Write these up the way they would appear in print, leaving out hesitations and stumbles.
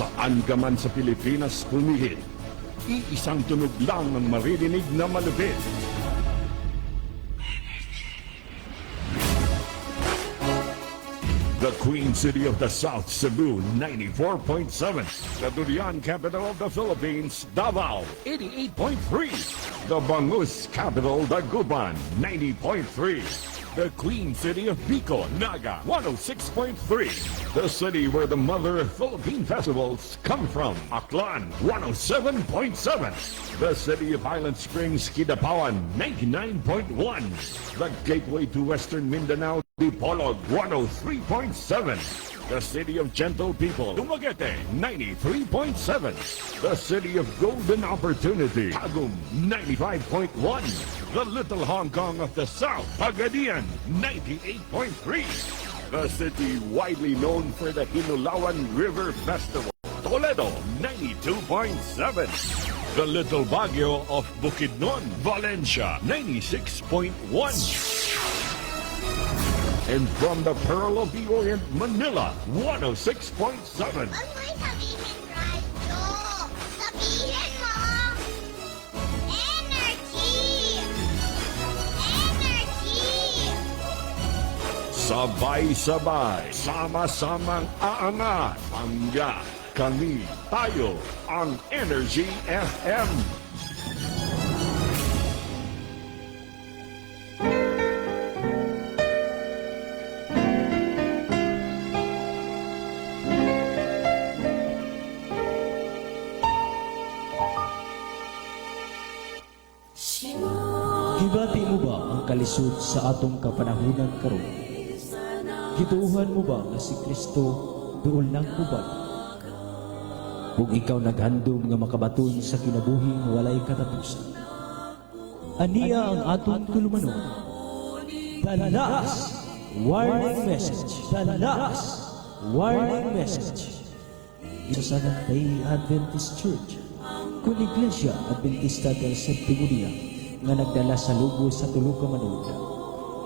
Saan ka man sa Pilipinas pumihit, iisang tunog lang ang maririnig na malupit. The Queen City of the South, Cebu, 94.7. The Durian capital of the Philippines, Davao, 88.3. The Bangus capital, Dagupan, 90.3. The Queen City of Bicol, Naga, 106.3. The city where the mother of Philippine festivals come from, Aklan, 107.7. The city of Highland Springs, Kidapawan, 99.1. The gateway to Western Mindanao, Dipolog, 103.7. The city of gentle people, Dumaguete, 93.7. The city of golden opportunity, Tagum, 95.1. The little Hong Kong of the South, Pagadian, 98.3. The city widely known for the Hinulawan River Festival, Toledo, 92.7. The little Baguio of Bukidnon, Valencia, 96.1. And from the Pearl of the Orient, Manila, 106.7. Huwag mo sabihin, radyo. Sabihin mo. Energy! Energy! Sabay-sabay, sama-samang aangat, hanggang kami, tayo, ang Energy FM. Higati mo ba ang kalisod sa atong kapanahunan karon? Gituuhan mo ba nga si Kristo duol ng ubad? Kung ikaw naghandom nga makabaton sa kinabuhing walay katapusan, aniya ang atong tulumanon. The last warning message. The last warning message. Ito sa Nantay Adventist Church, kung Iglesia Adventista del Séptimo Día, nga nagdala sa lugo sa tulog ka manood.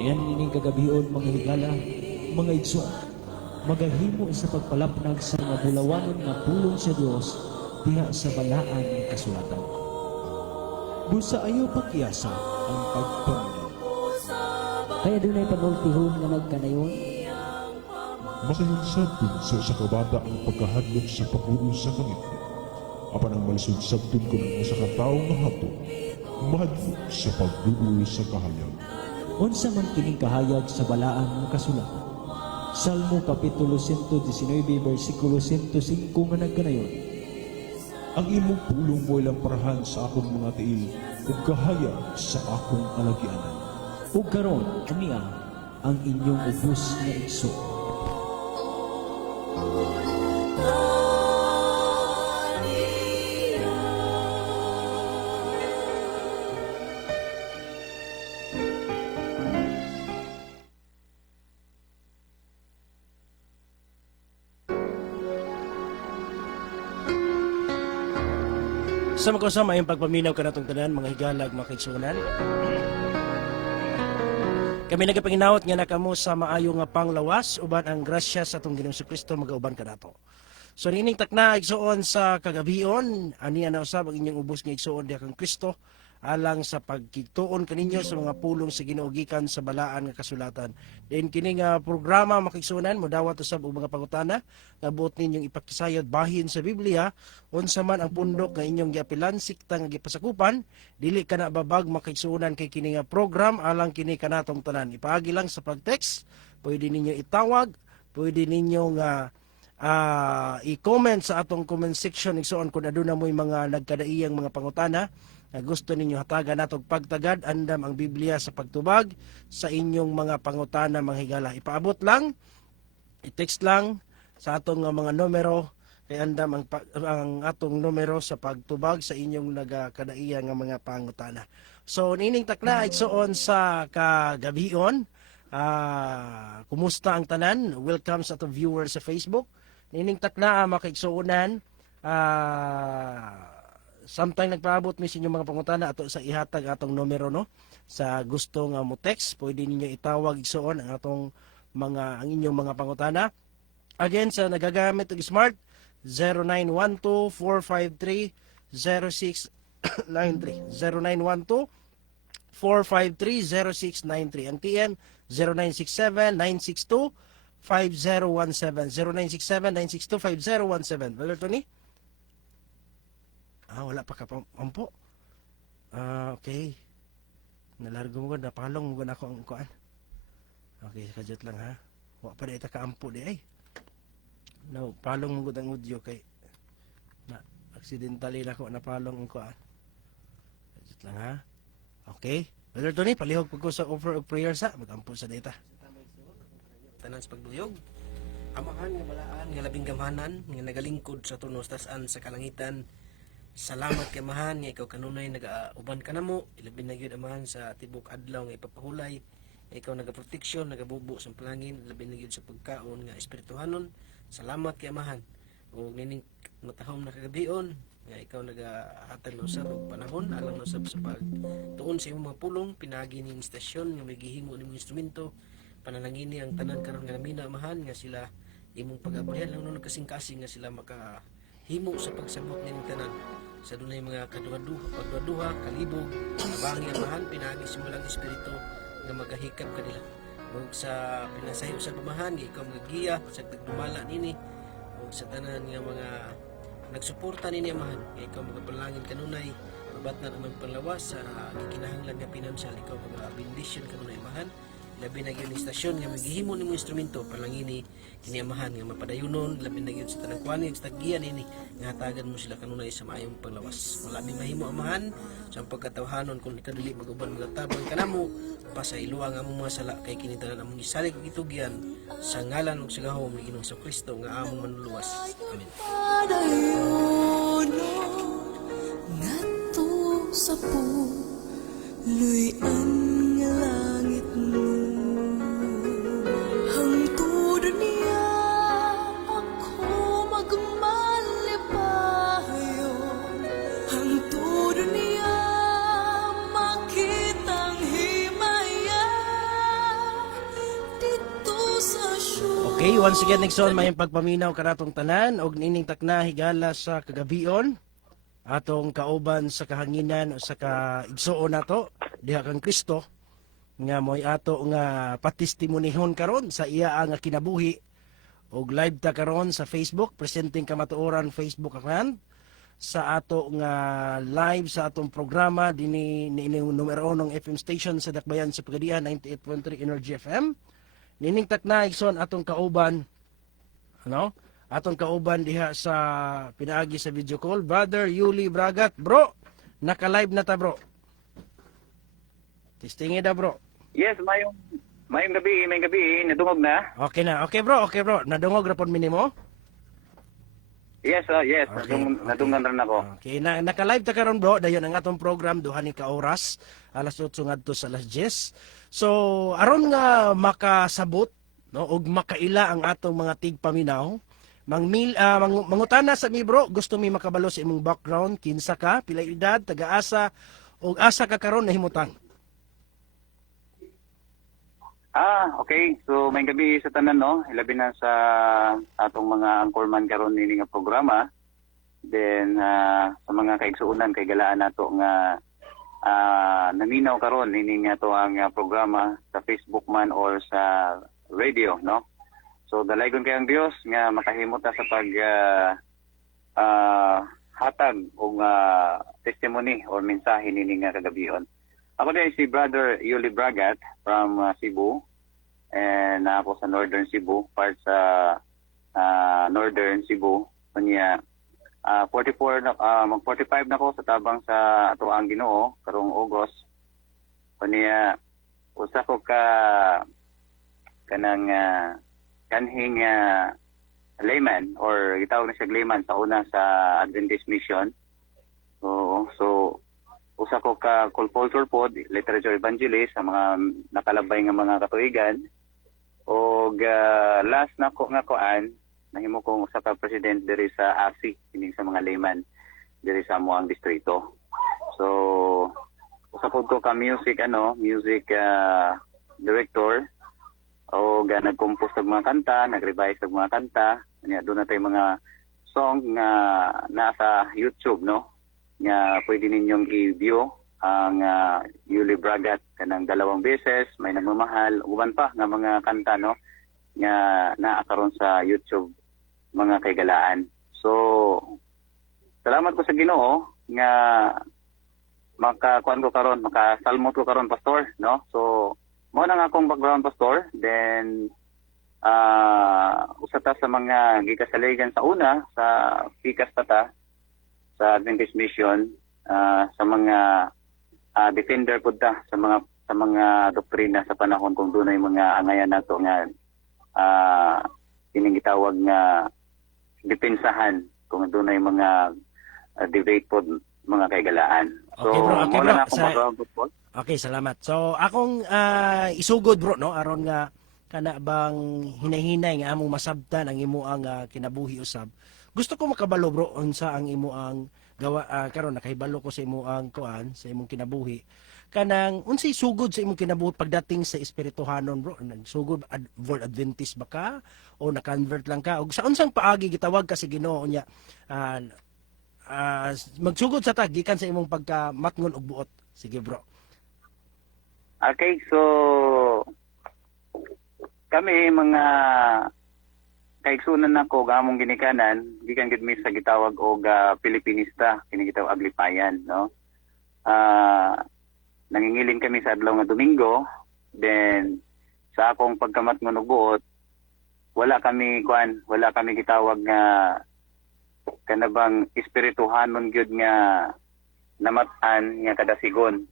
Iyan nining kagabion, mga higala, mga igsoon, magahimo sa pagpalapnag sa mga bulawanon nga pulong sa Dios diha sa balaan ng kasulatan. Busa ayaw pakyasa ang pagpamilya. Kaya doon ay panultihon nga nagkanayon. Makahinsabton sa kabata ang pagkahadlok sa pagbuo sa langit. Apan ang malisod-sabton ko ng sa kataong nahato, mahadlok sa pagbuo sa kahayag. Unsa man kining kahayag sa balaan ng kasulatan. Salmo Kapitulo 119, versikulo 105 nga nagkanayon. Ang imong pulong mo ilang parahan sa akong mga tiil, ug kahayag sa akong alagyanan. Ug karon aniya ang inyong ubos nga igso. Sa magkasama yung pagpaminaw ka natong tanan, mga higalag, mga kaigsunan. Kami nagapanginawot nga nakamo sa maayo nga panglawas, uban ang grasya sa atong Ginoong Kristo magauban ka nato. So nining takna igsuon sa kagabion, ani ana usab ang inyong ubos nga igsuon diha kang Kristo alang sa pagkituon kaninyo sa mga pulong sa Ginoo gikan sa balaan nga kasulatan. Then kini nga programa makigsunan mo dawat usab og mga pangutana nga buot ninyong ipakisayod bahin sa Biblia unsa man ang pundok nga inyong giapilan sikta nga gipasakupan dili kana babag makigsunan kay kini nga program alang kini kanatong tanan. Ipaagi lang sa pag-text, pwede ninyo itawag, pwede ninyo nga i-comment sa atong comment section igsuon kung aduna mo'y mga nagkadaiyang mga pangutana na gusto ninyo hatagan natong pagtagad andam ang Biblia sa pagtubag sa inyong mga pangutana mga higala. Ipaabot lang, i-text lang sa atong mga numero kay andam ang atong numero sa pagtubag sa inyong nagkadaiya nga mga pangutana. So nining takna igsuon sa kagabion. Kumusta ang tanan? Welcome sa atong viewers sa Facebook. Nining takna makaigsuonan. Samtang nagpaabot mi sa inyong mga pangutana ato sa ihatag atong numero no sa gusto nga mo text, pwede ninyo itawag igsuon ang atong ang inyong mga pangutana. Again sa nagagamit og smart 0912-453-0693. 0912-453-0693. Ang TN 0967-962-5017. 0967-962-5017. Brother Tony? Wala pa ka pampo. Okay. Nalargo mo ko, napalong mo ko na ako ang kuan. Okay, kajot lang ha. Wa pa na ita kaampo di ay. No, palong mo ko ang audio kay na accidentally na ko napalong ang kuan. Kajot lang ha. Okay. Brother Tony, palihog pag ko sa offer of prayer sa magampo sa data. Tanan sa pagduyog. Amahan nga balaan nga labing gamhanan nga nagalingkod sa tunos tas-an sa kalangitan. Salamat kay amahan nga ikaw kanunay nagauban ka namo, ilabi na gyud amahan sa tibok adlaw nga ipapahulay. Ikaw nagaproteksyon, nagabubo sa palangin, labi na gyud sa pagkaon nga espirituhanon. Salamat kay amahan. Ug nining matahom na kagabion nga ikaw nagahatag na usab og panahon alang na usab sa pagtuon sa imong mga pulong pinagi ning istasyon nga may gihimo nimong instrumento. Panalangini ang tanan karon nga namina amahan nga sila imong pag-abayan lang nun kasing-kasing nga sila makahimo sa pagsabot ning tanan sa dunay mga pagduduha, kalibog, abangi amahan pinagi simulang espiritu nga magahikap kanila. Ug sa pinasayo sa pamahan nga ikaw magagiya sa tagdumala nini ug sa tanan nga mga nagsuporta nini amahan nga ikaw magapalangin kanunay mabatnan ang panglawas sa gikinahanglan nga pinansyal ikaw magabendisyon kanunay amahan labi na gyud ni istasyon nga maghihimo nimo instrumento palangini kini amahan nga mapadayunon labi na gyud sa tanang kuani sa taggiya nini nga hatagan mo sila kanunay sa maayong panglawas wala mi mahimo amahan sa pagkatawhanon kung ikadili maguban magatabang kanamo pasaylo ang among mga sala kay kini tanan among gisalig gitugyan sa ngalan ug sa gahom ni Ginoong Kristo nga among manluluwas amen. Ngadto sa puloy-an nga langit mo hangtod niya ako magmalipayo hangtod niya makitang himaya dito sa syudad. Okay, once again Nixon may pagpaminaw kanatong tanan og nining takna higala sa kagabion atong kauban sa kahanginan o sa kaigsuon nato diha kang Kristo nga moy ato nga patestimonihon karon sa iya nga kinabuhi og live ta karon sa Facebook presenting kamatuoran Facebook account sa ato nga live sa atong programa dinhi ni numero 1 ng FM station sa Dakbayan sa Pagadian 98.3 Energy FM. Nining takna igsoon atong kauban atong kauban diha sa pinaagi sa video call Brother Yuli Bragat. Bro, naka-live na ta bro. Testingi da bro. Yes, mayong gabi, nadungog na. Okay na. Okay bro. Nadungog ra pod minimo. Yes, yes, Okay. nadungan rin ako. Okay, naka-live ta karon bro, dayon ang atong program duha ni ka oras, alas 8 ngadto sa alas 10. So, aron nga makasabot no og makaila ang atong mga tigpaminaw, mangutana sa mi bro, gusto mi makabalo sa imong background, kinsa ka, pila edad, taga-asa og asa ka karon nahimutang. Okay. So, may gabi sa tanan, no? Ilabi na sa atong mga anchorman karon nini nga programa. Then, sa mga kaigsuunan, kay galaan nato nga naminaw karon nini nga to ang programa sa Facebook man or sa radio, no? So, dalaygon kay ang Dios nga makahimot ta sa pag hatag o testimony or mensahe nini nga kagabion. Ako din si Brother Yuli Bragat from Cebu and ako sa Northern Cebu, part sa Northern Cebu. Kanya 44 mag-45 na ako sa tabang sa ato ang Ginoo karong August. Kanya usa ko kanang kanhing layman or gitawag na siya layman sa una sa Adventist Mission. So usa ko ka culture pod, literature evangelist sa mga nakalabay nga mga katuigan. Og last na ko nga kuan, nahimo kong usa ka president diri sa ASI, kini sa mga layman diri sa amoang distrito. So usa pod ko ka music director o nag-compose og mga kanta, nag-revise og mga kanta. Kanya doon na tay mga song nga nasa YouTube, no? Nga pwede ninyong i-view ang Yuli Bragat kanang 2 beses, may nagmamahal, uban pa nga mga kanta, no? Nga naakaron sa YouTube mga kaigalaan. So salamat ko sa Ginoo nga makakuan ko karon, makasalmot ko karon, pastor, no? So mo na nga akong background, pastor. Then usa ta sa mga gikasaligan sa una sa pikas tata sa Adventist Mission, sa mga defender pud ta sa mga doktrina sa panahon kung dunay mga angayan nato nga kining gitawag nga depensahan kung dunay mga debate pod mga kaigalaan. So Okay, bro. Okay, mo bro. na akong background, pastor. Okay, salamat. So akong isugod bro, no, aron nga kana bang hinahinay nga among masabtan ang imo ang kinabuhi usab. Gusto ko makabalo bro unsa ang imo ang gawa karon nakahibalo ko sa imo ang kuan sa imong kinabuhi. Kanang unsay sugod sa imong kinabuhi pagdating sa espirituhanon bro? Nagsugod World Adventist ba ka o na-convert lang ka? O sa unsang paagi gitawag ka sa Ginoo nya magsugod sa tag gikan sa imong pagkamatngon og buot. Sige bro. Okay, so kami mga kaigsunan nako gamong ginikanan, gikan gid mi sa gitawag og Pilipinista, kini gitawag aglipayan, no? Nangingiling kami sa adlaw nga Domingo, then sa akong pagkamatngon og buot, wala kami gitawag nga kanabang espirituhanon gyud nga namatan nga kada sigon.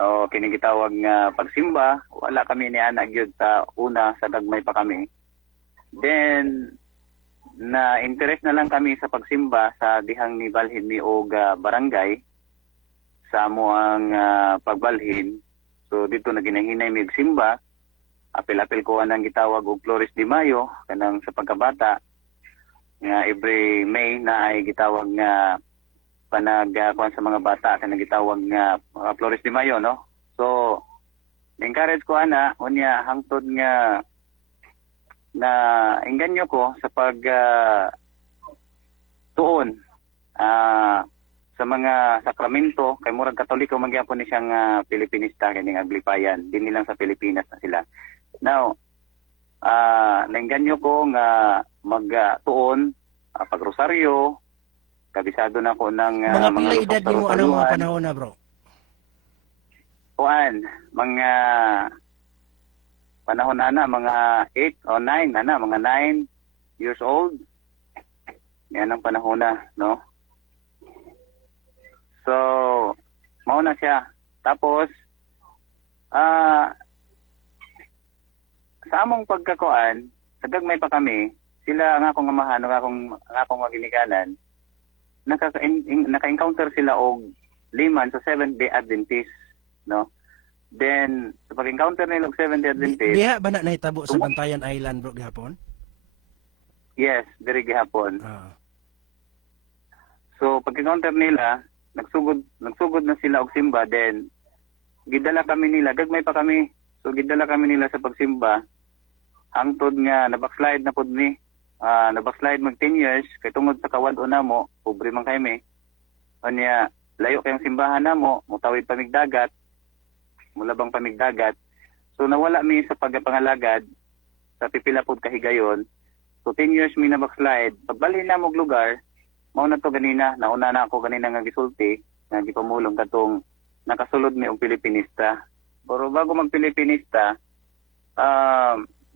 O kini gitawag nga pagsimba, wala kami ni ana gyud sa una sa gagmay pa kami. Then na interest na lang kami sa pagsimba sa dihang ni balhin mi og barangay sa amo ang pagbalhin. So dito na ginahinay mi og simba. Apil-apil ko anang gitawag og Flores de Mayo kanang sa pagkabata nga every May na ay gitawag nga panagkuan sa mga bata kanang gitawag nga Flores de Mayo, no? So encourage ko ana unya hangtod nga na engganyo ko sa pag tuon sa mga sakramento kay murag Katoliko man gyapon ni siyang Pilipinista kining aglipayan dinhi lang sa Pilipinas na sila. Now naengganyo ko nga magtuon pagrosaryo, kabisado na ko ng Mga pila lusok edad sa nimo anong mga rosaryuan. panahon na bro? Kuan, mga panahon na mga 8 o 9 mga 9 years old. Yan ang panahon na, no? So, mao na siya. Tapos sa among pagkakuan, sa gagmay pa kami, sila ang akong amahan, ang akong maginikanan, naka-encounter sila og liman sa Seventh-day Adventist, no? Then sa pag-encounter nila og Seventh-day Adventist, Diha ba na nahitabo sa Bantayan Island bro gihapon? yes, diri gihapon. Ah. So pag-encounter nila, nagsugod na sila og simba, then gidala kami nila, gagmay pa kami. So gidala kami nila sa pagsimba. Hangtod nga nabackslide na pud mi. Nabackslide mag 10 years kay tungod sa kawad-o namo, pobre man kami. Unya layo kayong simbahan namo, mutawid pamigdagat, mulabang pamigdagat. So nawala mi sa pagpangalagad sa pipila pud kahigayon. So 10 years mi na backslide. Pagbalhin na mo og lugar, mao na to ganina, nauna na ako ganina nga gisulti, nga gipamulong katong nakasulod mi og Pilipinista. Pero bago mag Pilipinista,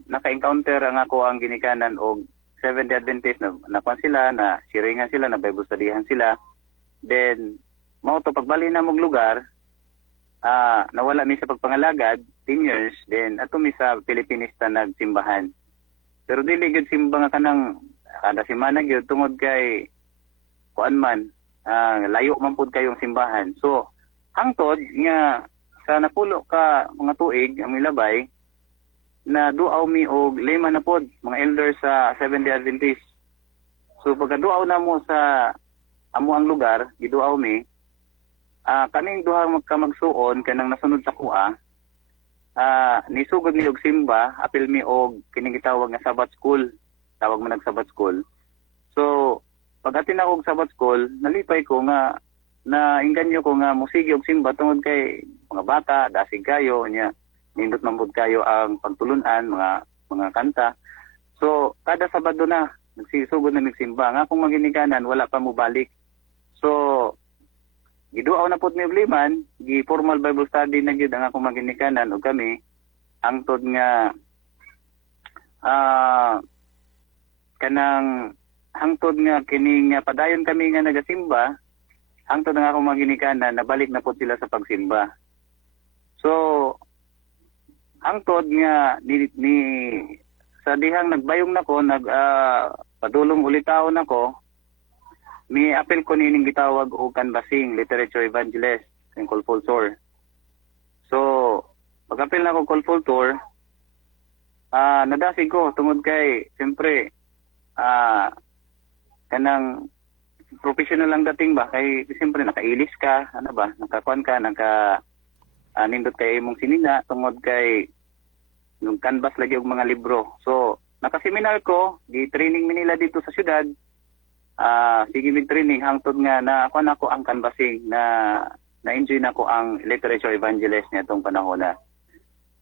naka-encounter ang ako ang ginikanan og Seventh-day Adventist na kwan sila, na siringan sila, na Bible studyhan sila. Then mao to pagbali na mong lugar, nawala mi sa pagpangalagad 10 years, then ato mi sa Pilipinista nagsimbahan. Pero dili gyud simba nga kanang kada semana gyud tungod kay kuan man, layo man pud kayong simbahan. So hangtod nga sa napulo ka mga tuig ang milabay, na duaw mi og 5 na pod mga elders sa Seventh-day Adventist. So pagkaduaw na mo sa amo ang lugar, giduaw mi, kaning duha magkamagsuon kanang nasunod sa kuha, nisugod mi og simba, apil mi og kining gitawag nga Sabbath school, tawag man nag Sabbath school. So pag atin ako og Sabbath school, nalipay ko nga na inganyo ko nga musigi og simba tungod kay mga bata, dasig kayo nya nindot man pud kayo ang pagtulunan mga kanta. So kada Sabado na nagsisugod na nagsimba nga kung maginikanan wala pa mo balik. So giduaw na pud mi Liman, gi formal Bible study na gyud ang akong maginikanan og kami hangtod nga kanang hangtod nga kining padayon kami nga nagasimba hangtod nga akong maginikanan nabalik na pud sila sa pagsimba. So hangtod nga ni sa dihang nagbayong nako padulong ulitaw nako mi apel ko nining gitawag og canvassing literature evangelist in Colpultor. So pag-apel na ko Colpultor nadasig ko tungod kay siyempre kanang professional lang dating ba kay siyempre nakailis ka ano ba nakakuan ka nindot kay imong sinina tungod kay nung canvas lagi og mga libro. So nakaseminar ko di training mi nila dito sa syudad. Sige mig training hangtod nga na ako ang canvassing na enjoy na ko ang literature evangelist niya tong panahon na.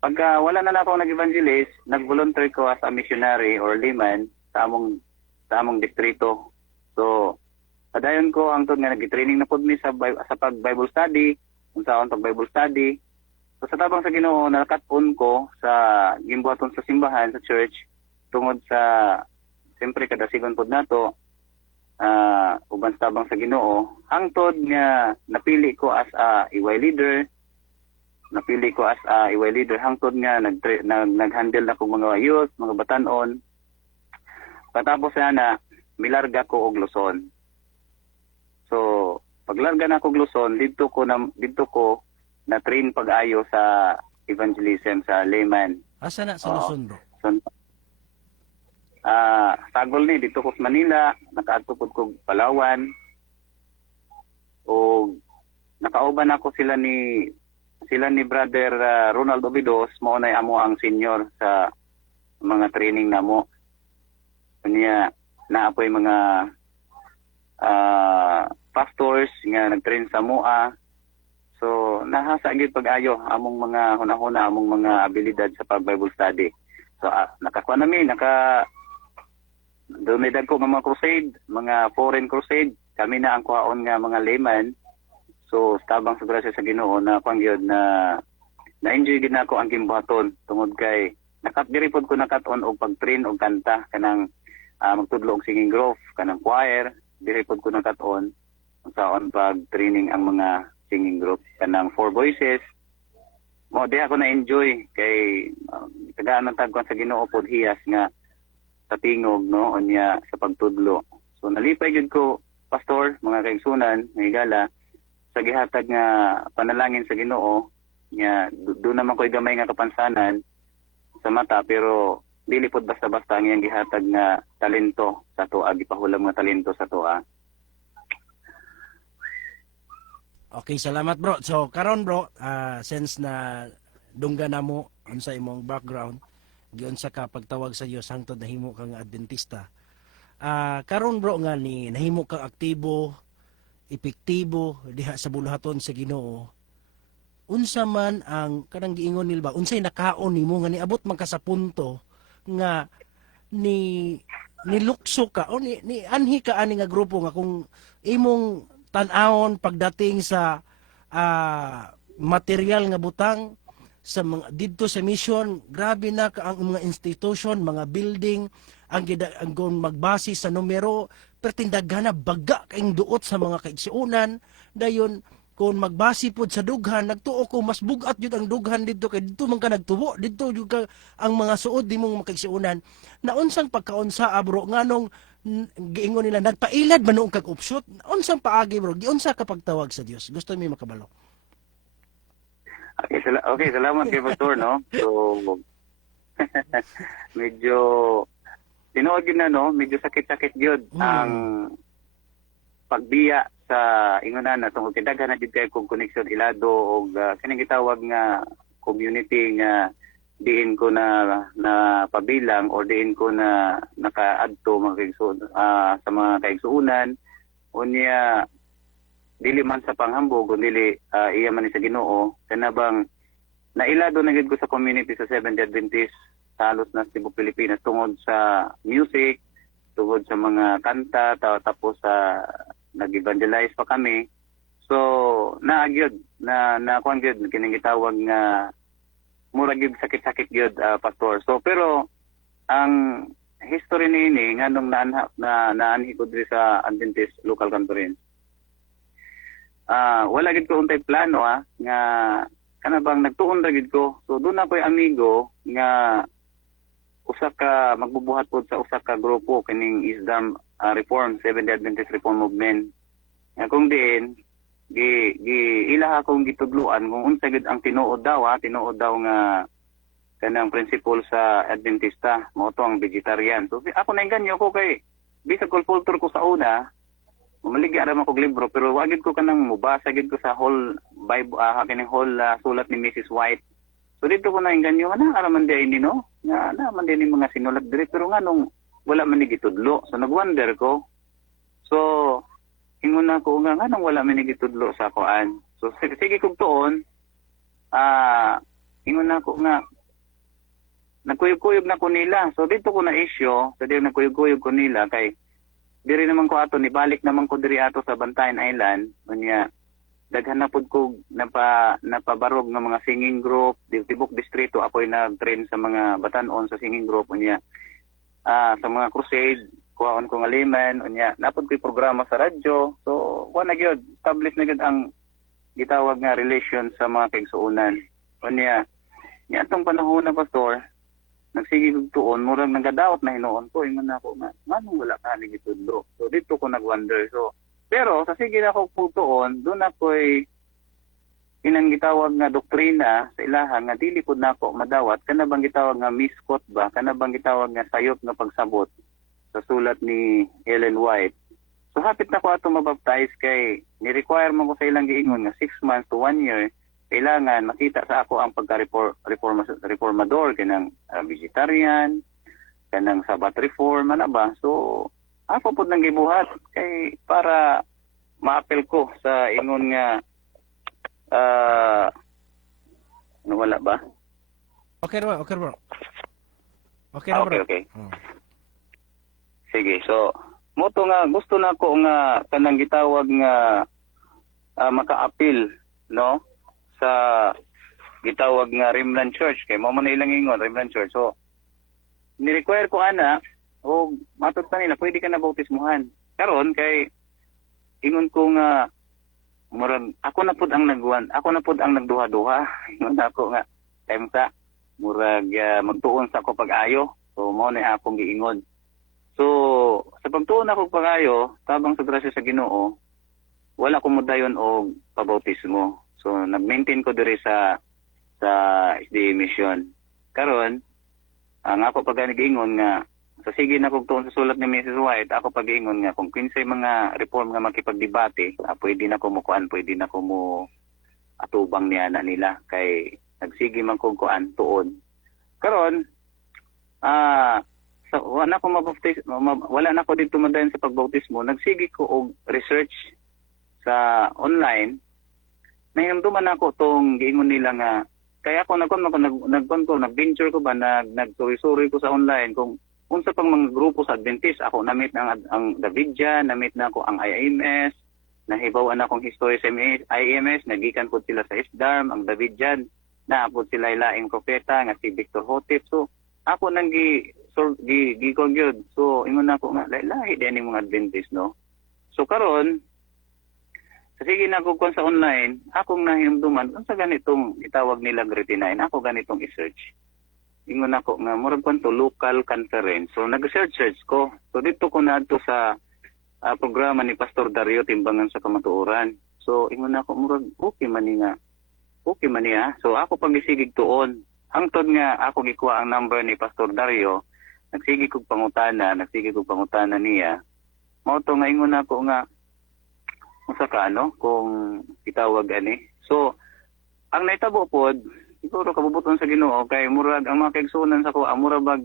Pagka wala na ako nag-evangelist, nag-volunteer ko as a missionary or layman sa among distrito. So padayon ko hangtod nga nag-training na pud mi sa pag-Bible study, unsaon pag-Bible study. So sa tabang sa Ginoo nakaton ko sa gimbuhaton sa simbahan sa church tungod sa siyempre kada sigon pud nato uban sa tabang sa Ginoo hangtod nga napili ko as a EY leader. Hangtod nga nag-handle na ko mga youth, mga batanon. Patapos na milarga ko og Luzon. So paglarga na ko og Luzon didto ko na train pag-ayo sa evangelism sa layman. Asa na sa Luzon, bro? Sagol ni dito ko sa Manila, nakaadto pud ko Palawan. O nakauban ako sila ni brother Ronald Obidos, mao nay amo ang senior sa mga training namo. Kanya naapoy mga pastors nga nagtrain sa MOA. So nahasa gyud pag-ayo among mga hunahuna among mga abilidad sa pag-Bible study. So nakakuha namin dumidag ko mga crusade, mga foreign crusade. Kami na ang kuhaon nga mga layman. So tabang sa grasya sa Ginoo na pangyod na enjoy gid nako ang gimbuhaton tungod kay diri pod ko nakaton og pag-train og kanta kanang magtudlo og singing group kanang choir, diri pod ko nakaton unsaon pag-training ang mga singing group kanang four voices. Mo di ako na enjoy kay tagaan ng tagkuan sa Ginoo pod hiyas nga sa tingog no unya sa pagtudlo. So nalipay gid ko pastor mga kaigsunan nga higala sa gihatag nga panalangin sa Ginoo nya do naman ko'y gamay nga kapansanan sa mata pero dili pod basta-basta ang iyang gihatag nga talento sa tuwa gipahulam nga talento sa tuwa. Okay, salamat bro. So karon bro, since na dungga na mo unsa imong background, giun sa ka pagtawag sa Dios hangtod nahimo ka nga Adventista. Karon bro nga ni nahimo kang aktibo, epektibo diha sa buluhaton sa Ginoo. Unsa man ang kanang giingon nila ba? Unsay nakaon nimo nga niabot man ka sa punto nga nilukso ka o ni anhi ka ani nga grupo nga kung imong tan-awon pagdating sa material nga butang sa mga didto sa mission, grabe na ka ang mga institution, mga building ang magbase sa numero pertindaghan na baga kaing duot sa mga kaigsuonan dayon kung magbase pod sa dughan nagtuo ko mas bugat jud ang dughan didto kay didto man ka nagtubo didto jud ka ang mga suod di mong makaigsuonan na unsang pagkaunsa bro nganong giingon nila nagpailad man kag offshoot unsang paagi bro giunsa ka pagtawag sa Dios gusto mi makabalo. Okay, salamat kay Pastor no. So medyo tinuod yun na no, medyo sakit-sakit yun ang pagbiya sa ingunan na tungkol kidaghan na dito kong connection ilado o kaning gitawag nga community nga diin ko na pabilang or diin ko na nakaadto sa mga kaigsuunan unya dili man sa panghambog kundi iya man ni sa Ginoo kanabang nailado na gid ko sa community sa Seventh-day Adventist sa halos na Cebu, Pilipinas tungod sa music, tungod sa mga kanta, tapos nag-evangelize pa kami. So, naagyod, kuan gyud kining gitawag nga mura gyud sakit-sakit gyud pastor. So, pero ang history niini nganong naanhi ko diri sa Adventist Local Conference. Wala gid ko untay plano nga kanabang nagtuon ra gid ko. So, doon ako'y amigo nga usa ka magbubuhat pod sa usa ka grupo kining Isdam Reform Seventh-day Adventist Reform Movement. Nga kung diin ilaha akong gitudluan kung unsa gid ang tinuod daw nga kanang principle sa Adventista mao to ang vegetarian. So ako nainganyo ko kay bisag kultur ko sa una maligya ra man kog libro pero wa gid ko kanang mubasa gid ko sa whole Bible kining whole sulat ni Mrs. White. So dito ko nainganyo na araman di ini no nga naman din mga sinulat diri pero nganong wala man ni gitudlo. So nagwonder ko. So ingon ako nga nganong wala man ni gitudlo sa kuan. So sige kog tuon ingon ako nga nagkuyog-kuyog na ko nila. So dito ko na issue, so dito nagkuyog-kuyog ko nila kay diri naman ko ato nibalik naman ko diri ato sa Bantayan Island. Unya daghan na pud ko napabarog ng mga singing group tibok distrito ako'y nag-train sa mga batanon sa singing group unya sa mga crusade kuhaon ko nga layman unya napod ko'y programa sa radyo. So wala gyud establish na gyud ang gitawag nga relation sa mga kaigsuonan unya nya atong panahon na pastor nagsige kog tuon murag nagadawat na hinuon ko ingon ako nga nganong wala ka ni gitudlo. So dito ko nagwonder. So pero sa sige na ko putuon, doon ako'y inang gitawag nga doktrina sa ilaha nga dili pud nako madawat kana bang gitawag nga misquote ba kana bang gitawag nga sayop nga pagsabot sa sulat ni Ellen White. So hapit na ko ato mabaptize kay ni-require man ko sa ilang giingon nga 6 months to 1 year kailangan makita sa ako ang pagka-reformador kanang vegetarian kanang Sabbath reform ana ba. So ako po nang gibuhat kay para maapel ko sa ingon nga wala ba? Okay bro. Okay na bro. Okay. Sige, so moto nga gusto na ko nga kanang gitawag nga maka-appeal no sa gitawag nga Remnant Church kay mao man ilang ingon Remnant Church. So ni-require ko ana o matud pa nila pwede ka na bautismuhan karon kay ingon ko nga murag ako na pud ang nagduha-duha ingon ako nga time sa murag magtuon sa ako pag-ayo. So mao na akong giingon. So sa pagtuon ako pag-ayo tabang sa grasya sa Ginoo wala ko modayon og pabautismo. So nag-maintain ko diri sa SDA mission. Karon ang ako pag giingon nga sa sige na kung tuon sa sulat ni Mrs. White, ako pag-ingon nga kung kinsay mga reform nga makipagdebate, pwede na ko mo kuan, pwede na ko mo atubang niya na nila kay nagsige man kung kuan tuon. Karon so, wala na ko dito madayon sa pagbautismo, nagsige ko og research sa online. Nahinumduman ako tong giingon nila nga kaya ako nag-venture ko ba nagsurisuri ko sa online kung unsa pang mga grupo sa Adventist. Ako namit ang Davidja, namit na ako ang IMS, nahibawan akong history sa IMS, nagikan po sila sa Isdarm, ang Davidjan, naapod sila ilaing propeta nga si Victor Hotep. So ako nang gikon gyud. So ingon ako nga lahi din mga Adventist no. So karon sige na ko sa online, akong nahinumduman unsa ganitong itawag nila grade 9, ako ganitong i-search. Ingon ako nga murag kwanto local conference. So nag-search ko. So dito ko naadto sa programa ni Pastor Dario Timbangan sa Kamatuoran. So ingon ako murag okay man niya. So ako pagisigig tuon. Hangtod nga ako gikuha ang number ni Pastor Dario, nagsige kog pangutana niya. Mao to nga ingon ako nga usa ka kung itawag ani. So ang naitabo pod siguro kabubuton sa Ginoo kay murag ang mga kaigsunan sa ko, mura bag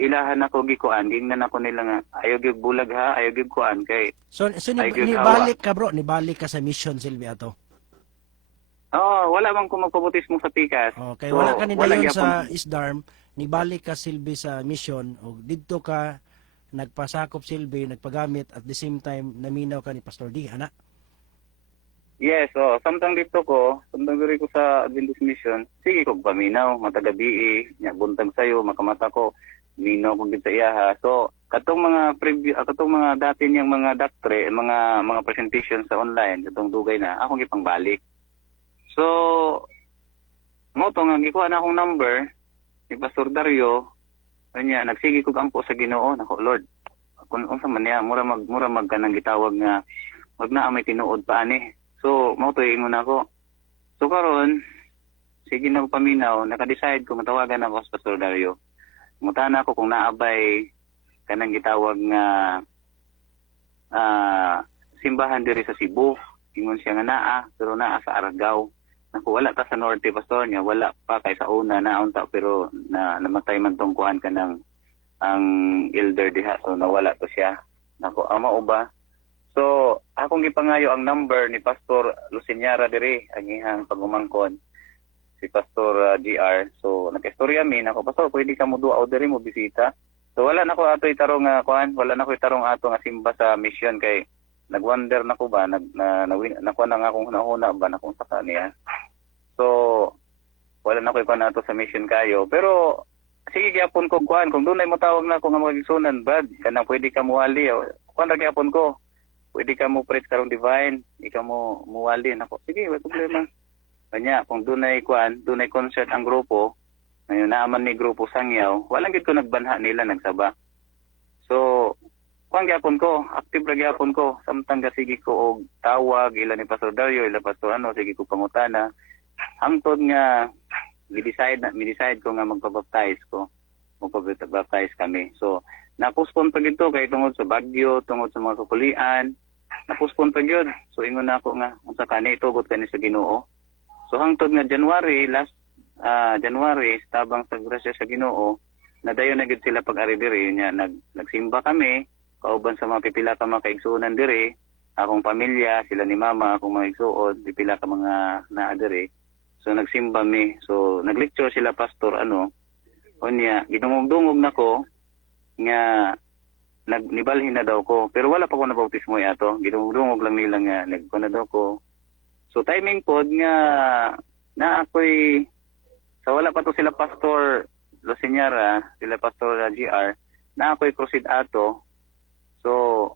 ilahan ako gikuan, gingnan ako nila nga ayaw gyud bulag ha, ayaw gyud kuan kay So Ay, good nibalik ka bro, nibalik ka sa mission Silvia ato. wala man ko magpabutismo sa pikas. Okay, So, wala ka ni wala dayon gyapon. sa Isdarm, nibalik ka Silvi sa mission o didto ka nagpasakop Silvi, nagpagamit at the same time naminaw ka ni Pastor D, ana? Yes, samtang dito ko, samtang diri ko sa Adventist Mission, sige kog paminaw, matagabi, nya buntag sayo, makamata ko, minaw kog gid sa iya ha. So, katong mga dati niyang mga doctrine, mga presentation sa online, katong dugay na, akong gipangbalik. So, mo to nga gikuha na akong number ni Pastor Dario, kanya nagsige kog ampo sa Ginoo, nako Lord. Kung unsa man niya, mura mag kanang gitawag nga wag na may tinuod pa ani. So, mo to ingon ako. So karon, sige na ko paminaw, naka-decide ko matawagan ako sa Pastor Dario. Mutana ako kung naabay kanang gitawag nga simbahan diri sa Cebu. Ingon siya nga naa, pero naa sa Aragao. Naku, wala ta sa norte, Pastor niya, wala pa kay sa una naunta, pero namatay man tong kuhan ka ng ang elder diha, so nawala to siya. Naku, ama ba? So, akong gipangayo ang number ni Pastor Lucinyara diri, ang ihang pagumangkon, si Pastor GR. So, nag-istorya min ako, Pastor, pwede ka mo duaw diri mo bisita. So, wala na ko ato itarong wala na ko itarong ato nga simba sa mission kay nagwonder na ko ba nakuha na nga akong hunahuna ba na kung saka niya. So wala na ko ikuha na to sa mission kayo, pero sige gyapon ko kuan kung dunay mo tawag na ko nga magigsunan bad kanang pwede ka muwali kuan ra gyapon ko, pwede ka mo preach karong divine, ikaw mo muwali nako, sige wala problema kanya. Kung dunay concert ang grupo ngayon naaman ni grupo Sangyaw, walang gid ko nagbanha nila nagsaba. So kuan gyapon ko, active ra gyapon ko, samtang sige ko og tawag ila ni Pastor Dario, ila Pastor sige ko pangutana. Hangtod nga mi-decide ko nga magpa-baptize ko. Magpa-baptize kami. So, na-postpone pa gito kay tungod sa bagyo, tungod sa mga kakulian. Na-postpone pa gyud. So, ingon na ako nga unsa kani itugot kani sa Ginoo. So, hangtod nga January tabang sa grasya sa Ginoo, nadayon na gid sila pag-ari diri nya nagsimba kami. Kauban sa mga pipila ka mga kaigsuonan diri, akong pamilya, sila ni mama, akong mga igsuon, pipila ka mga naa diri. So nagsimba mi. So naglecture sila pastor unya gidungog-dungog nako nga nibalhin na daw ko. Pero wala pa ko nabautismo ato. Gidungog-dungog lang nila nga nagkuha na daw ko. So timing pod nga na ako'y sa wala pa to sila Pastor Lucinyara, sila Pastor GR, na ako'y crusade ato. So,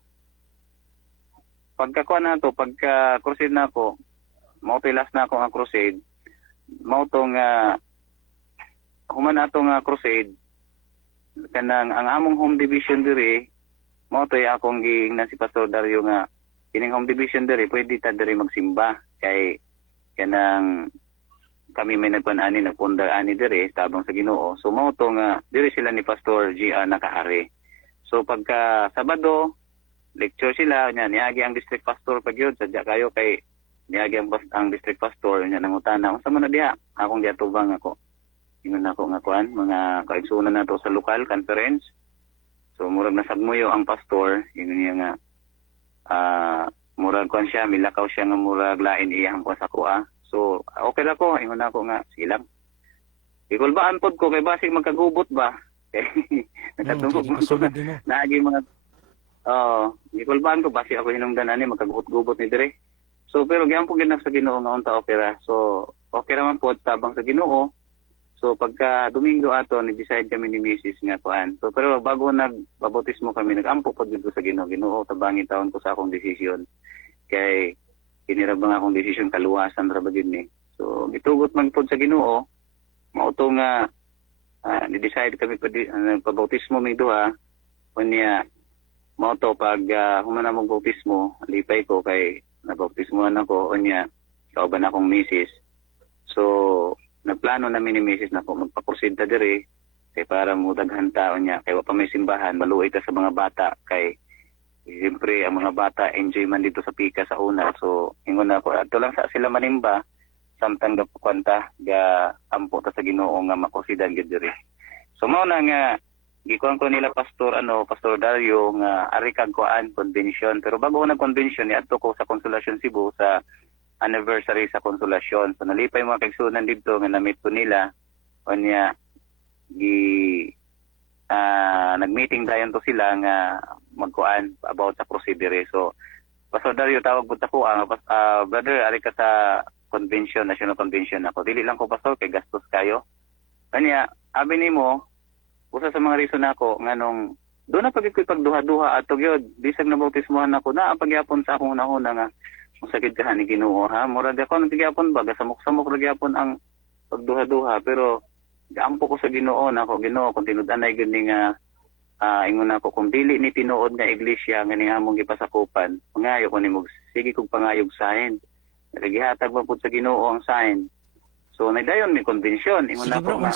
pagka crusade na ako, maupilas na ako ang crusade, mautong human ato nga crusade, kanang ang among home division diri, mautoy akong giingnan si Pastor Dario nga, kining home division diri, pwede ta diri magsimba, kay kanang kami may nagpanani, nagpundar ani diri, tabang sa Ginoo. So, mautong diri sila ni Pastor GR nakaari. So pagka Sabado, lecture sila, niagi ang district pastor pag yun, sadya kayo kay niagi ang district pastor, nangutana, unsa man na diha, akong giatubang ako. Ingon ako nga kuan, mga kaigsunan nato sa local conference. So murag nasagmuyo ang pastor, ingon niya nga, murag kuan siya, milakaw siya nga murag lain iyang ko sa kuha. So okay lang ko, ingon ako nga, silang. Ikulbaan pod ko, kay basig magkagubot ba? Nakatungkog mo ko na naagi mga gikulbaan ko basi ako hinungdan ani magkagubot-gubot ni dire. So pero gyapon po ginak sa Ginoo nga unta opera. So okay raman po tabang sa Ginoo. So pagka Domingo ato ni decide kami ni Mrs. nga kuan. So pero bago nagbabautismo kami nagampo pod dito sa Ginoo. Ginoo tabangin taon ko sa akong desisyon. Kay kinirabang akong desisyon kaluwasan ra ba gyud ni. So gitugot man pod sa Ginoo. Mao to nga ni-decide kami pabautismo may duha. Kunya, mo to pag humana mong bautismo, lipay ko kay nabautismoan ako. Kunya, kauban akong misis. So, nagplano namin ni misis na po magpakursid ta diri kay para mo daghan taon niya. Kay wa pa may simbahan, maluoy ta sa mga bata. Kay, siyempre, ang mga bata enjoy man dito sa pika sa una. So, ingon na ako, ato lang sa sila manimba. samtang gapukwanta ga ampo ta sa Ginoo nga makonsidan gid diri. So mao na nga gikuan ko nila Pastor Dario nga ari kag kuan convention, pero bago ko nag-convention niadto ko sa Consolacion Cebu sa anniversary sa Consolacion. So nalipay mga kaigsunan dito nga na-meet ko nila unya nag-meeting dayon to sila nga magkuan about sa procedure. So Pastor Dario tawag pud ako brother ari ka sa convention, national convention ako. Dili lang ko pastor kay gastos kayo. Kanya abi nimo usa sa mga reason nako nganong do na pagid ko'y pagduha-duha ato gyud bisag na bautismohan ako na pagyapon sa akong una nga sakit ka ni Ginoo ha murag ako naggyapon ba gasamok-samok ra gyapon ang pagduha-duha pero gaampo ko sa Ginoo nako Ginoo kung tinud-anay gyud ni nga ingon ako kung dili ni tinuod nga iglesia nga ning among gipasakupan pangayo ko nimo sige kog pangayog sign gihatag ba pud sa Ginoo ang sign. So nagdayon may convention ingon Sige bro, na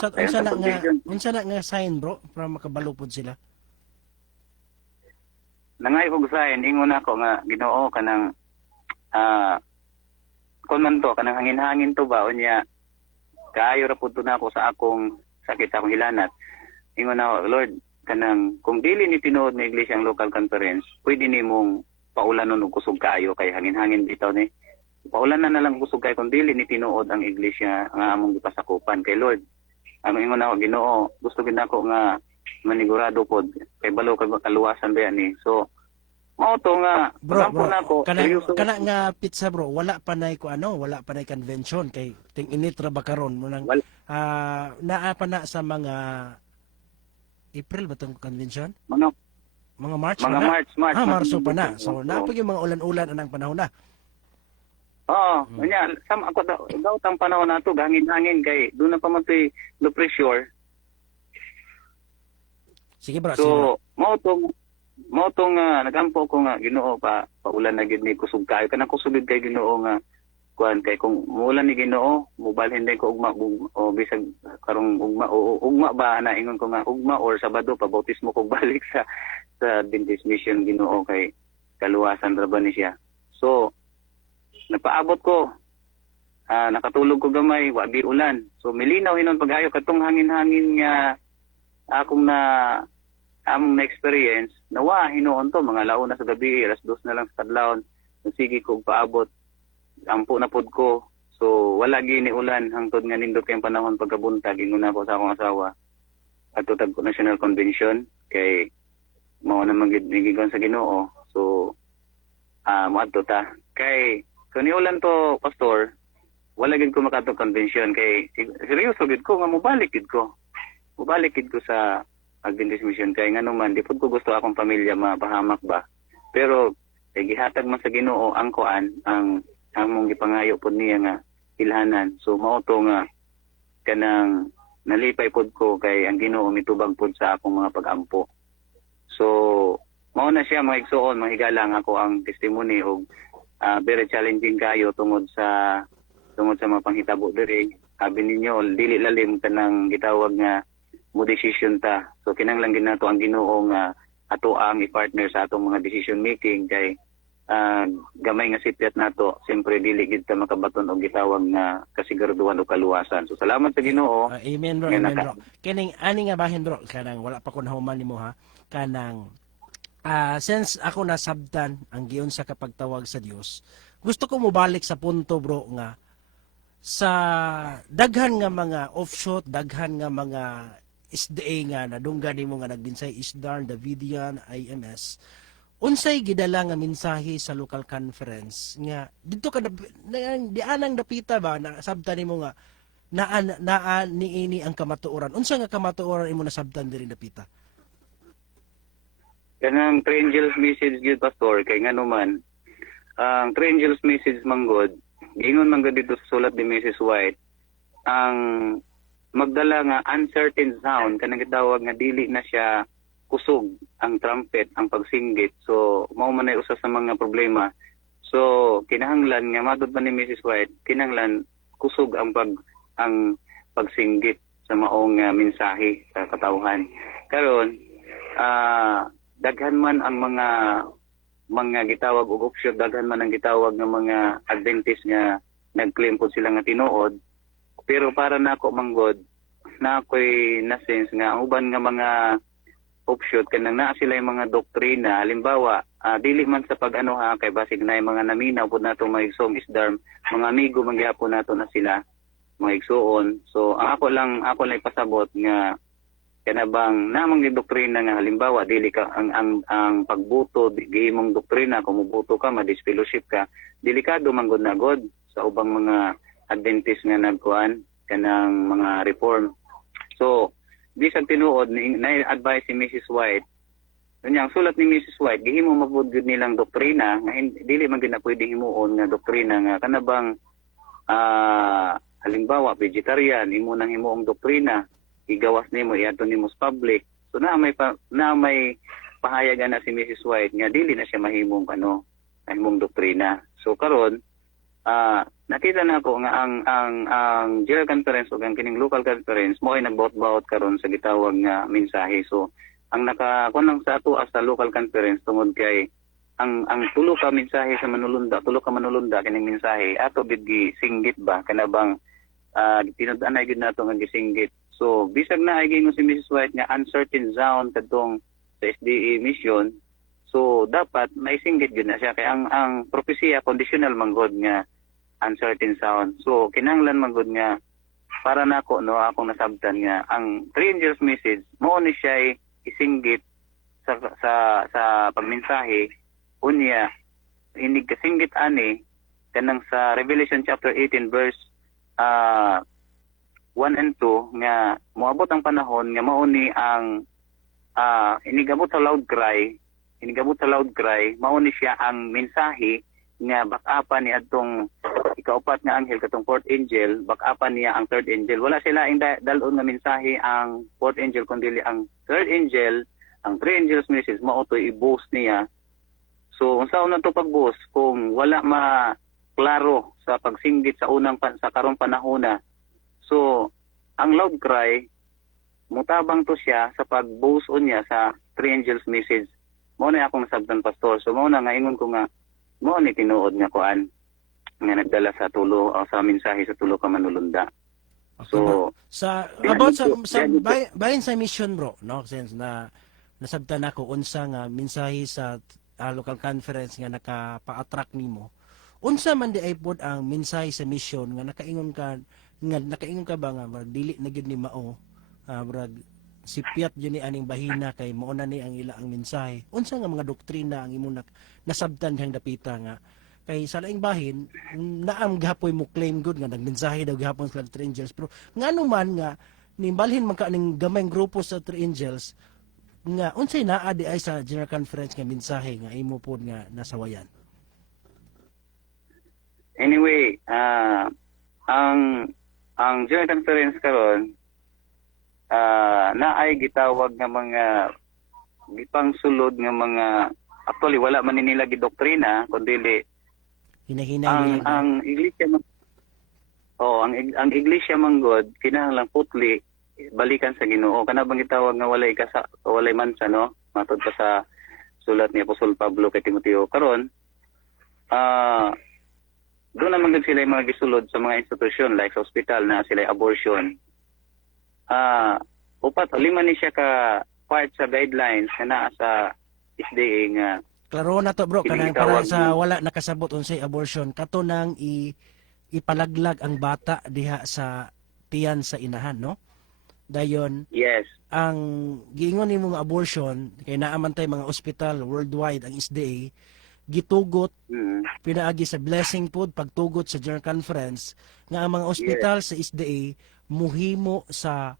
unsa na nga sign bro para makabalo pod sila. Nangay kog sign ingon ako nga Ginoo kanang kon man to kanang hangin-hangin to ba unya kaayo ra pud to nako sa akong sakit sa akong hilanat. Ingon ako Lord kanang kung dili ni tinuod na iglesia ang local conference pwede nimong paulanon og kusog kaayo kay hangin-hangin bitaw ni. Paulan na lang kusog kay kung dili ni tinuod ang iglesia nga among gipasakupan kay Lord. Ang ingon ako Ginoo, gusto gid nako nga manigurado pod kay balo kay kaluwasan ba ni. So mao to nga Bro, nako kana nga pizza bro, wala pa nay convention kay ting initra ba karon mo nang naa pa na sa mga April ba tong convention? Mga March mga na? March. Marso pa na. So napag yung mga ulan-ulan anang panahon na. Nya ako daw tang panahon nato hangin-hangin kay do na pa man toy low pressure. Sige bro. So mao to nga nagampo ko nga Ginoo paulan na gid ni kusog kayo kanang kusog kay Ginoo nga kuan kay kung muulan ni Ginoo mobalhin din ko ugma o bisag karong ugma ba na ingon ko nga ugma or Sabado pabautismo ko balik sa Adventist Mission Ginoo kay kaluwasan ra ba ni siya. So napaabot ko nakatulog ko gamay wa di ulan. So milinaw hinon pagayo katong hangin-hangin nga akong among na experience nawa hinuon to mga launa sa gabi alas 2 na lang sa kadlawon sige ko paabot ampo na pod ko. So wala gini ulan hangtod nga nindot kay panahon pagkabuntag ingon ako sa akong asawa adto tag National Convention kay mao na magigigon sa Ginoo. So moadto ta kay kung ulan to pastor wala gid ko makadto convention kay seryoso gid ko nga mobalik gid ko sa Adventist Mission kay ngano man di pud ko gusto akong pamilya mapahamak ba pero gihatag man sa Ginoo ang kuan ang among gipangayo pod niya nga ilhanan. So mao to nga kanang nalipay pod ko kay ang Ginoo mitubag pod sa akong mga pag-ampo. So mao na siya mga igsuon mahigalang ako ang testimony og very challenging kayo tungod sa mga panghitabo diri. Sabi ninyo dili lalim kanang gitawag nga mo decision ta. So kinahanglan gid nato ang Ginoo nga ato ang i-partner sa atong mga decision making kay gamay nga sipyat nato siyempre dili gid ta makabaton og gitawag nga kasiguraduhan o kaluwasan. So salamat sa Ginoo. Amen bro. Amen bro. Kining ani nga bahin bro kanang wala pa ko nahuman nimo ha kanang since ako nasabtan ang giyon sa kapagtawag sa Dios, gusto ko mobalik sa punto bro nga sa daghan nga mga offshoot, daghan nga mga SDA nga nadungga nimo nga nagbinsay Isdar, Davidian, IMS. Unsay gidala nga mensahe sa local conference nga didto ka di anang dapita ba na sabtan nimo nga naa niini ang kamatuoran. Unsa nga kamatuoran imo nasabtan diri dapita? Kanang Triangle's message gyud pastor kay ngano man ang Triangle's message manggod gingon man dito sa sulat ni Mrs. White ang magdala nga uncertain sound kanang gitawag nga dili na siya kusog ang trumpet ang pagsinggit. So mao man ay usa sa mga problema. So kinahanglan nga madud pa ni Mrs. White kinahanglan kusog ang pagsinggit sa maong mensahe sa katawhan. Karon daghan man ang mga gitawag og offshoot, daghan man ang gitawag ng mga Adventist nga nag-claim po sila nga tinuod. Pero para nako manggod na ako'y na-sense nga ang uban nga mga offshoot kanang naa sila yung mga doktrina. Halimbawa, dili man sa pag-ano ha, kay basig na yung mga naminaw po nato mga igsoong isdarm, mga amigo mangyapon nato na sila, mga igsoon. So, ako lang pasabot nga kanabang namang doktrina nga halimbawa dili ka ang pagbuto gihimong doktrina kung mubuto ka ma-disfellowship ka delikado manggod na god sa ubang mga Adventist nga nagkuan kanang mga reform. So, bisag tinuod na advice si Mrs. White. Kanya ang sulat ni Mrs. White gihimo mabud gud nilang doktrina nga dili man gid na pwedeng himuon nga doktrina nga kanabang halimbawa vegetarian imo nang himuong doktrina igawas nimo iadto nimo sa public. So na may pahayagan na si Mrs. White nga dili na siya mahimong mahimong doktrina. So karon nakita na ko nga ang General Conference o ang kining local conference mo ay nagbaot-baot karon sa gitawag nga mensahe. So ang nakakunang sa ato sa local conference tungod kay ang tulo ka mensahe sa manulunda kining mensahe ato gid singgit ba kanabang tinud-anay gid nato nga gisinggit. So bisag na ay gingon si Mrs. White nga uncertain zone kadtong sa SDA mission. So dapat may singgit gid na siya kay ang propesya conditional manggod nga uncertain sound. So kinahanglan manggod nga para nako akong nasabtan nga ang 3 angels message mao ni siya isinggit sa pagmensahe unya inig kasinggit ani kanang sa Revelation chapter 18 verse 1 and 2 nga moabot ang panahon nga mao ni ang inigabot sa loud cry mao ni siya ang mensahe nga bakapan ni adtong ikaupat nga anghel katong fourth angel, bakapan niya ang third angel. Wala sila ing dalon nga mensahe ang fourth angel kundi ang third angel, ang 3 angels message mao to i-boost niya. So unsa una to pag-boost kung wala klaro sa pagsinggit sa sa karong panahona. So ang loud cry mutabang to siya sa pag-boost niya sa 3 angels message. Mao na akong nasabtan pastor. So mao na nga ingon ko nga mao ni tinuod nga kuan nga nagdala sa tulo o sa mensahe sa tulo ka manulunda. So sa about sa bahin sa mission bro no since na nasabtan ako unsa nga mensahe sa local conference nga naka-pa-attract nimo. Unsa man di ay pod ang mensahe sa mission nga nakaingon ka ba nga dili na gyud ni mao brag sipiat yun ni aning bahina kay mao na ni ang ila ang mensahe. Unsa nga mga doktrina ang imong nasabtan dihang dapita nga kay sa laing bahin naam gapoy mo claim good nga nagmensahe daw gihapon sa 3 angels pero ngano man nga nimbalhin man ka ning gamayng grupo sa 3 angels nga unsay naa di ay sa general conference nga mensahe nga imo pod nga nasawayan. Anyway, ang general conference karon na ay gitawag nga mga gipangsulod nga mga actually wala man nila gidoktrina kundi hinahinay ang iglesia ang iglesia manggod kinahanglang putli balikan sa Ginoo kana bang gitawag nga walay mansa no matod pa sa sulat ni Apostol Pablo kay Timoteo karon doon naman sila yung mga gisulod sa mga institusyon like sa ospital na sila abortion upat lima ni siya ka part sa guidelines na naa sa SDA nga klaro na to bro kanang para sa wala nakasabot unsay abortion kato nang ipalaglag ang bata diha sa tiyan sa inahan no dayon yes ang giingon nimo nga abortion kay naaman tay mga ospital worldwide ang SDA gitugot pinaagi sa blessing pod pagtugot sa general conference nga ang mga ospital sa SDA muhimo sa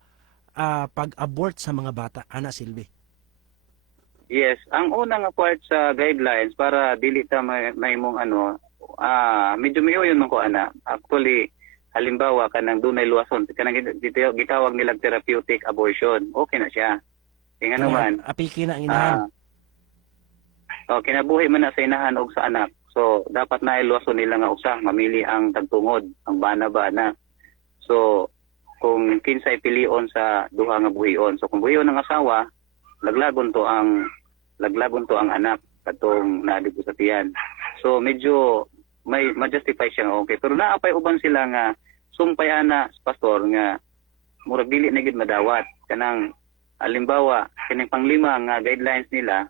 pag-abort sa mga bata ana Silvi. Yes, ang una nga part sa guidelines para dili ta mahimong medyo miuyon man ko ana. Actually, halimbawa kanang dunay luwason, kanang gitawag nilang therapeutic abortion. Okay na siya. Tingnan naman. Apiki na ang inahan. Kinabuhi man na sa inahan og sa anak. So, dapat na iluwason nila nga usa, mamili ang tagtungod, ang bana-bana. So, kung kinsay pilion sa duha nga buhion. So, kung buhion ng asawa, laglagon to ang anak katong naadto sa tiyan. So medyo may ma-justify siya nga okay. Pero naapay uban sila nga sumpay ana sa pastor nga murag dili na gid madawat kanang halimbawa kining panglima nga guidelines nila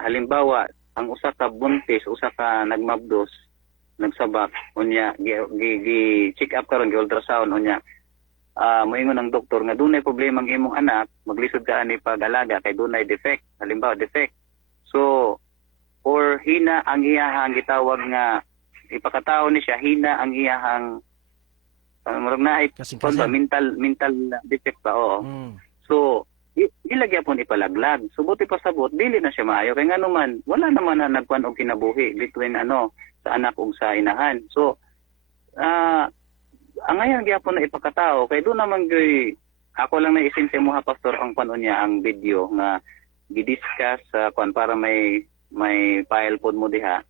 halimbawa ang usa ka buntis, usa ka nagmabdos, nagsabak unya gi check up karon gi ultrasound unya moingon ang doktor nga dunay problema ang imong anak, maglisod ka ani pag-alaga kay dunay defect, halimbawa defect. So or hina ang iyahang gitawag nga ipakatao ni siya hina ang iyahang murag na mental defect ba oo. So ilagya po ipalaglag. So buti pa sabot dili na siya maayo kay ngano man wala naman na nagkuan og kinabuhi between sa anak ug sa inahan. So ang ngayon gyapon na ipakatao kay do naman gyud ako lang na isin sa mo ha pastor ang panon niya ang video nga gidiscuss kuan para may file pod mo diha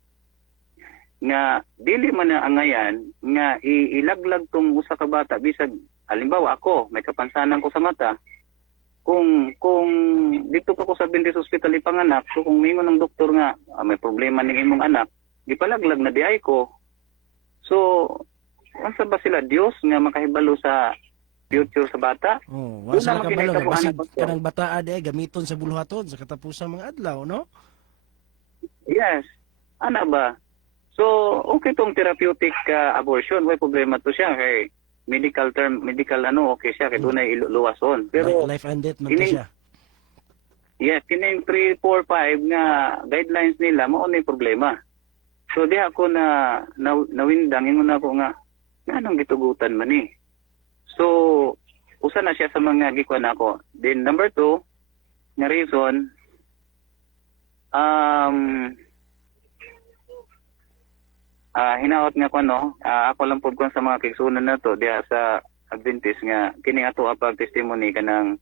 nga dili man na ang ngayon nga ilaglag tong usa ka bata bisag halimbawa ako may kapansanan ko sa mata kung dito pa ko sa Adventist Hospital ipanganak so kung mingon ng doktor nga may problema ning imong anak gipalaglag na di ay ko so unsa ba sila Dios nga makahibalo sa future sa bata? Wa sila kabalo basig kanang bataa di gamiton sa buluhaton sa katapusang mga adlaw no? Yes. Ana ba? So okay tong therapeutic abortion, way problema to siya kay medical okay siya kay dunay luwason. Pero life and death man to siya. Yes, kining 3, 4, 5 nga guidelines nila mao na problema. So di ako nawindang ingon ako nga anong gitugutan man ni. So usa na siya sa mga gikuan ako. Then number 2 nga reason hinaot nga ko ako lang pud ko sa mga kaigsunan nato diha sa Adventist nga kini ato pag testimony kanang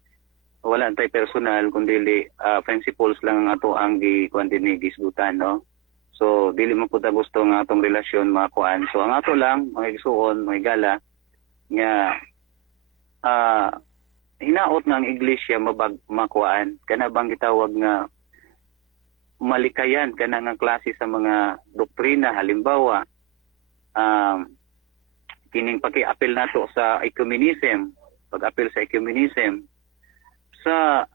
wala tay personal kundi principles lang ang ato ang gikuan dinhi gisgutan no. So dili man pud gusto nga atong relasyon makuan. So ang ato lang mga igsuon, mga gala nga hinaot nga ang iglesia makuan kana bang gitawag nga malikayan kana nga klase sa mga doktrina halimbawa kining pag-apil nato sa ecumenism pag-apil sa ecumenism sa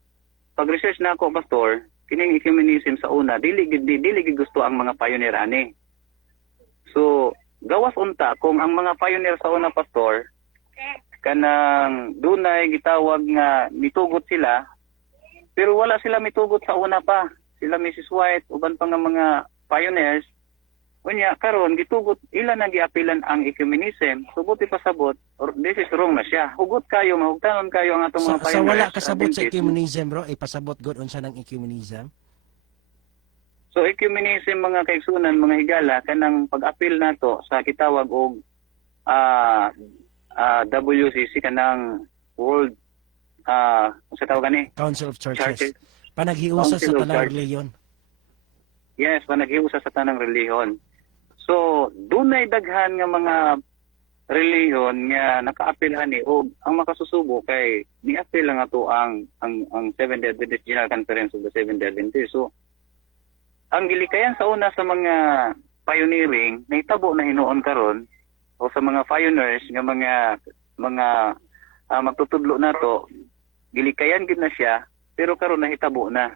pag-research nako pastor kining ecumenism sa una dili gid gusto ang mga pioneer ani so gawas unta kung ang mga pioneer sa una pastor kanang dunay gitawag nga mitugot sila pero wala sila mitugot sa una pa sila Mrs. White uban pa nga mga pioneers unya karon gitugot ila na giapilan ang ecumenism so buti pasabot or this is wrong na siya hugot kayo mahugtanon kayo ang atong mga pioneers sa wala kasabot sa ecumenism bro ipasabot god unsa ng ecumenism so ecumenism mga kaigsunan mga higala kanang pag-apil nato sa kitawag og WCC kanang World sa tawag gani Council of Churches. Panaghiusa sa tanang reliyon. Yes, panaghiusa sa tanang reliyon. So, dunay daghan nga mga reliyon nga nakaapil ani o ang makasusubo kay niapil lang ato ang Seventh-day Adventist General Conference of the Seventh-day Adventist. So, ang gilikayan sa una sa mga pioneering nahitabo na hinuon karon o sa mga pioneers nga mga magtutudlo nato gilikayan gid na siya pero karon nahitabo na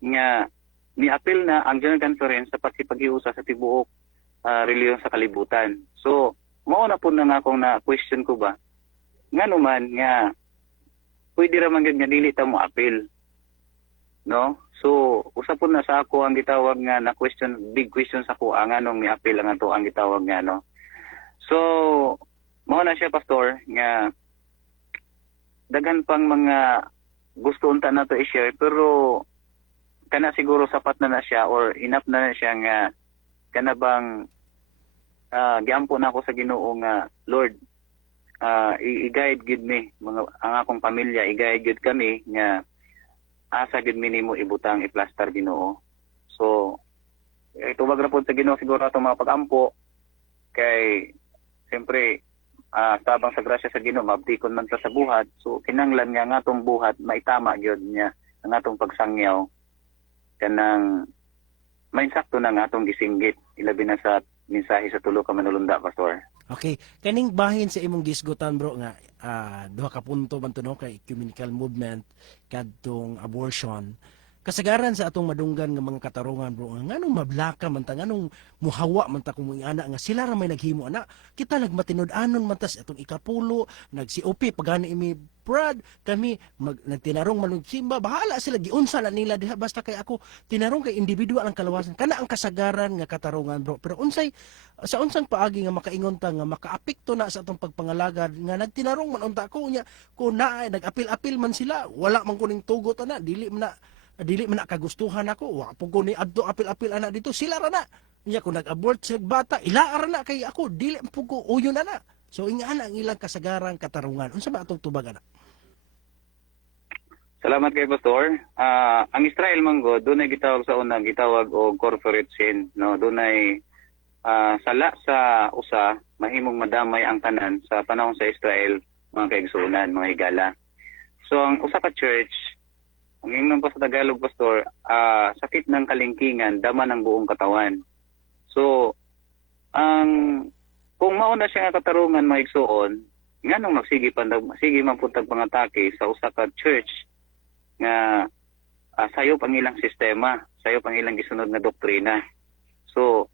nga niapil na ang General Conference sa paghiusa sa tibuok reliyon sa kalibutan. So, mao na po na nga akong na-question ko ba, nga naman nga, pwede raman nga dili ta mo apil. No? So, usapon na sa ako ang gitawag nga na-question, big question sa ko, nga nung niapil ang ato ang gitawag nga, no? So, mao na siya, Pastor, nga daghan pang mga gusto unta na to i-share pero kana siguro sapat na siya or enough na siya nga kana bang giampo na ako sa Ginoo nga Lord i-guide gid me mga ang akong pamilya i-guide gid kami nga asa gid mi nimo ibutang i-plaster Ginoo. So tubag ra pud sa Ginoo siguro ato mga pag-ampo kay siyempre tabang sa grasya sa Ginoo mabtikon man ta sa buhat so kinanglan nga atong buhat maitama gyud niya ang atong pagsangyaw kanang may sakto na nga atong gisinggit ilabi na sa mensahe sa tulo ka manulunda, Pastor. Okay, kaning bahin sa imong gisgutan bro nga duha ka punto man to no kay ecumenical movement kadtong abortion. Kasagaran sa atong madunggan nga mga katarungan bro nga nganong mablaka man ta nganong muhawa man ta kung ana nga sila ra may naghimo ana kita nagmatinud-anon man ta sa atong ikapulo nagsiupi pagani imi Brad kami nagtinarong manugsimba bahala sila giunsa na nila diha basta kay ako tinarong kay individual ang kalawasan kana ang kasagaran nga katarungan bro pero unsay sa unsang paagi nga makaingon ta nga makaapekto na sa atong pagpangalagad nga nagtinarong man unta ko nya kung naa nagapil-apil man sila wala man kuning tugot ana dili man na kagustuhan ako wa po ko ni adto apil-apil ana dito sila ra na nya kung nag-abort sila bata ila ra na kay ako dili po ko uyon ana so ingana ang ilang kasagaran katarungan unsa ba atong tubag ana. Salamat kay Pastor. Ang Israel manggo dunay gitawag sa una gitawag og corporate sin, no? Dunay sala sa usa mahimong madamay ang tanan sa panahon sa Israel mga kaigsuonan, mga higala. So ang usa ka church ang ingnon pa sa Tagalog, Pastor, sakit ng kalingkingan, dama ng buong katawan. So kung mao na siya nga katarungan mga igsuon, nganong magsige man puntag pangatake sa usa ka church nga sayop ang ilang sistema, sayop ang ilang gisunod nga doktrina. So,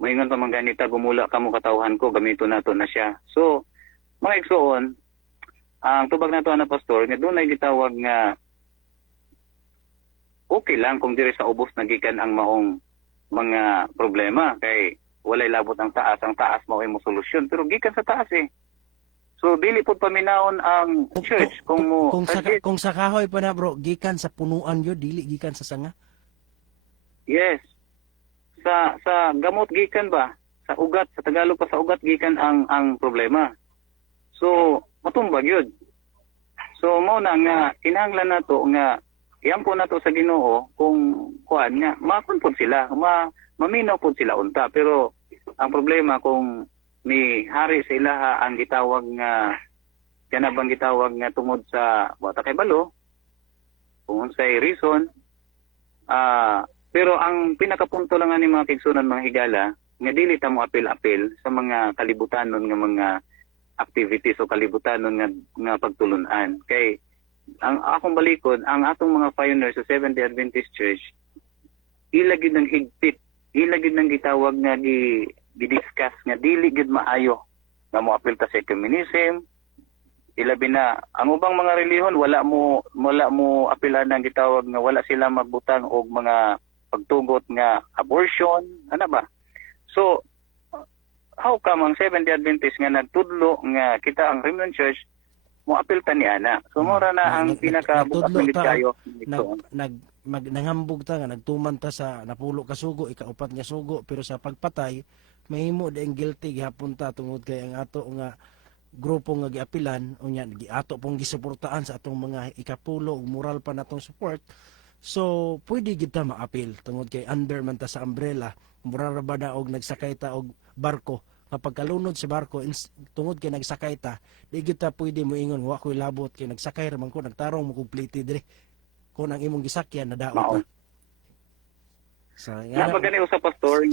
moingon pa man ganita gumula kamo katawhan ko, gamito nato na siya. So, mga igsuon, ang tubag nato na pastor, nga dunay gitawag nga okay lang kung diri sa ubos nagikan ang maong mga problema kay walay labot ang taas mao imong solusyon pero gikan sa taas eh. So dili pud paminaon ang church kung kung sa kahoy pa na bro gikan sa punuan yo dili gikan sa sanga. Yes. Sa gamot gikan ba? Sa ugat, sa Tagalog pa sa ugat gikan ang problema. So matumbag yun. So mao na nga kinahanglan nato nga iampo nato sa Ginoo kung kuan nga makon pud sila, maminaw pud sila unta pero ang problema kung ni hari sa ilaha ang gitawag nga kanabang gitawag nga tungod sa wata kay balo kung unsay reason pero ang pinakapunto lang ani mga kigsunan mga higala nga dili ta mo apil-apil sa mga kalibutanon nga mga activities o kalibutanon nga pagtulunan kay ang akong balikod ang atong mga pioneers sa Seventh-day Adventist Church ilagid ng higpit ilagid ng gitawag nga gidiscuss nga dili gid maayo nga mo apil ta sa ecumenism ilabi na ang ubang mga relihon wala mo apilan ng gitawag nga wala sila magbutang og mga pagtugot nga abortion ana ba so how come ang Seventh-day Adventist nga nagtudlo nga kita ang Remnant Church mo apil ta ni ana so mora na ang pinaka bukas kayo nanghambog ta nga nagtuman ta sa napulo ka sugo ikaupat nga sugo pero sa pagpatay mahimo ding guilty gihapon ta tungod kay ang ato nga grupo nga giapilan unya ato pong gisuportaan sa atong mga ikapulo ug moral pa natong support so pwede gid ta maapil tungod kay under man ta sa umbrella mura ra ba na og nagsakay ta og barko nga pagkalunod sa barko tungod kay nagsakay ta di gid ta pwede moingon wa koy labot kay nagsakay ra man ko nagtarong mo complete dire kung ang imong gisakyan nadaot na. So, napagani usap pastor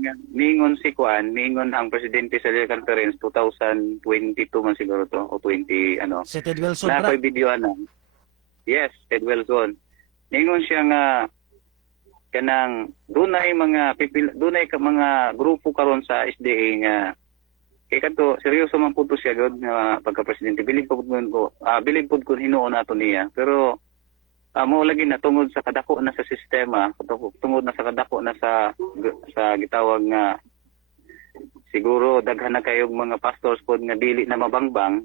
nga mingon si Kuan mingon ang presidente sa General Conference 2022 man siguro to o 20 ano si Ted Wilson na koy video ana yes Ted Wilson mingon siya nga kanang dunay mga grupo karon sa SDA nga kay kadto seryoso man pud siya gud nga pagka presidente bilib pud ko hinuon nato niya pero mo lagi na tungod sa kadako na sa sistema tungod na sa kadako na sa gitawag nga siguro daghan na kayog mga pastors pod nga dili na mabangbang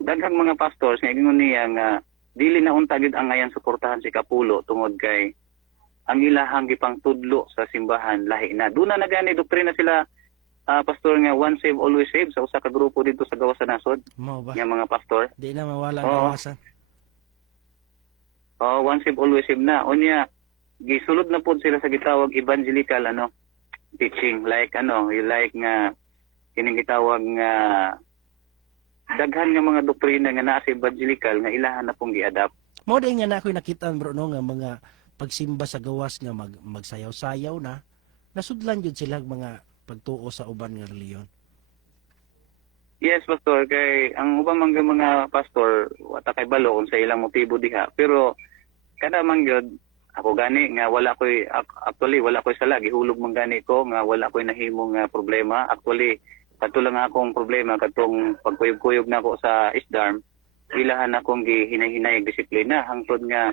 daghang mga pastors nga ingon niya nga dili na unta gid ang ngayon suportahan si Kapulo tungod kay ang ilahang gipang tudlo sa simbahan lahi na duna na gani doktrina sila pastor nga one save always save sa usa ka grupo dito sa gawas sa nasod nga mga pastor di na mawala ang gawasan one save always save na unya gisulod na pud sila sa gitawag evangelical teaching like nga kining gitawag nga daghan nga mga doktrina nga naa sa evangelical nga ilahan na pong gi-adapt mo din nga na ako'y nakita bro no nga mga pagsimba sa gawas nga magsayaw-sayaw na nasudlan jud sila mga pagtuo sa uban nga reliyon. Yes, pastor, kay ang ubang mga pastor wata kay balo kung sa ilang motibo diha, pero kada man gyud ako gani nga wala koy actually wala koy sala gihulog man gani ko nga wala koy nahimong problema. Actually kadto lang akong problema kadtong pagkuyog-kuyog nako sa isdarm, ilahan akong gihinay-hinay disiplina hangtod nga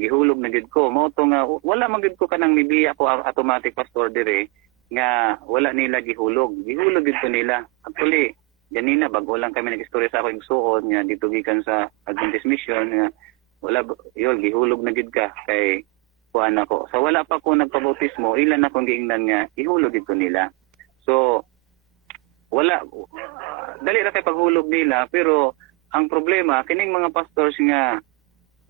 gihulog na gid ko. Mao to nga wala man gid ko kanang mibiya ko automatic pastor dire nga wala nila gihulog. Gihulog gid ko nila. Actually ganina bago lang kami nag-istorya sa akong igsuon nga dito gikan sa Adventist Mission nga wala yun gihulog na gid ka kay kuan ako. Sa wala pa ko nagpabautismo, ilan akong giingnan nga ihulog gid ko nila. So wala dali ra kay paghulog nila, pero ang problema kining mga pastors nga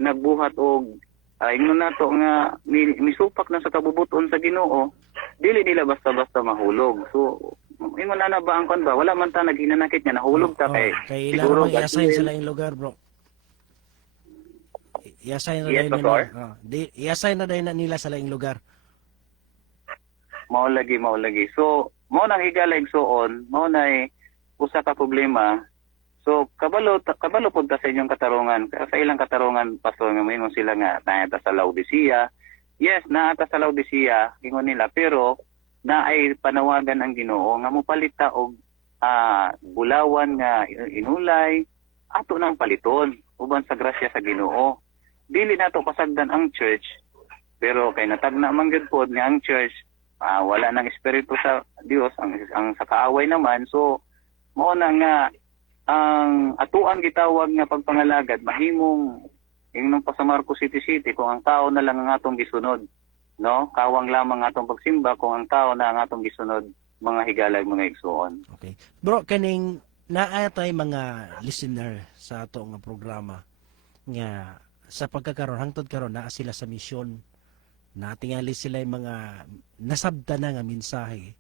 nagbuhat og ingnon nato nga misupak na sa kabubuton sa Ginoo, dili nila basta-basta mahulog. So ingon na ba ang kon ba wala man ta naghinanakit nga nahulog ta kay ilang mga i-assign sa laing lugar, bro. I-assign na Yes, dahil pastor. i-assign na dahil na nila sa laing lugar. mao lagi. So mao nang higala igsuon, mao nay usa ka problema. So kabalo pud ta sa inyong katarungan, sa ilang katarungan pastor nga moingon sila nga naata sa Laodicea. Yes, naata sa Laodicea ingon nila, pero naay panawagan ang Ginoo nga mopalit ta og bulawan nga inulay ato nang paliton uban sa grasya sa Ginoo. Dili nato pasagdan ang church, pero kay natagna man gyud pod nga ang church wala nang espiritu sa Dios, ang sa kaaway naman. So mao na nga ang atuang gitawag nga pagpangalagad mahimong ingnon pa sa Marcos City kung ang tao na lang ang atong gisunod, no? Kawang lamang atong pagsimba kung ang tao na ang atong gisunod, mga higalag, mga igsuon. Okay. Bro, kaning naatay mga listener sa ato nga programa nga sa pagkakaroon hangtod karon naa sila sa misyon. Natingali sila yung mga nasabta na nga mensahe.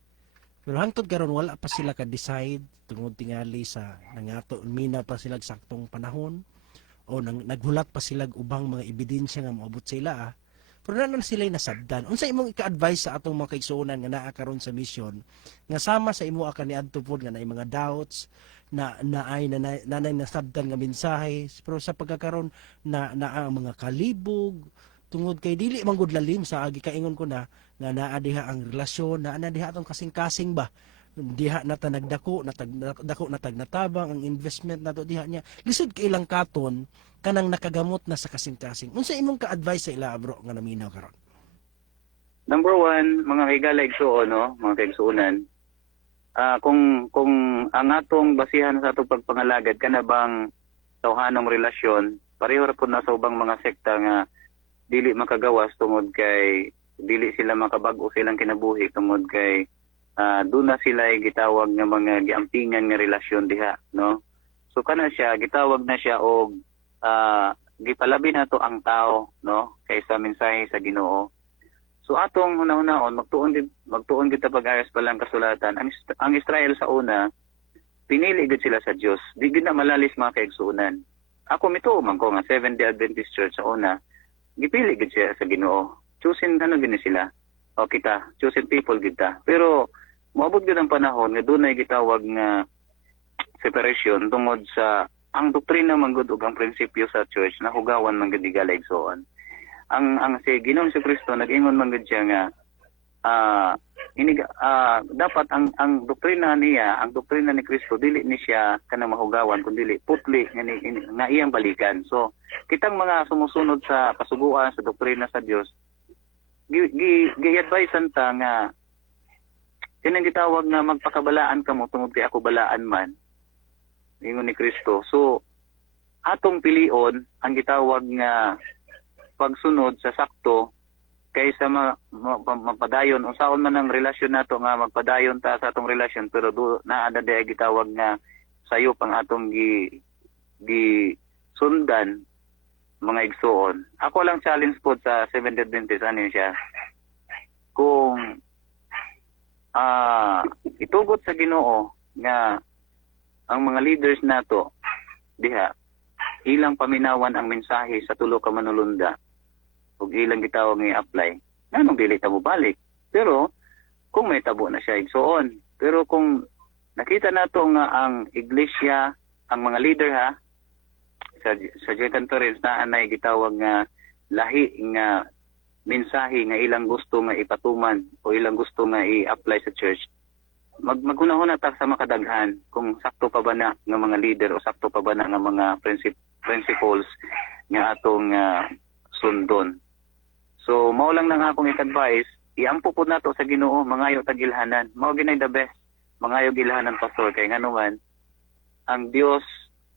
Pero hangtod karon wala pa sila ka-decide tungod tingali sa nangato mina pa sila saktong panahon o naghulat pa sila ubang mga ebidensya nga moabot sa ila. Pero nanon sila nasabdan. Unsa imong ika-advise sa atong mga kaigsuonan nga naa karon sa mission nga sama sa imo ka niadto pod nga naay mga doubts na nanay nasabdan nga mensahe, pero sa pagkakaroon na ang mga kalibog tungod kay dili man gud lalim sa agi kaingon ko na nga naa diha ang relasyon, naa diha atong kasing-kasing ba, diha na ta nagdako natabang ang investment nato diha niya lisod kay ilang katon kanang nakagamot na sa kasing-kasing. Unsa imong ka-advise sa ila, bro, nga naminaw karon? Number one, mga higala igsuon, no, mga kaigsuonan, kung ang atong basihan sa atong pagpangalagad kana bang tawhanong relasyon, pareho ra pud na sa ubang mga sekta nga dili makagawas tungod kay dili sila makabag-o silang kinabuhi tungod kay doon na sila ay gitawag nga mga giampingan nga relasyon diha, no? So kana siya gitawag na siya og gipalabi na to ang tao, no, kaysa mensahe sa Ginoo. So atong una-unaon magtuon gid ta pag-ayos pa lang kasulatan. Ang Israel sa una pinili gid sila sa Dios. Di gid na malalis mga kaigsuonan. Ako mituo man ko nga Seventh-day Adventist Church sa una, gipili gid siya sa Ginoo. Chosen gid sila. O kita, chosen people gid ta. Pero moabot gid ang panahon nga dunay gitawag nga separation tungod sa ang doktrina man gud ug ang prinsipyo sa church na hugawan man gid igaligsoon. Ang si Ginoong Kristo nag-ingon man gud siya nga dapat ang doktrina niya, ang doktrina ni Kristo dili ni siya kanang mahugawan kundi putli nga iyang balikan. So kitang mga sumusunod sa kasuguan sa doktrina sa Dios, gi-advisean ta nga kinang gitawag na magpakabalaan kamo tungod kay ako balaan man, ingon ni Kristo. So atong pilion ang gitawag nga pagsunod sa sakto kaysa mapadayon unsaon man ang relasyon nato nga magpadayon ta sa atong relasyon, pero naa na day gitawag nga sayo pang atong gi sundan mga igsuon. Ako lang challenge po sa Seventh-day Adventist ano siya, kung itugot sa Ginoo nga ang mga leaders nato diha ilang paminawan ang mensahe sa tulo ka manulunda ug ilang gitawag nga i-apply, nganong dili ta mo balik. Pero kung may tabo na siya igsuon. Pero kung nakita nato nga ang iglesia, ang mga leader ha, sa Joy Cantorens na anay gitawag nga lahi nga mensahe nga ilang gusto nga ipatuman o ilang gusto nga i-apply sa church, maghunahuna ta sa makadaghan kung sakto pa ba na nga mga leader o sakto pa ba na nga mga principles nga atong sundon. So mao lang nang akong i-advise, iampo po nato sa Ginoo, mangayo tag ilhanan. Mao ginay the best, mangayo ilhanan pastor, kay nganuman ang Dios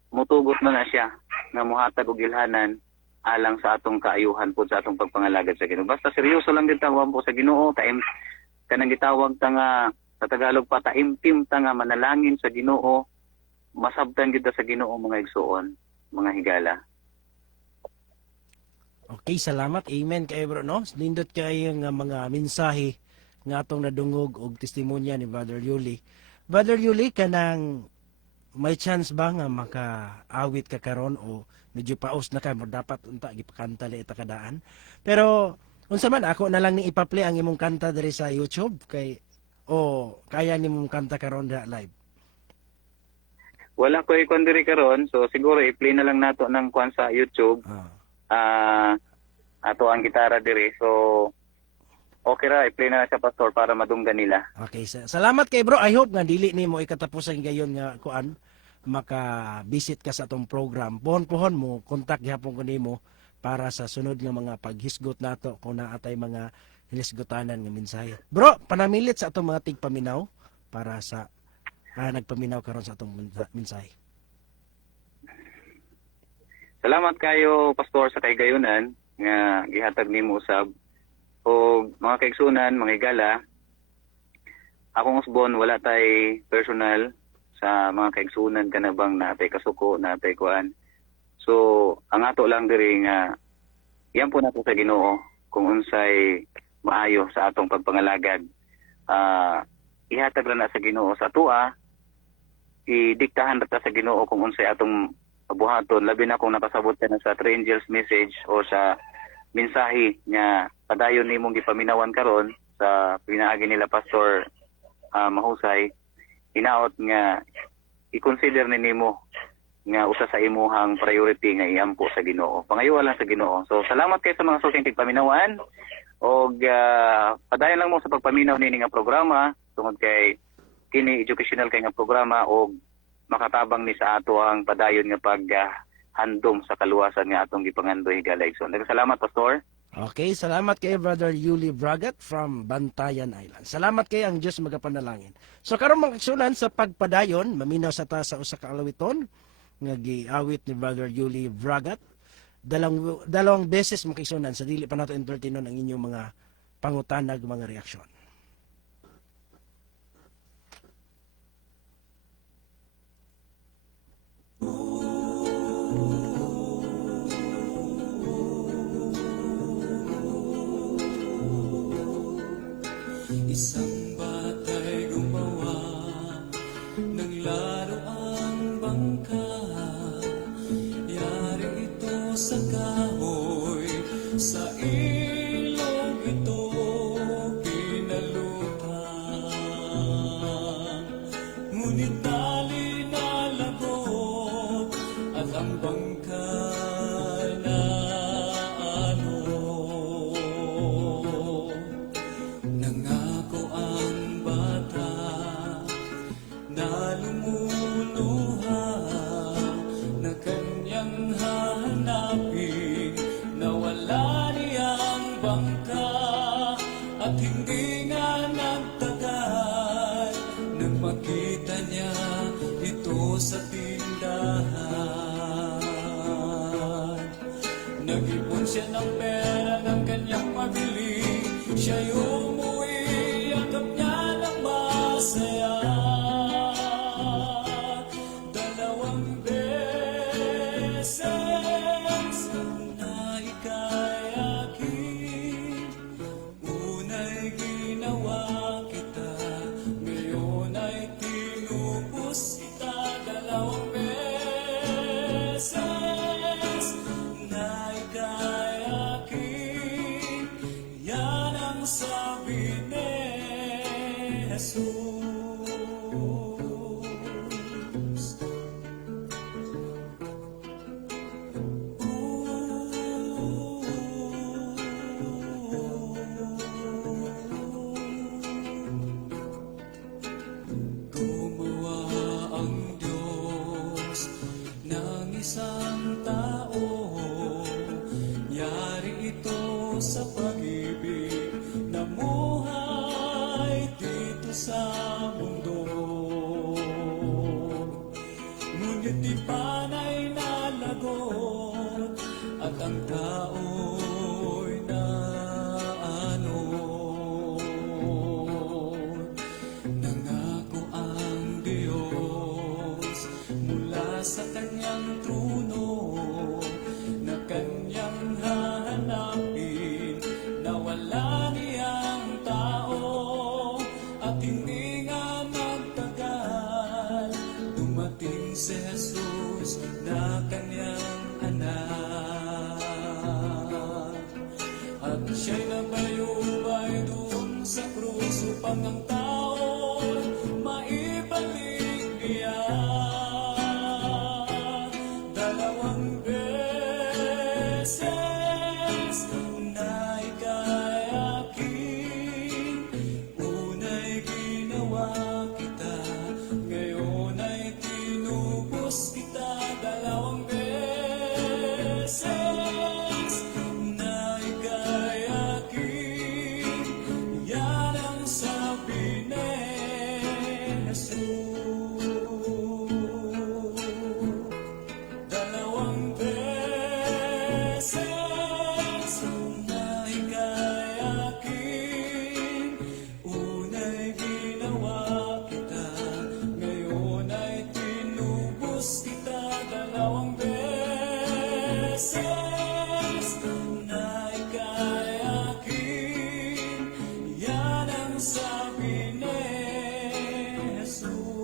mutugot na siya nga muhatag og ilhanan alang sa atong kaayuhan po sa atong pagpangalagad sa Ginoo. Basta seryoso lang din tawag po sa Ginoo, kanang gitawag ta nga sa Tagalog pa taimtim ta nga manalangin sa Ginoo, masabtan kita sa Ginoo mga igsuon, mga higala. Okay, salamat. Amen kay bro, no? Nindot kayo nga mga mensahe nga atong nadungog og testimonya ni Brother Yuli. Brother Yuli, kanang may chance ba nga makaawit ka karon o medyo paus na ka mo dapat unta gipakanta li ita kadaan. Pero unsa man ako na lang ni ipa-play ang imong kanta diri sa YouTube kay o kaya nimong kanta karon da live. Wala ko ikon diri karon, so siguro i-play na lang nato ng kwan sa YouTube. Ato ang gitara diri. So okay ra, i-play na sa pastor para madunggan nila. Okay, salamat kay bro. I hope nga dili nimo ikatapusan gayon nga kuan maka-visit ka sa atong program. Pohon-pohon mo, kontak gihapon ko nimo para sa sunod nga mga paghisgot nato kung naatay mga hinisgotanan nga mensahe. Bro, panamilit sa atong mga tigpaminaw para sa nagpaminaw karon sa atong mensahe. Salamat kayo pastor sa kaygayonan nga gihatag nimo usab. O mga kaigsunan, mga higala, akong usbon wala tay personal sa mga kaigsunan kanabang natay kasuko, natay kuan. So, ang ato lang diri nga iyan po nato sa Ginoo kung unsay maayo sa atong pagpangalagad. Ihatag ra na sa Ginoo sa tua, idiktahan ra ta sa Ginoo kung unsay atong buhaton, labi na kung nakasabot ka na sa 3 angels message o sa mensahe nga padayon nimong gipaminawan karon sa pinaagi nila Pastor Mahusay, hinaot nga i-consider ni nimo nga usa sa imuhang priority nga iampo sa Ginoo. Pangayo lang sa Ginoo. So salamat kay sa mga suking tigpaminawan og padayon lang mo sa pagpaminaw nini nga programa tungod kay kini educational kay nga programa og makatabang ni sa ato ang padayon nga handom sa kaluwasan nga atong gipangandoy higala igsoon. Salamat pastor. Okay, salamat kay Brother Yuli Bragat from Bantayan Island. Salamat kay ang Diyos magapanalangin. So karon magsunan sa pagpadayon, maminaw sa ta sa usa ka alawiton nga giawit ni Brother Yuli Bragat. Dalawang beses makisunan sa dili pa nato entertainon ang inyong mga pangutanag, mga reaksyon. Isang batay gumawa ng laro ang bangka. Yari ito sa kahoy, sa ilog ito pinalutang. Ngunit tali na lagot at ang bangka na nangako ang Jesus. Gumawa ang Diyos ng isang tao. Yari ito sa pag-ibig na muhay dito sa mundo. Ngunit di panay nalagot at ang tao'y naano. Nangako ang Diyos mula sa kanyang trono na kanyang hahanapin na wala niyang tao at hindi nga nagtagal dumating si Jesus na kanyang anak at siya'y nabayubay doon sa krus upang ang tao maibalik niya. Dalawang beses na ika'y akin, una'y ginawa kita, ngayon ay tinubos kita. Dalawang beses na ika'y akin, yan ang sabi ni Jesus. Dalawang beses na ika'y akin, una'y ginawa kita, ngayon ay tinubos kita. Dalawang beses na ika'y akin, yan ang sabi ni Jesus.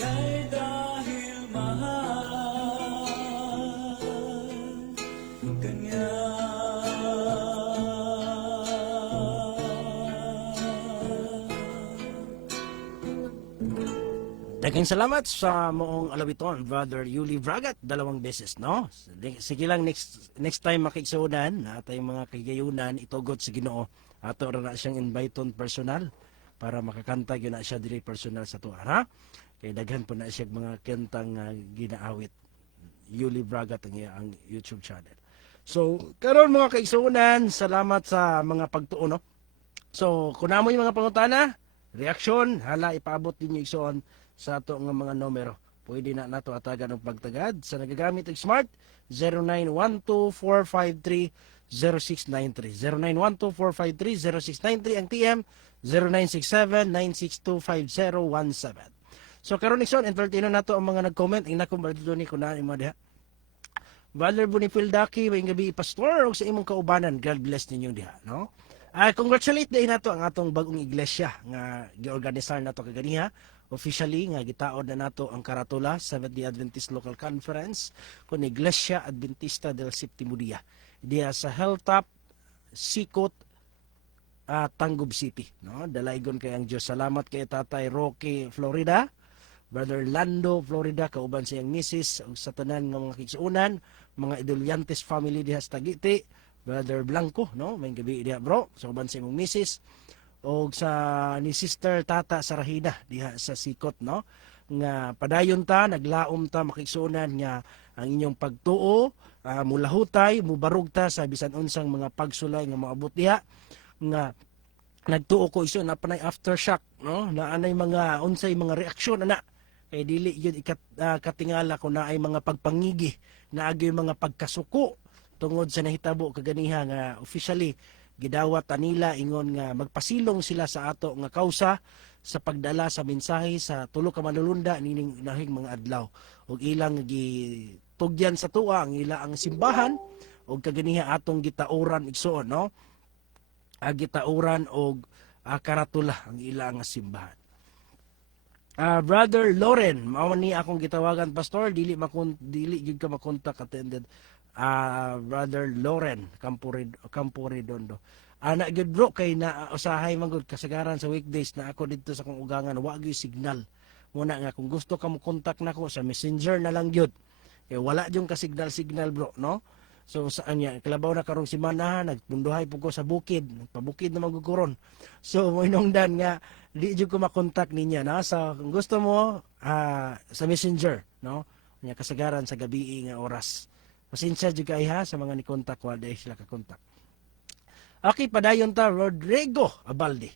Ya'y dahil mahal kanya. Daghang salamat sa moong alawiton, Brother Yuli Bragat, 2 beses, no? Sige lang, next time makiksunan, atay mga kigayunan, itugot sa Ginoo. Ato ra na siyang inviton personal para makakanta yun na siya dili personal sa tuwa, ha? Kaya daghan po na siya mga kentang ginaawit. Yuli Bragat ang YouTube channel. So, karon mga kaigsunan, salamat sa mga pagtuon, no? So, kung namo yung mga pangutana, reaksyon, hala ipaabot ninyo igsoon sa ato nga mga numero. Pwede na nato atagan og pagtagad sa nagagamit og smart 0912-453-0693. 0912-453-0693 ang TM 0967-9625017. So karon igsoon entertaino nato ang mga nag-comment ing nakumbaldo ni kunan imo diha. Valer Bonifil Daki, may gabi pastor og sa imong kaubanan. God bless ninyo diha, no? Congratulate din nato ang atong bagong iglesia nga giorganisar nato kaganiha. Officially nga gitaod na nato ang karatula Seventh-day Adventist Local Conference kun Iglesia Adventista del Séptimo Día diha sa Hilltop, Sikot, Tangub City, no? Dalaygon kay ang Dios. Salamat kay Tatay Roque Florida, Brother Lando Florida, kauban sa iyang misis ug sa tanan nga mga kigsuunan, mga Idoliantes family diha sa Tagiti, Brother Blanco, no? May gabi diha bro, sa kauban sa imong misis o sa ni Sister Tata Sarahina diha sa Sikot, no? Nga padayon ta, naglaom ta makigsuunan nga ang inyong pagtuo, mulahutay, mubarog ta sa bisan unsang mga pagsulay nga maabot diha nga nagtuo ko iso na panay aftershock, no? Na anay mga unsay mga reaksyon ana kay dili yun katingala ko na ay mga pagpangigi na agi mga pagkasuko tungod sa nahitabo kaganiha nga officially gidawat nila ingon nga magpasilong sila sa ato nga kausa sa pagdala sa mensahe sa tulo ka manulunda nining nahing mga adlaw ug ilang gitugyan sa tuwa ang ila ang simbahan ug kaganiha atong gitauran igsoon, no? Gitauran og karatula ang ila nga simbahan. Brother Loren, mao ni akong gitawagan pastor, dili gyud ka makontak attended Brother Loren Camporedondo. Ana gyud bro kay na usahay man gud kasagaran sa weekdays na ako dito sa kong ugangan wa gyud signal. Muna nga kung gusto ka mo contact nako sa Messenger na lang gyud. Eh wala jung ka signal bro, no? So saan niya, kalabaw na karong simana, nagpunduhay po ko sa bukid, pabukid na magkukuron. So mo inungdan nga, di jud ko makontak ninya na. So kung gusto mo, sa Messenger, no? Nya kasagaran sa gabi nga oras. Pasensya jud kay ha sa mga ni kontak wa dai sila ka kontak. Okay, padayon ta Rodrigo Abalde.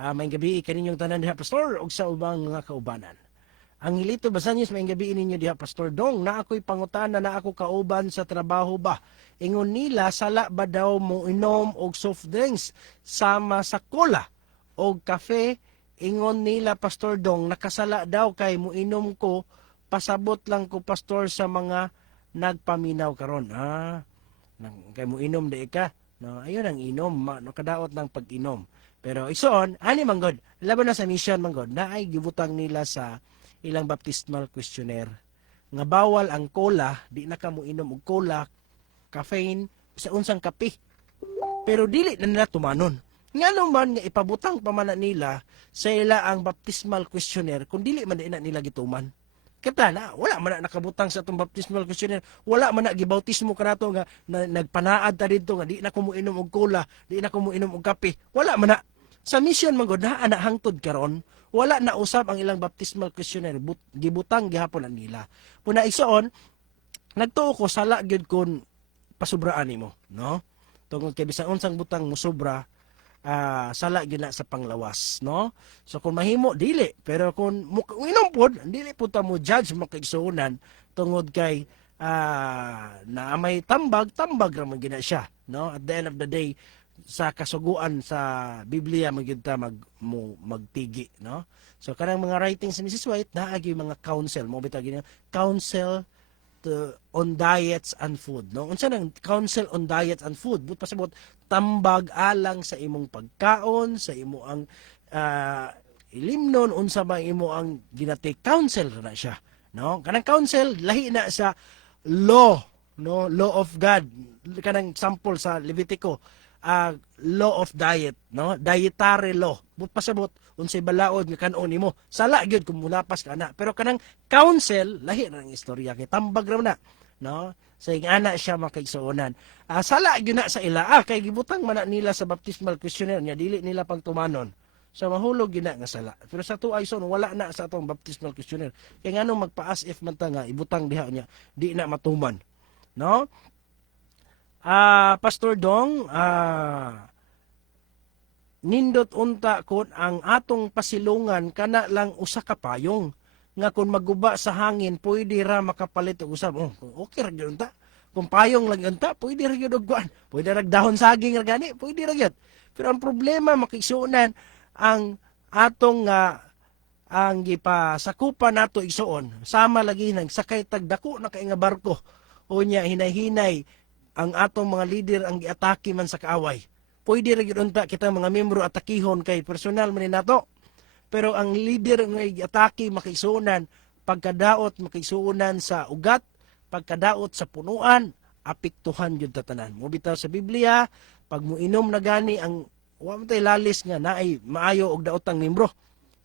May gabi kaninyong tanan diha pastor og sa ubang mga kaubanan. Ang hilito basan may gabi ninyo diha Pastor Dong na ako'y pangutana na ako kauban sa trabaho ba. Ingon nila sala ba daw mo inom og soft drinks sama sa cola og kafe. Ingon nila Pastor Dong nakasala daw kay mo inom ko pasabot lang ko pastor sa mga nagpaminaw karon. Kay mo inom di ka. No, ayun ang inom, kadaot ng pag-inom. Pero isoon, ani manggod, laban na sa mission manggod na ay gibutang nila sa ilang baptismal questionnaire nga bawal ang cola, di na ka mo inom og cola, caffeine, sa unsang kape. Pero dili na nila tumanon. Nga naman nga ipabutang pa man nila sa ila ang baptismal questionnaire kung dili man na nila gituman. Kita na, wala man na nakabutang sa itong baptismal questionnaire, wala man na gibautismo ka na to nga nagpanaad ta dito nga di na ko mo inom og cola, di na ko mo inom og kape, wala man na. Sa mission man gud na hangtod karon, wala na usab ang ilang baptismal questionnaire, gibutang gihapon ang nila. Puna isoon, nagtuo ko sala gyud kon pasubraan nimo, no? Tungod kay bisan unsang butang mo sobra, sala gyud na sa panglawas, no? So kung mahimo dili, pero kung inom pod, dili pud ta mo judge makaigsuonan tungod kay na may tambag ra man gina siya, no? At the end of the day, sa kasuguan sa Biblia magyud ta magtigi, no? So kanang mga writings ni Mrs. White naagi mga counsel mo bitaw gina counsel on diets and food, no? Unsa nang counsel on diets and food? But pasabot tambag alang sa imong pagkaon, sa imo ang ilimnon unsa ba imo ang ginatake counsel na siya, no? Kanang counsel lahi na sa law, no? Law of God. Kanang sample sa Levitico, law of diet, no? Dietary law. But pasabot unsay balaod nga kanon nimo. Sala gyud kung mulapas ka na. Pero kanang counsel lahi na ang istorya kay tambag ra na, no? Sa ana siya makaigsuonan. Sala gyud na sa ila kay gibutang man na nila sa baptismal questionnaire nya dili nila pang tumanon. So mahulog gyud na nga sala. Pero sa tuay son wala na sa atong baptismal questionnaire. Kay nganong magpa-as if man ta nga ibutang diha nya di na matuman, no? Pastor Dong, nindot unta kun ang atong pasilungan kana lang usa ka payong nga kung maguba sa hangin pwede ra makapalit og usab. Okay ra gyud unta. Kung payong lang unta pwede ra gyud og kuan. Pwede ra dahon saging ra gani, pwede ra gyud. Pero ang problema makigsuonan ang atong ang gipasakupan nato igsuon sama lagi nang sakay tag dako na kay nga barko unya hinay-hinay ang atong mga leader ang giatake man sa kaaway. Pwede ra gyud unta kita mga miyembro atakihon kay personal man ni nato. Pero ang leader nga giatake makigsuonan pagkadaot makigsuonan sa ugat, pagkadaot sa punuan, apektuhan gyud ta tanan. Mo bitaw sa Biblia, pag muinom na gani ang wa man tay lalis nga naay maayo og daotang miyembro.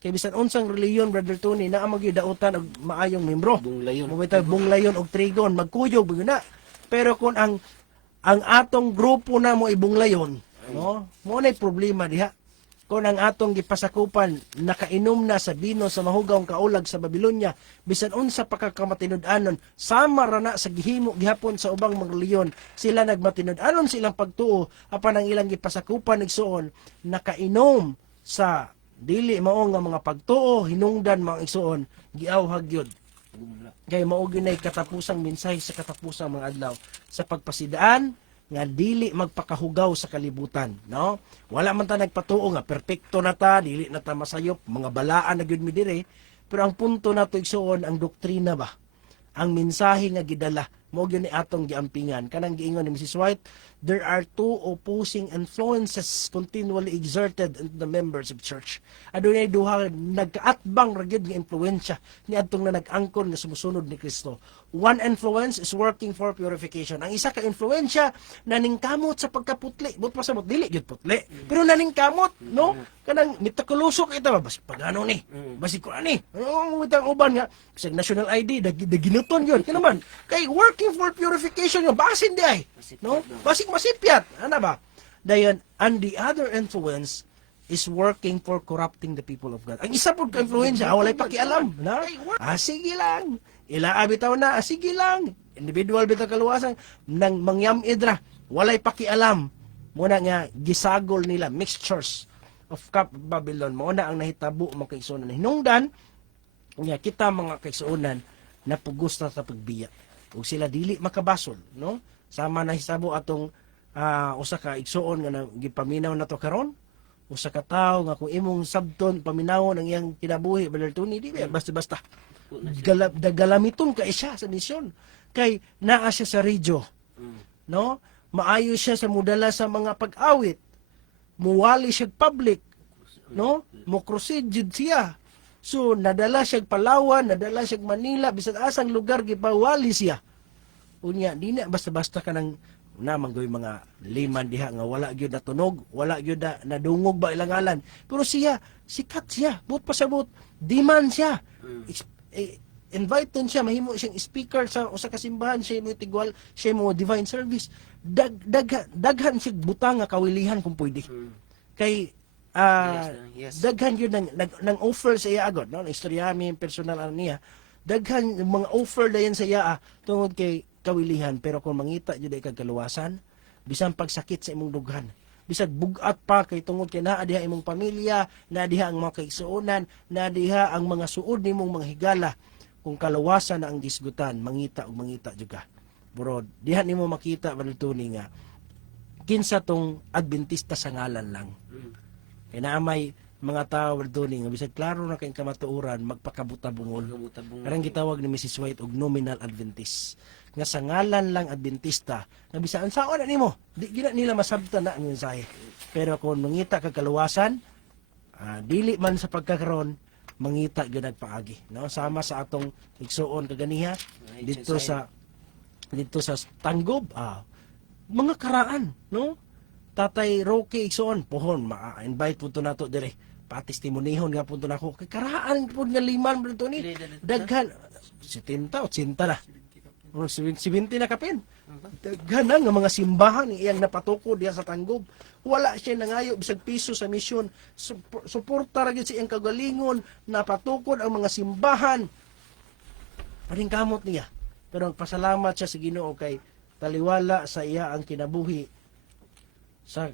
Kay bisan unsang reliyon Brother Tony naa magyud daotan og maayong miyembro. Bunglayon. Mo bitaw bunglayon og trigon magkuyog gyud na. Pero kung ang atong grupo na mo ibunglayon, no? Mo nay problema diha. Kung ang atong gipasakupan nakainom na sa bino sa mahugawng kaulag sa Babylonia, bisan unsa pa kakamatinud-anon, sama ra na sa gihimo gihapon sa ubang mga reliyon, sila nagmatinud-anon silang pagtuo apan ang ilang gipasakupan igsuon nakainom sa dili mao nga mga pagtuo hinungdan mga igsuon giawhag gyud. Kay mao gyud katapusang mensahe sa katapusang mga adlaw sa pagpasidaan nga dili magpakahugaw sa kalibutan, no? Wala man ta nagpatuo nga perpekto na ta, dili na ta masayop, mga balaan na gyud mi dire, pero ang punto nato igsuon ang doktrina ba? Ang mensahe nga gidala mo gyud ni atong giampingan kanang giingon ni Mrs. White, there are two opposing influences continually exerted into the members of church. Adunay duha nagkaatbang ra gyud nga impluwensya ni adtong na nag-angkon nga sumusunod ni Kristo. One influence is working for purification. Ang isa ka influensya naningkamot sa pagkaputli. But pasabot dili gyud putli. Pero naningkamot, no? Kanang mitakulusok ita ba bas pagano ni. Basi ko ani. Ano mitang uban nga sa national ID ginuton yun. Kaya naman kay working for purification yung basin di ay. No? Basig masipyat. Ano ba? Dayon, and the other influence is working for corrupting the people of God. Ang isa po ka-influensya, walay pakialam. Na? Sige lang. Ilaa bitaw na, sige lang. Individual bitaw kaluwasan, nang mangyam idra, walay pakialam. Muna nga, gisagol nila, mixtures of cup Babylon. Muna ang nahitabo mga kaigsunan. Hinungdan, nga kita mga kaigsunan, napugos na sa pagbiya. Kung sila dili makabasol, no? Sama na hisabo atong usa ka igsuon nga gipaminaw na to karon. Usa ka tawo nga kung imong sabton paminawon ang iyang kinabuhi, Brother Tony, di ba basta-basta galamiton ka siya sa misyon. Kay naa siya sa radyo. No? Maayo siya sa mudala sa mga pag-awit. Muwali siya public. No? Mukrusid jud siya. So nadala siya Palawan, nadala siya Manila, bisan asang lugar gipawali siya. Unya, di na basta-basta ka nang namang gawin mga liman diha nga wala gyud na tunog, wala gyud na nadungog ba ilangalan. Pero siya, sikat siya, but pasabot, demand siya. Invite siya, mahimo siyang speaker sa usa ka simbahan, siya mo tigwal, siya mo divine service. Daghan siya butang nga kawilihan kung pwede. Kay daghan yun nang offer sa iya agad, no? Istorya mi personal niya. Daghan mga offer dayon sa iya tungod kay kawilihan, pero kung mangita jud ay kagkaluwasan, bisan pagsakit sa imong dughan, bisag bugat pa kay tungod kay naa diha imong pamilya, naa diha ang mga kaigsuonan, naa diha ang mga suod nimong mga higala, kung kaluwasan na ang gisgutan, mangita ug mangita jud ka. Bro, diha nimo makita balutuni nga kinsa tong Adventista sa ngalan lang. Kay naa may mga tao balutuni nga bisag klaro na kay kamatuoran magpakabuta-bungol. Karang gitawag ni Mrs. White og nominal Adventist. Nga sa ngalan lang Adventista, nga bisaan saon na nimo, di gina nila masabtan na ang mensahe. Pero kung mangita ka kaluwasan, dili man sa pagkakaroon, mangita gyud nagpaagi, no? Sama sa atong igsuon kaganiha dito sa Tanggob, mga karaan, no? Tatay Rocky igsuon pohon, ma-invite punto nato dire. Patistimonyhon nga punto nako. Kay karaan pud nga liman punto ni. Daghan 70 80 na. 70 na kapin. Ganang nga mga simbahan iyang napatukod diha sa Tanggob. Wala siya nangayo bisag piso sa misyon. Suporta ra gyud sa iyang kagalingon, napatukod ang mga simbahan. Paningkamot niya. Pero pasalamat siya sa Ginoo kay taliwala sa iya ang kinabuhi sa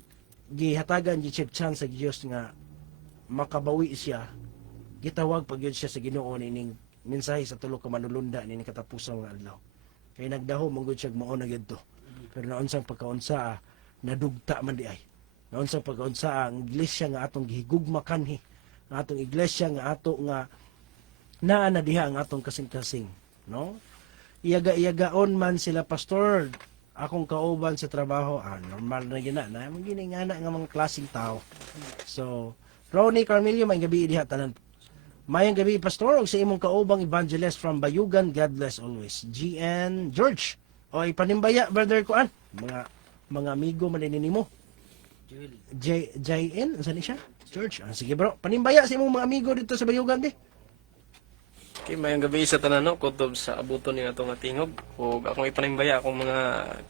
gihatagan gyud siya chance sa Dios nga makabawi siya. Gitawag pag yun siya sa Ginoo nining mensahe sa tulo ka manulunda nining katapusang nga adlaw. Kay nagdaho mong siya mao na gyud to. Pero naunsang pagkaunsa nadugta man di ay. Naunsang pagkaunsa ang iglesia nga atong gihigugma kanhi. Ang atong iglesia nga ato nga naa na diha ang atong kasing-kasing, no? Iyaga-iyagaon man sila pastor, akong kauban sa trabaho, normal na gina na magingana nga mga klaseng tao. So, Ronnie Carmelio, may gabi diha tanan. Mayang gabi, Pastor, o sa imong kaubang evangelist from Bayugan, God bless always. GN George. O ipanimbaya, brother Kuan. Mga amigo maninin mo. JN, saan siya? George. Sige bro, panimbaya sa imong mga amigo dito sa Bayugan, di. Okay, mayang gabi sa tanan, no? Kutob sa abuton ni atong tingog. O akong ipanimbaya akong mga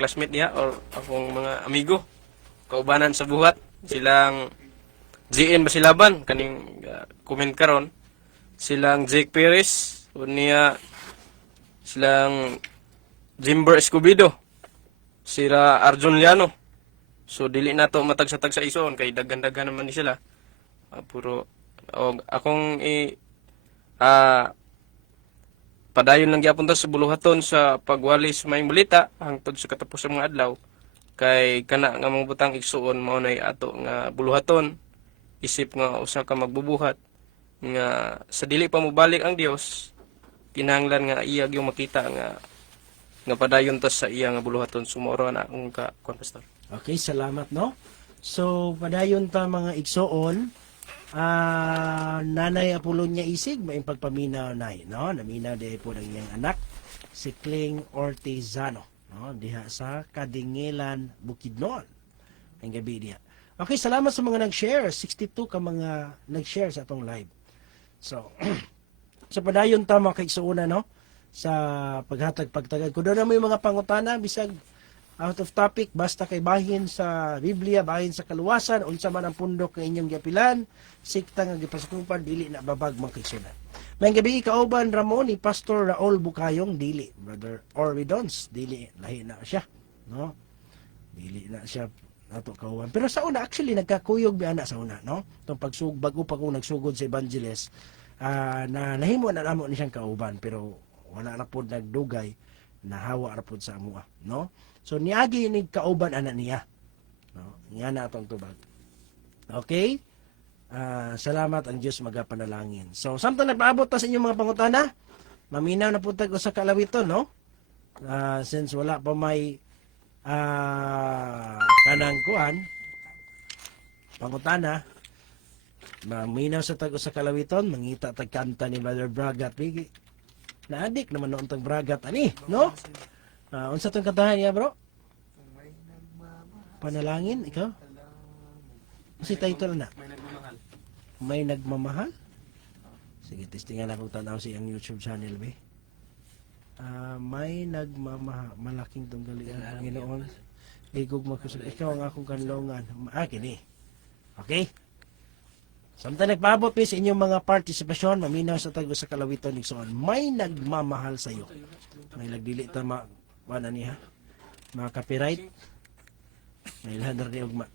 classmate niya or akong mga amigo. Kaubanan sa buhat. Silang GN Basilaban, kaning comment karon. Silang Jake Perez, unya silang Jimber Escobedo, sila Arjun Liano. So dili na to matag-satag sa ison kay daghan-daghan naman ni sila. Puro akong padayon lang gyapon ta sa buluhaton sa pagwalis mayong balita hangtod sa katapusang mga adlaw kay kana nga mga butang igsuon mao nay ato nga buluhaton isip nga usa ka magbubuhat nga sa dili pa mobalik ang Dios kinahanglan nga iya gyud makita nga padayon ta sa iya nga buluhaton sumoro na akong ka pastor. Okay, salamat no. So padayon ta mga igsoon, Nanay Apolonia Isig may pagpaminaw nay, no? Naminaw di po ng iyang anak si Kling Ortizano, no? Diha sa Kadingilan, Bukidnon. Ang gabi diha. Okay, salamat sa mga nag-share. 62 ka mga nag-share sa atong live. So, sa padayon ta mga kaigsuuna, no? Sa paghatag pagtagad. Kung doon na mo yung mga pangutana, bisag out of topic, basta kay bahin sa Biblia, bahin sa kaluwasan, unsa man ang pundok ng inyong giapilan, sikta nga gipasukupan, dili na babag mga kaigsuuna. May gabi kauban Ramon ni Pastor Raul Bukayong, dili. Brother Orvidons, dili. Lahi na siya. No? Dili na siya nato kauban. Pero sa una, actually, nagkakuyog bi ana sa una. No? Itong bago pa kung nagsugod sa Evangelist, na nahimo na namo ni siyang kauban. Pero wala na po nagdugay na hawa na po sa amua. No? So, niagi ni kauban ana niya. No? Nga na itong tubag. Okay? Salamat ang Diyos magapanalangin. So, samtang nagpaabot ta sa inyong mga pangutana, maminaw na po tag sa kalawiton, no? Since wala pa may kanang kuan, pangutana, maminaw sa tag sa kalawiton, mangita tag kanta ni Brother Bragat. Naadik naman noon tag Bragat, ani, no? Unsa tong kantahan niya, bro? Panalangin, ikaw? Kasi title na. May nagmamahal? Sige, testingan na kung tanaw siyang YouTube channel, be. May nagmamahal. Malaking tunggalian, Panginoon. Igog magkusal. Ikaw ang akong kanlongan. Kini. Okay? Samtang nagpabot sa inyong mga partisipasyon, maminaw sa tago sa kalawiton ni Soon. May nagmamahal sa iyo. May nagdili tama. Wala niya. Mga copyright. May ladar ni Ugma.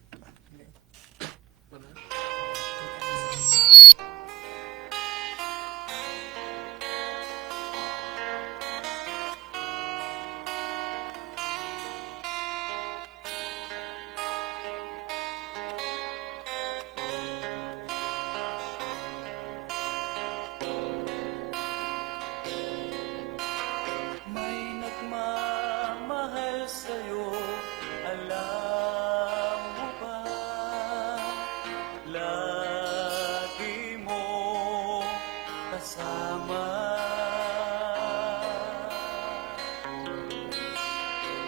May nagmamahal sa'yo, alam mo ba? Lagi mo kasama.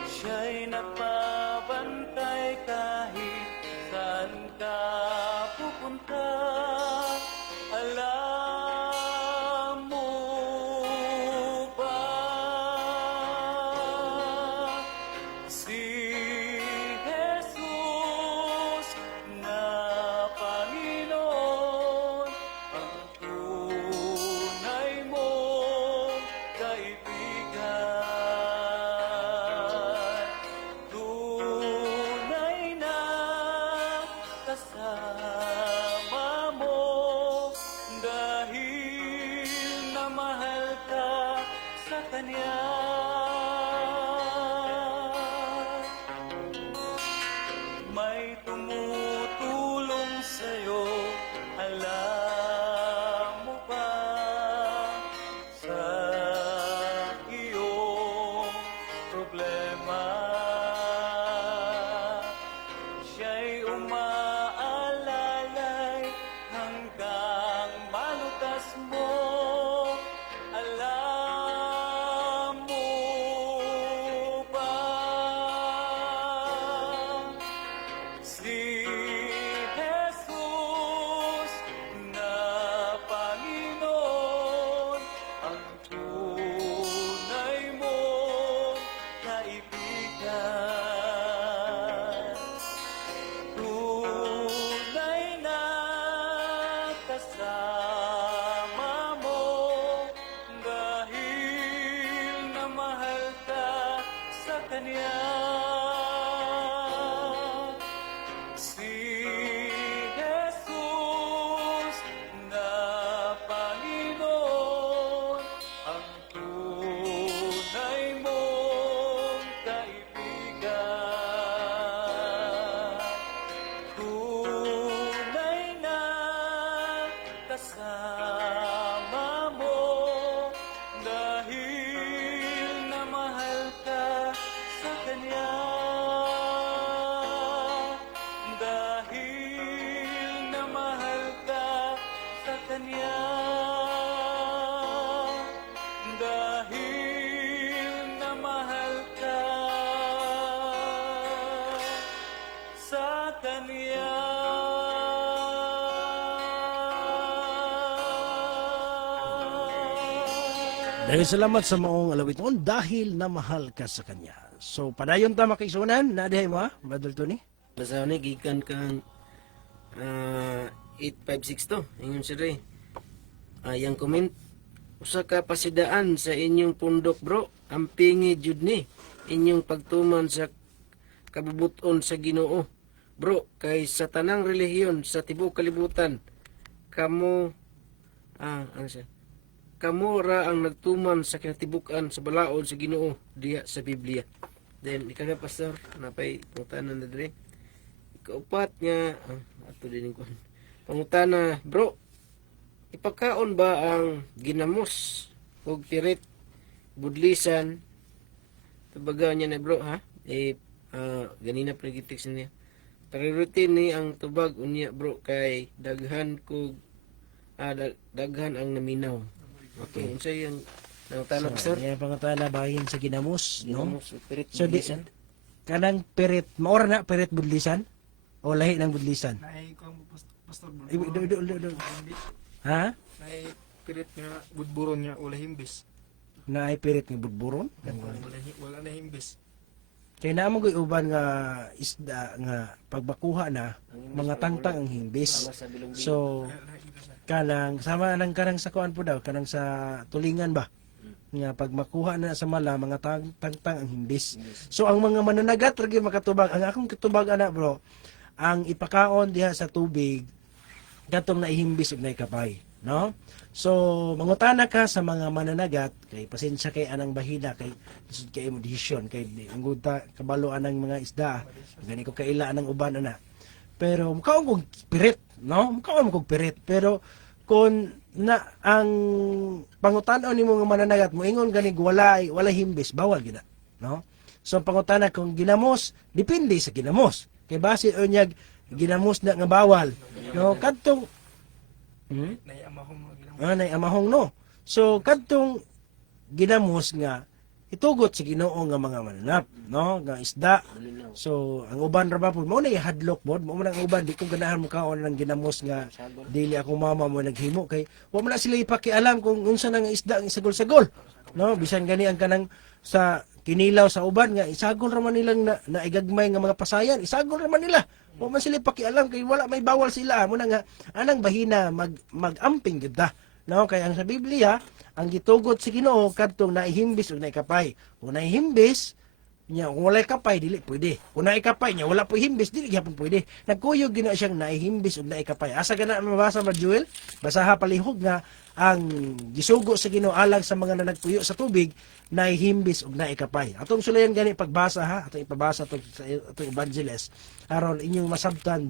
Siya'y nagbabantay kahit saan ka pupunta. Alam mo ba? Si Jesus na Panginoon ang tunay mong kaibigan. Tunay na kasama mo dahil na mahal ka sa Kanya. May tumutulong sa'yo, alam mo ba? Sa iyong problema, siya'y umaalalay hanggang malutas mo. Alam mo ba? Si Jesus na Panginoon ang tunay mong kaibigan. Tunay na kasama mo dahil na mahal ka sa Kanya. Si kaniya. Dahil salamat sa maong alawiton dahil na mahal ka sa kanya. So, padayon ta makaigsunan, nadihay mo ha, Brother Tony? Basta ni gikan kang 8562 ingon siya rin. Yang comment, usa ka pasidaan sa inyong pundok bro, ang pingi jud ni inyong pagtuman sa kabubuton sa Ginoo. Bro, kay sa tanang relihiyon sa tibuok kalibutan, kamo ano siya? Kamo ra ang nagtuman sa kinatibukan sa balaod sa Ginoo diha sa Biblia. Then ikaw pastor, napay pangutanan na dire. Kaupat nga ato din ko. Pangutana, bro, ipakaon ba ang ginamos ug pirit budlisan? Tubaga niya na bro ha. Ganina pre-text niya. Priority ni ang tubag unya bro kay daghan ko daghan ang naminaw. Okay, so yung tanong pastor. Yan pangutana bahin sa ginamos, no? Ginamos ug pirit So, budlisan. kanang pirit, maura na pirit budlisan? O lahi ng budlisan? Nay ko pastor Ha? nay pirit nga budburon niya wala himbis. Na ay pirit ng budburon? Wala na himbis. Kaya naman ko uban nga isda nga pagbakuha na mga tangtang ang himbis. So kanang sama nang kanang sa kuan po daw kanang sa tulingan ba nga pag makuha na sa mala mga tangtang ang himbis. So ang mga mananagat lagi makatubag ang akong katubag ana bro ang ipakaon diha sa tubig katong naihimbis ug naikapay, no? So, mangutana ka sa mga mananagat, kay pasensya kay anang bahida, kay lisod kay mo decision, kay ang guta kabalo anang mga isda, gani ko kaila anang uban ana. Pero mukhaon kog pirit, no? Mukhaon kog pirit, pero kung na ang pangutanaw nimo nga mananagat mo ingon gani wala himbis, bawal gina, no? So pangutana kung ginamos, depende sa ginamos. Kay base unyag ginamos na nga bawal, no? Kadtong Nay amahong mga ginamos. nay amahong no. So kadtong ginamos nga itugot sa Ginoo nga mga mananap, no? Nga isda. So ang uban ra ba po mo na ihadlok bod, mo man ang uban di ko ganahan mo kaon ng ginamos nga dili ako mama mo naghimo kay wa man na sila ipakialam kung unsa na nga isda ang isagol-sagol, no? Bisan gani ang kanang sa kinilaw sa uban nga isagol ra man nilang naigagmay nga mga pasayan, isagol ra man nila. Wa man sila pakialam kay wala may bawal sila mo na nga anang bahina magamping gid ta. No, kay ang sa Biblia, ang gitugot sa Ginoo kadtong naihimbis ug naikapay. Kung naihimbis, nya kung walay kapay dili pwede. Kung naikapay nya wala po himbis dili gyapon pwede. Nagkuyog gina siyang naihimbis ug naikapay. Asa gana mabasa ba Joel? Basaha palihog nga ang gisugo sa Ginoo alang sa mga nanagpuyo sa tubig naihimbis ug naikapay. Atong sulayan gani pagbasa ha, atong ipabasa sa atong evangelist aron inyong masabtan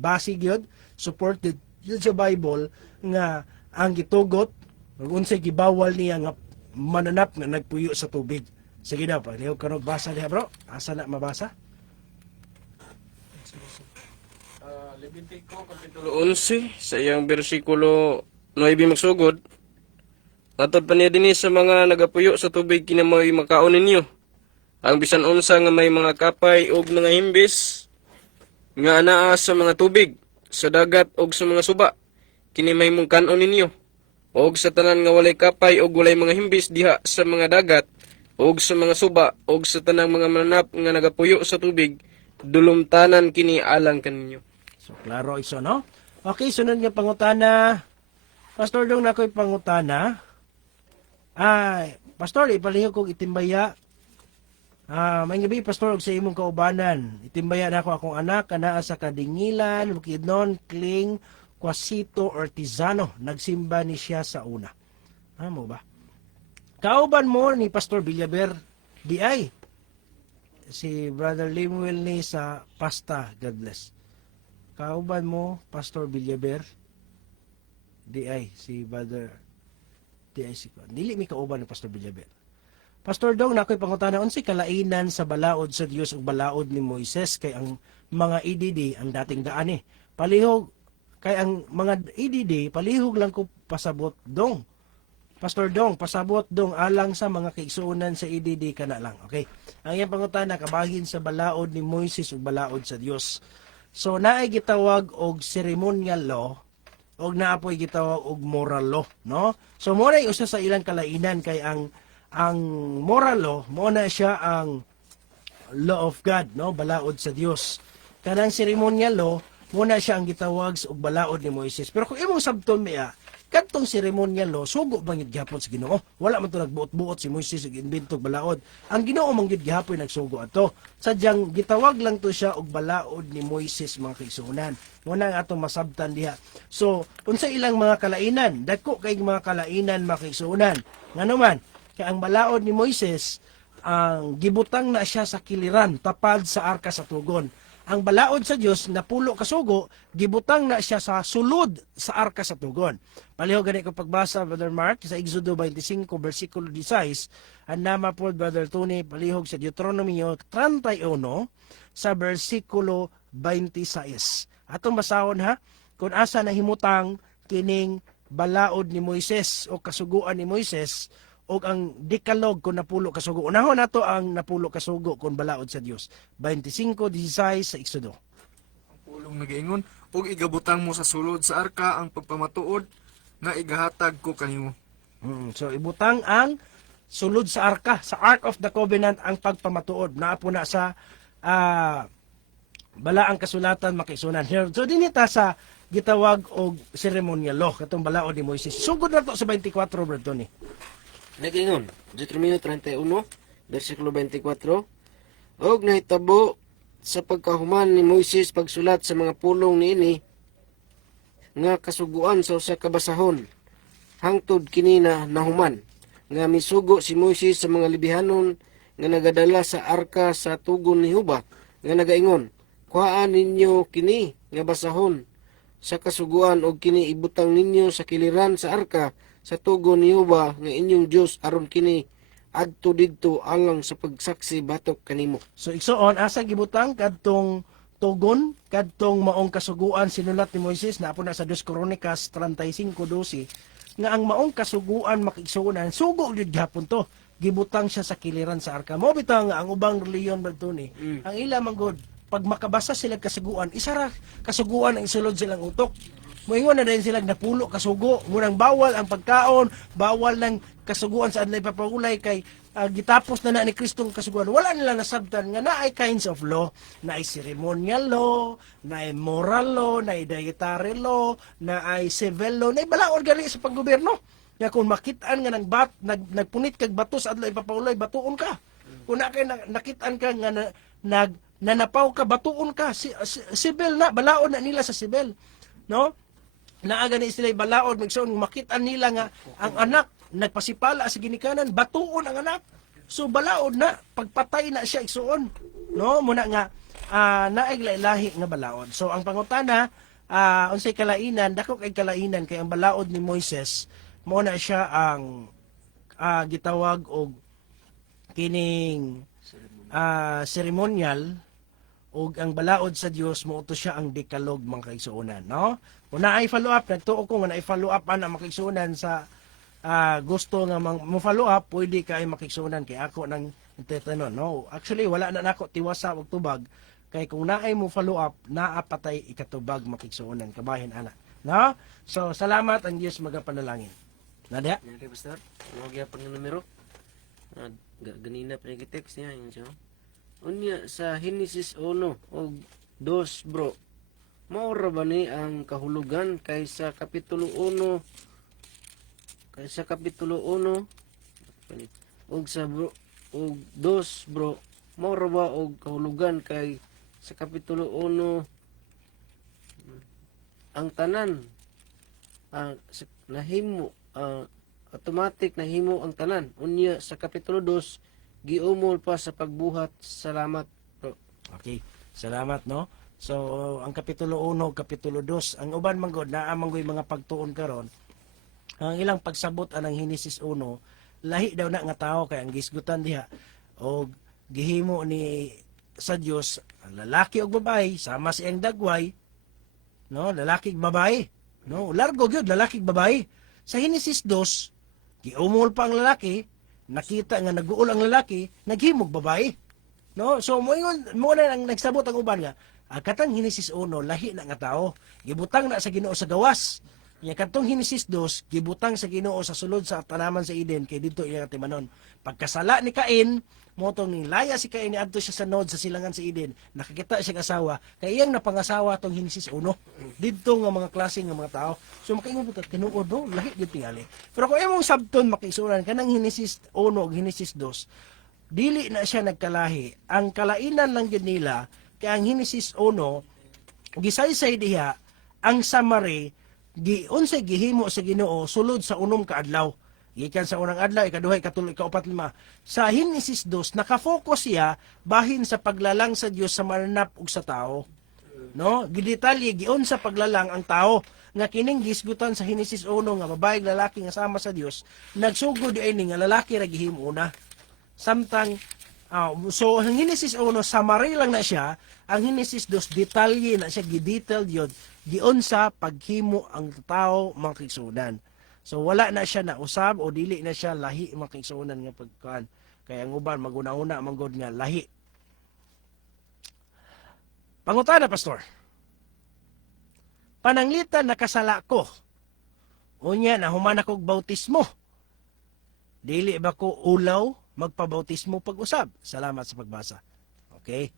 basig yun, supported yun sa Bible nga ang gitugot ug unsay gibawal niya nga mananap nga nagpuyo sa tubig. Sige daw, palihog ka basa diha bro. Asa na mabasa? Levitico Kapitulo 11 sa iyang bersikulo 9 magsugod. Atod pa niya din sa mga nagapuyo sa tubig kinamay makaon ninyo. Ang bisan unsa nga may mga kapay ug mga himbis nga anaa sa mga tubig, sa dagat ug sa mga suba, kini may mong kanon ninyo. Og sa tanan nga walay kapay ug walay mga himbis diha sa mga dagat ug sa mga suba ug sa tanang mga mananap nga nagapuyo sa tubig, dulumtanan kini alang kaninyo. So klaro iso no? Okay, sunod nga pangutana. Pastor dong nakoy pangutana. Pastor, ipalihog kong itimbaya. May gabi, Pastor, og sa imong kaubanan. Itimbaya na ako akong anak, anaa sa Kadingilan, Bukidnon, Kling, Quasito, Ortizano. Nagsimba ni siya sa una. Mo ba? Kauban mo ni Pastor Villaber, di ay. Si Brother Limuel ni sa Pasta, God bless. Kauban mo, Pastor Villaber, di ay. Si Brother, di ay si dili mi kauban ni Pastor Villaber. Pastor Dong, nakoy pangutana unsay kalainan sa balaod sa Dios ug balaod ni Moises kay ang mga EDD ang dating daan ni. Palihog kay ang mga EDD palihog lang ko pasabot dong. Pastor Dong, pasabot dong alang sa mga kaigsuonan sa EDD kana lang. Okay. Ang iyang pangutana kabahin sa balaod ni Moises ug balaod sa Dios. So naay gitawag og ceremonial law og naapoy gitawag og moral law, no? So mo na usa sa ilang kalainan kay ang moral law mo na siya ang law of God, no? Balaod sa Dios. Kanang ceremonial law mo na siya ang gitawag og balaod ni Moises. Pero kung imong sabton miya, kadtong ceremonial law sugo bang gihapon sa Ginoo? Wala man to nagbuot-buot si Moises og inventog balaod. Ang Ginoo man gid gihapon nagsugo ato. Sadyang gitawag lang to siya og balaod ni Moises mga kaigsuonan. Mo na ang atong masabtan diha. So, unsa ilang mga kalainan? Dako kay mga kalainan mga kaigsuonan. Ngano man, kay ang balaod ni Moises ang gibutang na siya sa kiliran tapad sa arka sa tugon. Ang balaod sa Dios napulo ka sugo, gibutang na siya sa sulod sa arka sa tugon. Palihog gani ko pagbasa, Brother Mark, sa Exodo 25 versikulo 16, ang nama po Brother Tony palihog sa Deuteronomy 31 sa versikulo 26. Atong basahon ha, kung asa nahimutang kining balaod ni Moises o kasuguan ni Moises o ang dekalog kung napulo kasugo. Unahon nato ang napulo kasugo kung balaod sa Dios. 25:16 sa Exodo. Ang pulong nagaingon, ug igabutang mo sa sulod sa arka ang pagpamatuod na igahatag ko kanimo. So ibutang ang sulod sa arka, sa Ark of the Covenant ang pagpamatuod. Naapo na sa balaang kasulatan makiisunan. So dinita sa gitawag og ceremonial law katong balaod ni Moises. Sugod na to sa 24 Brother Tony. Nag-ingon, Deuteronomio 31, versikulo 24, og nahitabo sa pagkahuman ni Moises pagsulat sa mga pulong niini nga kasuguan sa usa ka basahon hangtod kini na nahuman nga misugo si Moises sa mga libihanon nga nagadala sa arka sa tugon ni Huba nga nagaingon, kuhaan ninyo kini nga basahon sa kasuguan og kini ibutang ninyo sa kiliran sa arka sa tugon ni Huba nga inyong Dios aron kini adto didto alang sa pagsaksi batok kanimo. So igsoon asa gibutang kadtong tugon kadtong maong kasuguan sinulat ni Moises na na sa 2 Kronikas 35:12 nga ang maong kasuguan makigsuonan sugo gyud gihapon to. Gibutang siya sa kiliran sa arka. Mo bitaw nga ang ubang reliyon Bartoni, ang ila manggod pag makabasa sila kasuguan, isa ra kasuguan ang isulod silang utok. Moingon na din sila napulo kasugo, munang bawal ang pagkaon, bawal ng kasuguan sa adlay papagulay kay gitapos na ni Kristong kasuguan. Wala nila nasabtan nga naay kinds of law, naay ceremonial law, naay moral law, naay dietary law, naay civil law, naay balaod gali sa paggobyerno. Nga kung makitaan nga nagpunit kag bato sa adlay papagulay, batuon ka. Kung nakitaan ka nga nanapaw ka, batuon ka. Civil na, balaod na nila sa civil. No? Naaga ni sila balaod magsoon makitaan nila nga ang anak nagpasipala sa ginikanan batuon ang anak, so balaod na pagpatay na siya igsuon, no muna nga naay lahi nga balaod. So ang pangutana unsay kalainan, dako kay kalainan kay ang balaod ni Moises mo na siya ang gitawag og kining ceremonial ug ang balaod sa Dios mo utos siya ang dekalog mga kaigsuonan, no? Kung naay follow up, nagtuo ko nga naay follow up ana makigsuonan sa gusto nga mo follow up, pwede kay makigsuonan kay ako nang intetanon, no? Actually wala na nako tiwasa og tubag kay kung naay mo follow up, naapatay ikatubag makigsuonan kabahin ana, no? So salamat, ang Dios magapanalangin. Nadia? Nari pastor, ano gyapon nga numero? Ganina pa nag-text niya yun siya. Unya sa Genesis 1 og 2 bro. Maura ba ni ang kahulugan kaysa kapitulo 1 og sa bro og 2 bro. Maura ba og kahulugan kay sa kapitulo 1 ang tanan nahimo automatic nahimo ang tanan. Unya sa kapitulo 2 giumol pa sa pagbuhat. Salamat bro. Okay, salamat, no? So ang kapitulo 1 ug kapitulo 2 ang uban manggod naa manggoy mga pagtuon karon. Ang ilang pagsabot anang Genesis 1 lahi daw na nga tao kay ang gisgutan diha og gihimo ni sa Dios ang lalaki ug babae sama siyang dagway, no? Lalaki ug babae, no? Largo gyud lalaki ug babae. Sa Genesis 2 giumol pa ang lalaki, nakita nga naguol ang lalaki, naghimog babae. No? So mo na ang nagsabot ang uban nga katang Henesis 1 lahi na nga tao, gibutang na sa Ginoo sa gawas. Nya kadtong Henesis 2 gibutang sa Ginoo sa sulod sa tanaman sa Eden kay didto iya timanon. Pagkasala ni Cain, motong ni laya si Cain niadto siya sa Nod sa silangan sa Eden, nakakita siya asawa, kay iyang napangasawa tong Henesis 1. Didto nga mga klase nga mga tao. So makaingon buta tinuod no, lahi gyud tingali. Pero kung imong sabton makisuran kanang Henesis 1 ug Henesis 2, dili na siya nagkalahi. Ang kalainan lang gyud nila kay ang Henesis 1 gisaysay diha ang summary unsay gihimo sa Ginoo sulod sa unom ka adlaw. Gikan sa unang adlaw, ikaduha, ikatulo, ikaupat, lima. Sa Henesis 2, nakafocus siya bahin sa paglalang sa Dios sa mananap ug sa tao. No, gidetalye giun sa paglalang ang tao nga kining gisgutan sa Henesis 1 nga babae ug lalaki nga sama sa Dios, nagsugod ini nga lalaki ra gihimo una. Samtang so ang Henesis 1 summary lang na siya, ang Henesis 2 detalye na siya, gidetailed yun giun sa paghimo ang tao mga kigsunan. So wala na siya na usab o dili na siya lahi mga kigsunan nga pagkuan. Kaya ang uban maguna-una manggod nga lahi. Pangutana, Pastor. Pananglitan nakasala ko. Unya na human akong bautismo. Dili ba ko ulaw magpabautismo pag-usab? Salamat sa pagbasa. Okay?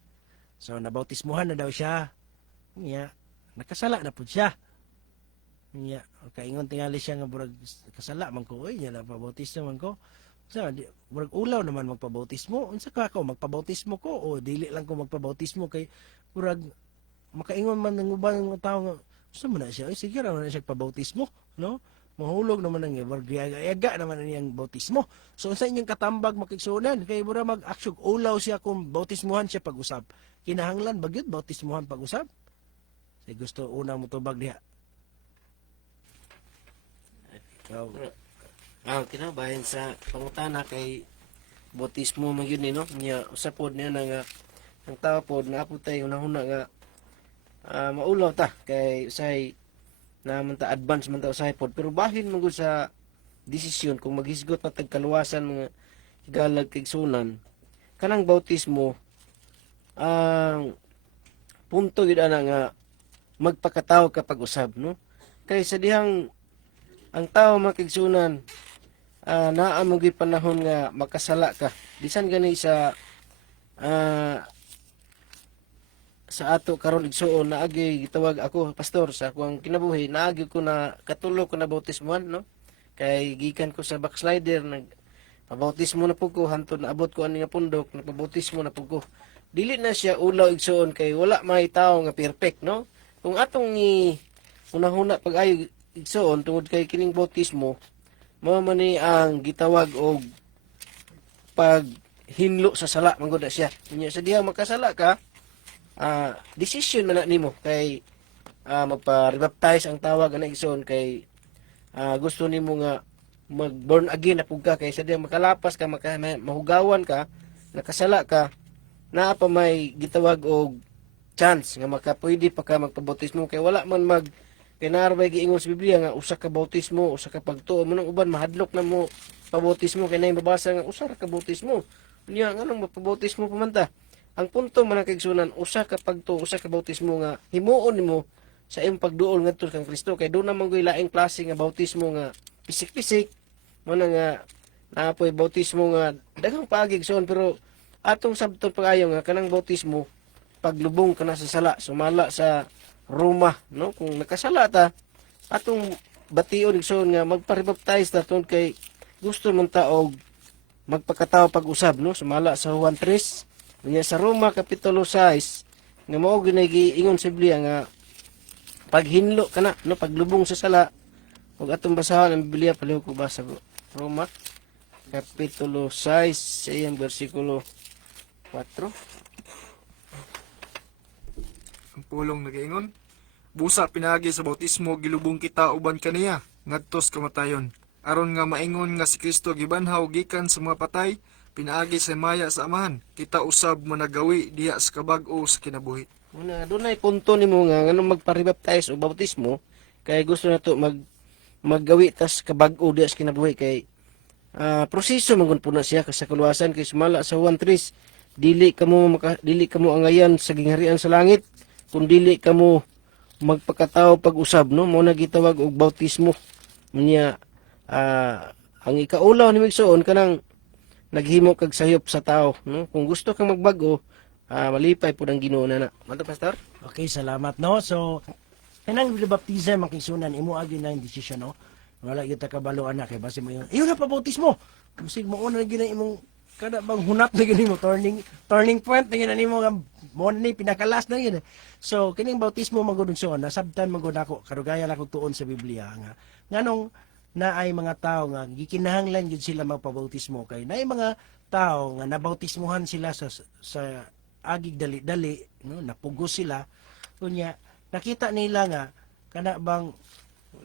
So nabautismuhan na daw siya. Unya, nakasala na pud siya. Unya, kaingon tingali siya nga burag kasala man ko, oy, nya na pabautismo man ko. So, burag ulaw naman magpabautismo. Unsa ka ako magpabautismo ko o dili lang ko magpabautismo kay burag makaingon man ng uban ng tao nga gusto mo na siya, ay sige ra na siya pabautismo, no? Mahulog naman ang yaga naman niyang bautismo. So sa inyong katambag makigsunan kay mura mag-aksyon ulaw siya kung bautismuhan siya pag-usab. Kinahanglan ba gyud bautismuhan pag-usab? Say gusto una mo tubag diha. Kinabahin sa pangutana kay bautismo man yun no. Nya usapod niya na nga ang tao pod naaputay unahuna nga maulaw ta kay usay na man ta advance man ta usay pod pero bahin man gud sa desisyon kung maghisgot pa tag kaluwasan mga higalag kay sunan kanang bautismo ang punto gid ana nga magpakataw kapag usab no kay sa dihang ang tao makigsunan naa mo gid panahon nga makasala ka bisan gani sa ato karon igsuon naagi gitawag ako pastor sa akong kinabuhi naagi ko na katulo ko na bautismuhan no kay gikan ko sa backslider nag pabautismo na pud ko hantod na abot ko ani nga pundok nagpabautismo na pud ko dili na siya ulaw igsuon kay wala may tawo nga perfect no kung atong ni una-una pag-ayo igsuon tungod kay kining bautismo mao man ni ang gitawag og paghinlo sa sala manggod na siya unya sa diha makasala ka decision man na nimo kay magpa-rebaptize ang tawag ana igsoon kay gusto nimo nga mag born again na pud ka kay sa diha makalapas ka mahugawan ka nakasala ka naa pa may gitawag og chance nga makapwede pa ka magpabautismo kay wala man mag kay narabay giingon sa Biblia nga usa ka bautismo usa ka pagtuo manong uban mahadlok na mo pabautismo kay nay mabasa nga usa ka bautismo unya nganong magpabautismo pa man ta. Ang punto man ang kaigsunan usa ka pagtuo usa ka bautismo nga himuon nimo sa imong pagduol ngadto kang Kristo kay do na man goy laing klase nga bautismo nga pisik-pisik mo na nga naapoy bautismo nga daghang paagi igsoon pero atong sabton pag-ayo nga kanang bautismo paglubong ka na sa sala sumala sa Roma no kung nakasala ta atong bation igsoon nga magpa-rebaptize ta tungod kay gusto man ta og magpakatawo pag-usab no sumala sa Juan 3 unya sa Roma kapitulo 6 nga mao ginay ingon sa Biblia nga paghinlo kana no paglubong sa sala ug atong basahan ang Biblia palihog ko basa Roma kapitulo 6 sa iyang bersikulo 4 ang pulong nagaingon busa pinagi sa bautismo gilubong kita uban kaniya ngadtos kamatayon aron nga maingon nga si Kristo gibanhaw gikan sa mga patay pinaagi sa maya sa amahan kita usab managawi diha sa kabag-o sa kinabuhi. Una dunay punto nimo nga nganong magpa-rebaptize o bautismo kay gusto nato maggawi tas kabag-o diha sa kinabuhi kay proseso man po na siya sa kaluwasan kay sumala sa Juan 3 dili kamo angayan sa gingharian sa langit kung dili ka mo magpakatao pag-usab, no? Mo na gitawag og bautismo. Unya ang ikaulaw ni Migsoon kanang naghimo kag sayop sa tao, no? Kung gusto kang magbago, malipay pud ang Ginoo na. Mato pastor? Okay, salamat no. So kanang baptism ang kisunan imo agi na desisyon no. Wala gyud ta kabalo anak kay base mo yun. Iyo na pa bautismo. Musig mo una gyud imong kada bang hunap na gyud mo turning point na gyud nimo nga mo ni pinakalas na gyud. So kining bautismo magudunson nasabtan magud ako karugayan ako tuon sa Biblia nga nganong na ay mga tao nga gikinahanglan gyud sila magpabautismo kay naay mga tao nga nabautismohan sila sa agig dali-dali no napugos sila kunya nakita nila nga kana bang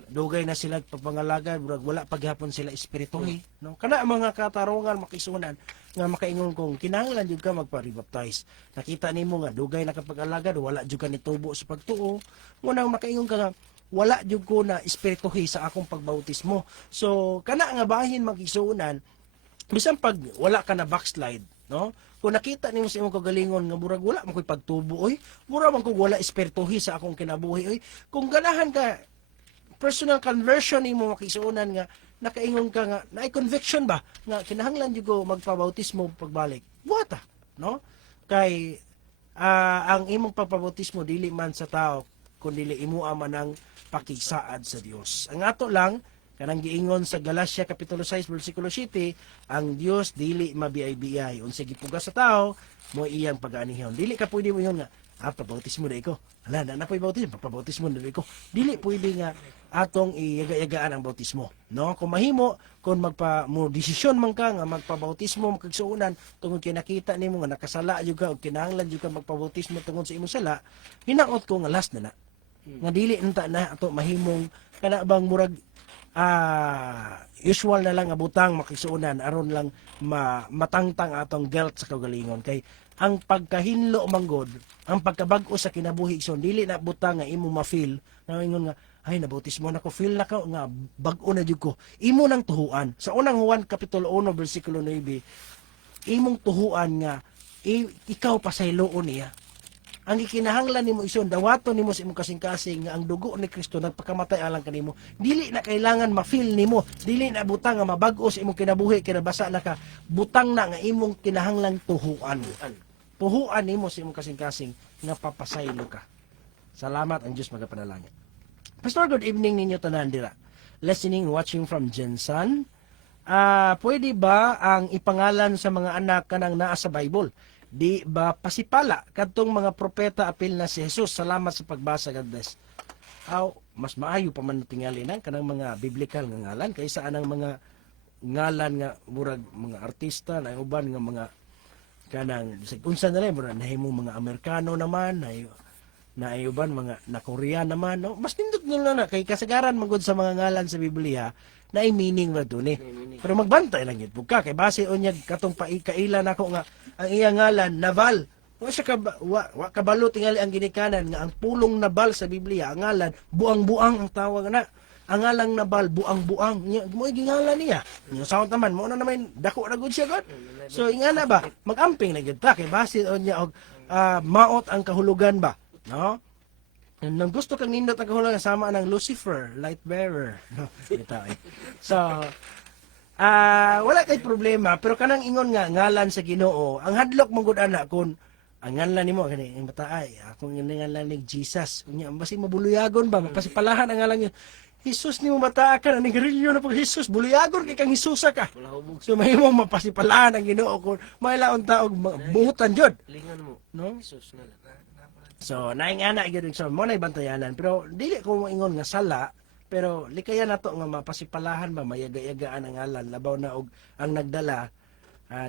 dugay na sila pagpangalaga wala paghapon sila espirituhi no kana mga katarungan makisunan nga makaingon kong kinahanglan jud ka magpa-rebaptize nakita nimo nga dugay na kapag-alagad wala jud ka nitubo sa pagtuo ngunang makaingon ka nga wala jud ko na espirituhi sa akong pagbautismo so kana nga bahin makisunan bisan pag wala ka na backslide no kung nakita nimo sa imong kagalingon nga murag wala man koy pagtubo oy mura man kog wala espirituhi sa akong kinabuhi oy kung ganahan ka personal conversion nimo makisunan nga nakaingon ka nga naay conviction ba nga kinahanglan jud ko magpabautismo pagbalik buhata no kay ang imong pagpabautismo dili man sa tao kundi imo man ang pakisaad sa Dios ang ato lang kanang giingon sa Galacia kapitulo 6 bersikulo 7 ang Dios dili mabiyay-biyay unsa gipugas sa tao mo iyang pag-anihon dili ka pwede mo nga pabautismo na iko hala na po'y bautismo pabautismo na iko dili pwede nga atong iyaga-yagaan ang bautismo no kung mahimo kung mo desisyon man ka nga magpabautismo kagsuunan tungod kay nakita nimo nga nakasala jud ka og kinahanglan jud ka magpabautismo tungod sa imong sala hinaot ko nga last na nga dili unta na ato mahimong kana bang murag usual na lang nga butang makisuunan aron lang matangtang atong guilt sa kagalingon kay ang pagkahinlo manggod ang pagkabag-o sa kinabuhi igsoon dili na butang nga imo ma-feel nga ingon nga ay nabautismo na ko feel na ka nga bag-o na jud ko imo nang tuhuan sa unang Juan kapitulo 1 bersikulo 9 imong tuhuan nga ikaw pasayloon niya ang gikinahanglan nimo ison dawaton nimo sa imong kasing-kasing nga ang dugo ni Kristo nagpakamatay alang kanimo dili na kailangan ma-feel nimo dili na butang nga mabag-o sa imong kinabuhi kinabasa na ka butang na nga imong kinahanglan tuhuan nimo sa imong kasing-kasing nga papasaylo ka salamat ang Dios magapanalangin Pastor good evening ninyo tanan dira listening watching from Jensen pwede ba ang ipangalan sa mga anak kanang naa sa Bible di ba pasipala kadtong mga propeta apil na si Jesus salamat sa pagbasa God bless mas maayo pa man tingali na kanang mga biblical nga ngalan kaysa anang mga ngalan nga murag mga artista na uban nga mga kanang unsa na lang murag nahimong mga Amerikano naman na uban mga na Korean naman no mas nindot na kay kasagaran magud sa mga ngalan sa Biblia na meaning ra dun pero magbantay lang yun ka kay base unyag katong kailan ako nga ang iyang ngalan Naval wa kabalo tingali ang ginikanan nga ang pulong Nabal sa Biblia ang ngalan buang-buang ang tawag na ang ngalang Nabal buang-buang mo gingalan niya yung sound naman mo na naman dako ra gud siya god so ingana ba magamping na gid ta kay base unya og maot ang kahulugan ba no nang gusto kang nindot ang kahulugan sama ng Lucifer light bearer no so wala kay problema pero kanang ingon nga ngalan sa Ginoo ang hadlok mong gud ana kun ang ngalan nimo kani ang bataay akong ngalan ni Jesus unya basi mabuluyagon ba mapasipalahan ang ngalan niya Jesus nimo bata ka na nigrilyo na pag Jesus buluyagon kay kang Hesusa ka so mahimo mapasipalahan ang Ginoo kun may laon taog buhutan jud lingon mo no Jesus na so naing ana gyud so mo nay bantayanan pero dili ko moingon nga sala pero likayan nato nga mapasipalahan ba mayaga-yagaan ang ngalan labaw na og ang nagdala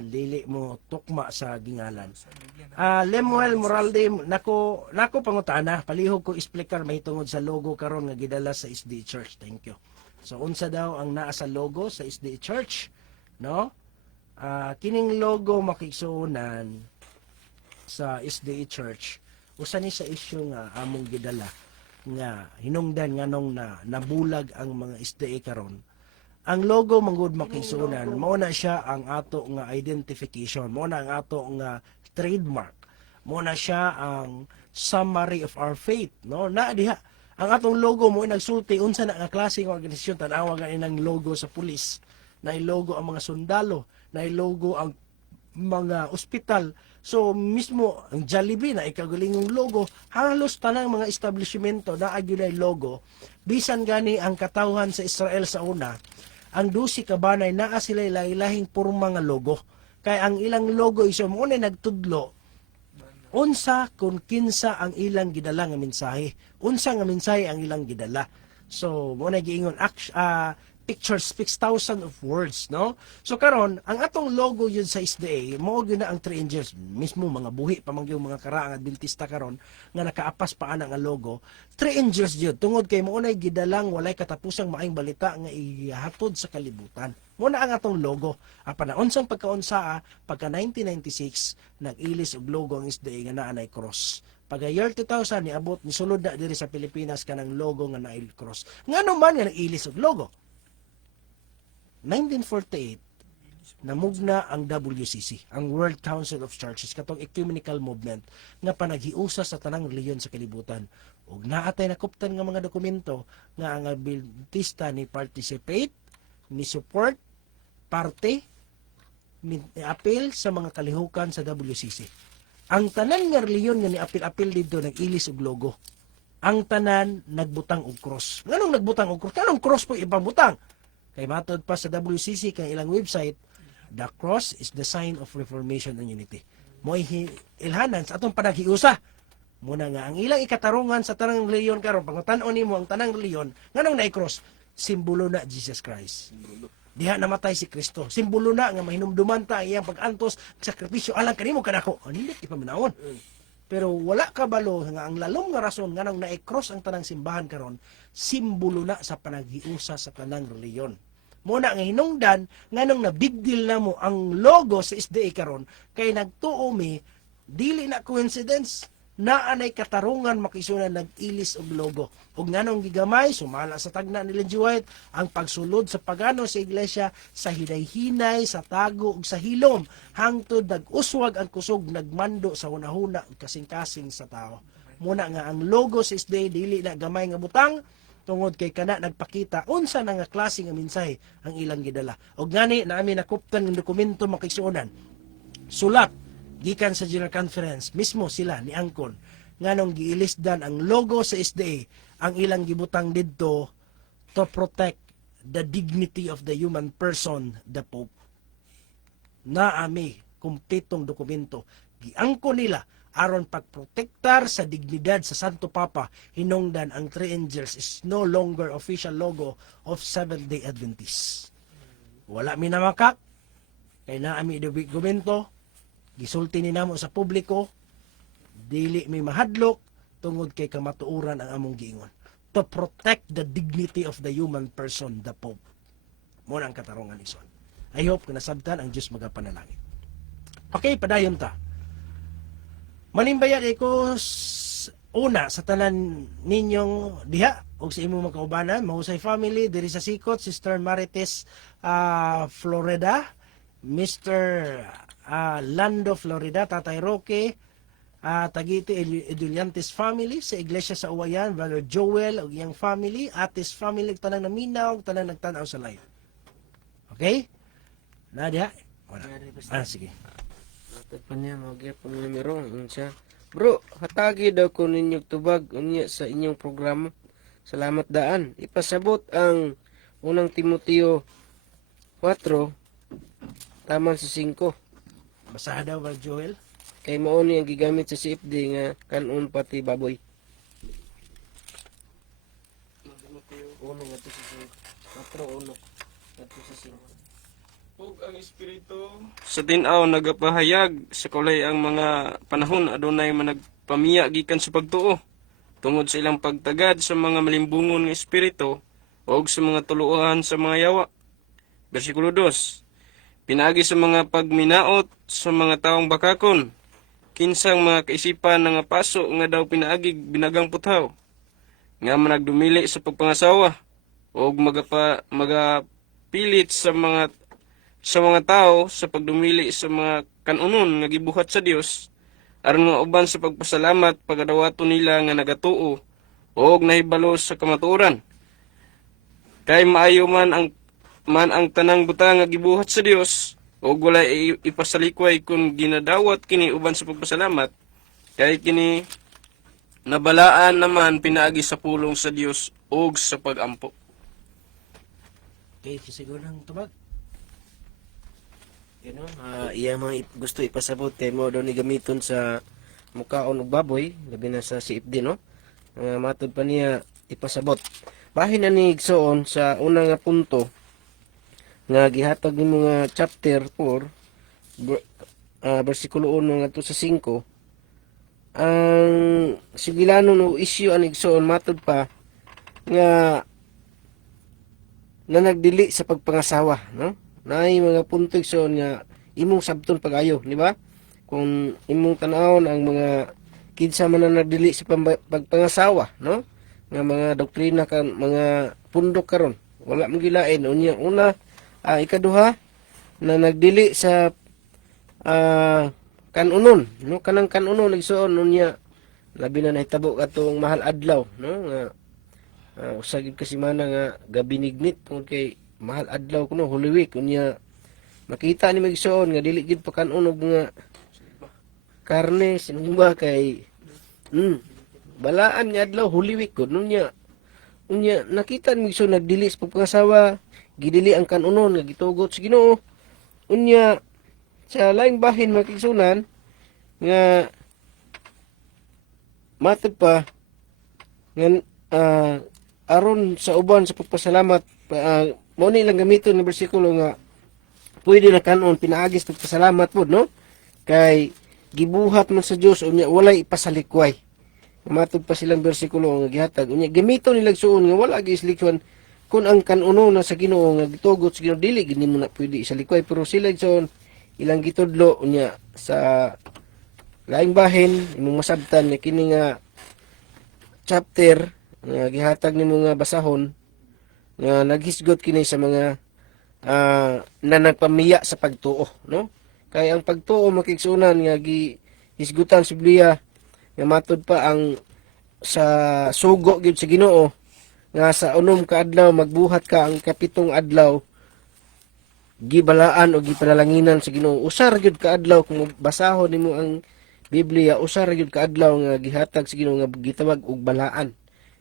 dili mo tukma sa gingalan Lemuel Moralde nako pangutana palihog ko explicar mahitungod sa logo karon nga gidala sa SDA Church thank you so unsa daw ang naa sa logo sa SDA Church no kining logo makigsuonan sa SDA Church usa ni sa issue nga among gidala nga hinungdan nganong nabulag ang mga SDA karon ang logo manggod makisunan mao na siya ang ato nga identification mao na ang ato nga trademark mao na siya ang summary of our faith, no? Na diha ang atong logo mo nagsulti unsa na nga klase ng organisasyon tan-awa ganin ang logo sa pulis, na logo ang mga sundalo, na logo ang mga ospital. So mismo ang Jollibee na ikagulingong logo, halos tanang mga establishmento na agyunay logo. Bisan gani ang katawhan sa Israel sa una, ang 12 kabanay naa sila lahi-lahing purma nga logo. Kay ang ilang logo iso mo nagtudlo unsa kung kinsa ang ilang gidala nga mensahe, unsa nga mensahe ang ilang gidala. So mo na giingon picture speaks thousand of words, no? So karon ang atong logo yun sa SDA mao gyud na ang 3 angels, mismo mga buhi pa man yung mga karaang adventista karon nga nakaapas pa ana nga logo. 3 angels yun tungod kay mo nay gidalang walay katapusang maayong balita nga ihatod sa kalibutan. Mo na ang atong logo. Apan na unsang pagkaunsaa pagka 1996 nag-ilis og logo ang SDA nga naa nay cross. Pagka year 2000 niabot ni sulod na diri sa Pilipinas kanang logo nga naay cross. Ngano man nga nag-ilis og logo? 1948 namugna ang WCC, ang World Council of Churches, katong ecumenical movement nga panaghiusa sa tanang reliyon sa kalibutan. Ug naatay nakuptan nga mga dokumento nga ang Adventista ni participate, ni support, parte, ni apil sa mga kalihukan sa WCC. Ang tanan nga reliyon nga ni apil-apil dito nag-ilis og logo. Ang tanan nagbutang og cross. Nganong nagbutang og cross? Kanong cross po ibang butang? Kay matod pa sa WCC kay ilang website, the cross is the sign of reformation and unity. Mo'y ilhanan sa atong panaghiusa. Muna nga ang ilang ikatarungan sa tanang reliyon karon pagtan-on nimo ang tanang reliyon nganong naay cross, simbolo na Jesus Christ. Diha namatay si Kristo. Simbolo na nga mahinumduman ta ang iyang pag-antos, sakripisyo alang kanimo kanako. Hindi ipaminawon. Pero wala kabalo nga ang lalom nga rason nganong naay cross ang tanang simbahan karon, simbolo na sa panaghiusa sa tanang reliyon. Muna nga hinungdan nganong na big deal na mo ang logo sa SDA karon kay nagtuo mi dili na coincidence na anay katarungan makisunan nag-ilis og logo. Ug nganong gigamay sumala sa tagna ni Ellen G. White ang pagsulod sa pagano sa iglesia sa hinay-hinay, sa tago ug sa hilom hangtod nag-uswag ang kusog nagmando sa hunahuna ug kasing-kasing sa tao. Muna nga ang logo sa SDA dili na gamay nga butang tungod kay kana nagpakita unsa na nga klase nga mensahe ang ilang gidala. Og ngani naami nakuptan ng dokumento makisunan. Sulat gikan sa General Conference mismo sila ni angkon nganong giilisdan ang logo sa SDA ang ilang gibutang didto to protect the dignity of the human person, the Pope. Naami kumpletong dokumento giangkon nila aron pagprotektar sa dignidad sa Santo Papa, hinungdan ang 3 angels is no longer official logo of Seventh-day Adventists. Wala minamakak, kay naami dokumento, gisulti ni namo sa publiko, dili may mahadlok, tungod kay kamatuuran ang among giingon. To protect the dignity of the human person, the Pope. Muna ang katarungan ison. I hope na nasabtan ang Diyos magapanalangin. Okay, padayon ta. Manimbayad ko una sa tanan ninyong diha o sa imong mga kaubanan, mahusay family diri sa Sikot, Sister Marites Florida, Mr. Lando Florida, Tatay Roque, Tagiti Eduliantes family sa Iglesia sa Uwayan, Brother Joel o iyang family, Atis family, tanang naminaw, tanang nagtanaw sa live. Okay? Nadia? Sige. Pa niya magyapon numero unsa. Bro, hatagi daw ko ninyong tubag unya sa inyong programa. Salamat daan. Ipasabot ang unang Timoteo 4 taman sa 5. Basaha daw ba Joel? Kay mao ni ang gigamit sa CFD nga kanon pati baboy. Uno nga to sa 4 uno. Nga sa 5. Ug ang espiritu sa tin-aw nagapahayag sa kulay ang mga panahon adunay managpamiya gikan sa pagtuo tungod sa ilang pagtagad sa mga malimbungon nga espiritu o sa mga tuluhan sa mga yawa. Bersikulo 2. Pinaagi sa mga pagminaot sa mga taong bakakon, kinsang mga kaisipan nga paso nga daw pinaagig binagang puthaw, nga managdumili sa pagpangasawa o magapilit sa mga tao sa pagdumili sa mga kanunon nga gibuhat sa Dios aron nga uban sa pagpasalamat pagadawaton nila nga nagatuo og nahibalo sa kamatuoran. Kay maayo man ang tanang butang nga gibuhat sa Dios ug wala ipasalikway kung ginadawat kini uban sa pagpasalamat, kay kini nabalaan naman pinaagi sa pulong sa Dios ug sa pagampo. Okay, siguro ng tubag. Iya mga gusto ipasabot kay mo daw ni gamiton sa mukaon og baboy, labi na sa CFD, no? Matod pa niya ipasabot. Bahin na ni igsoon sa una nga punto nga gihatag ni mga chapter 4 bersikulo 1 ngadto sa 5. Ang sigilanon o issue ang igsoon matod pa nga na nagdili sa pagpangasawa, no? Naay mga punto igsoon nga imong sabton pag-ayo, di ba? Kung imong tan-awon ang mga kinsa man na nagdili sa pagpangasawa, no? Nga mga doktrina kan mga pundok karon, wala man gilain unya una. Ikaduha na nagdili sa kanunon, no? Kanang kanunon igsoon unya labi na nahitabo katong mahal adlaw, no? Nga usagid kasi mana nga gabi nignit tungod kay mahal adlaw kuno Holy Week unya makita ni magsoon nga dili gid pa kanunog nga karne sinumba kay balaan nga adlaw Holy Week kuno unya nakita ni magsoon nagdili sa pagpangasawa, gidili ang kanunon nga gitugot sa Ginoo unya sa laing bahin makigsunan nga matod pa nga aron sa uban sa pagpasalamat mo ni lang gamiton ng bersikulo nga pwede na kanon pinaagis ng pasalamat po, no? Kay gibuhat man sa Dios unya walay ipasalikway. Matod pa silang bersikulo nga gihatag unya gamiton nila suon nga wala giislikwan kun ang kanuno na sa Ginoo nga gitugot sa Ginoo dili gid mo na pwede isalikway, pero sila suon ilang gitudlo unya sa laing bahin imong masabtan nga kini nga chapter nga gihatag nimo nga basahon nga naghisgot kini sa mga na nagpamiya sa pagtuo, no? Kay ang pagtuo makigsunan nga gihisgutan sa Biblia nga matod pa ang sa sugo gyud sa Ginoo nga sa unom ka adlaw magbuhat ka ang kapitong adlaw gibalaan o gipanalanginan sa Ginoo. Usar gyud ka adlaw kung basahon nimo ang Biblia, usar gyud ka adlaw nga gihatag sa Ginoo nga gitawag og balaan,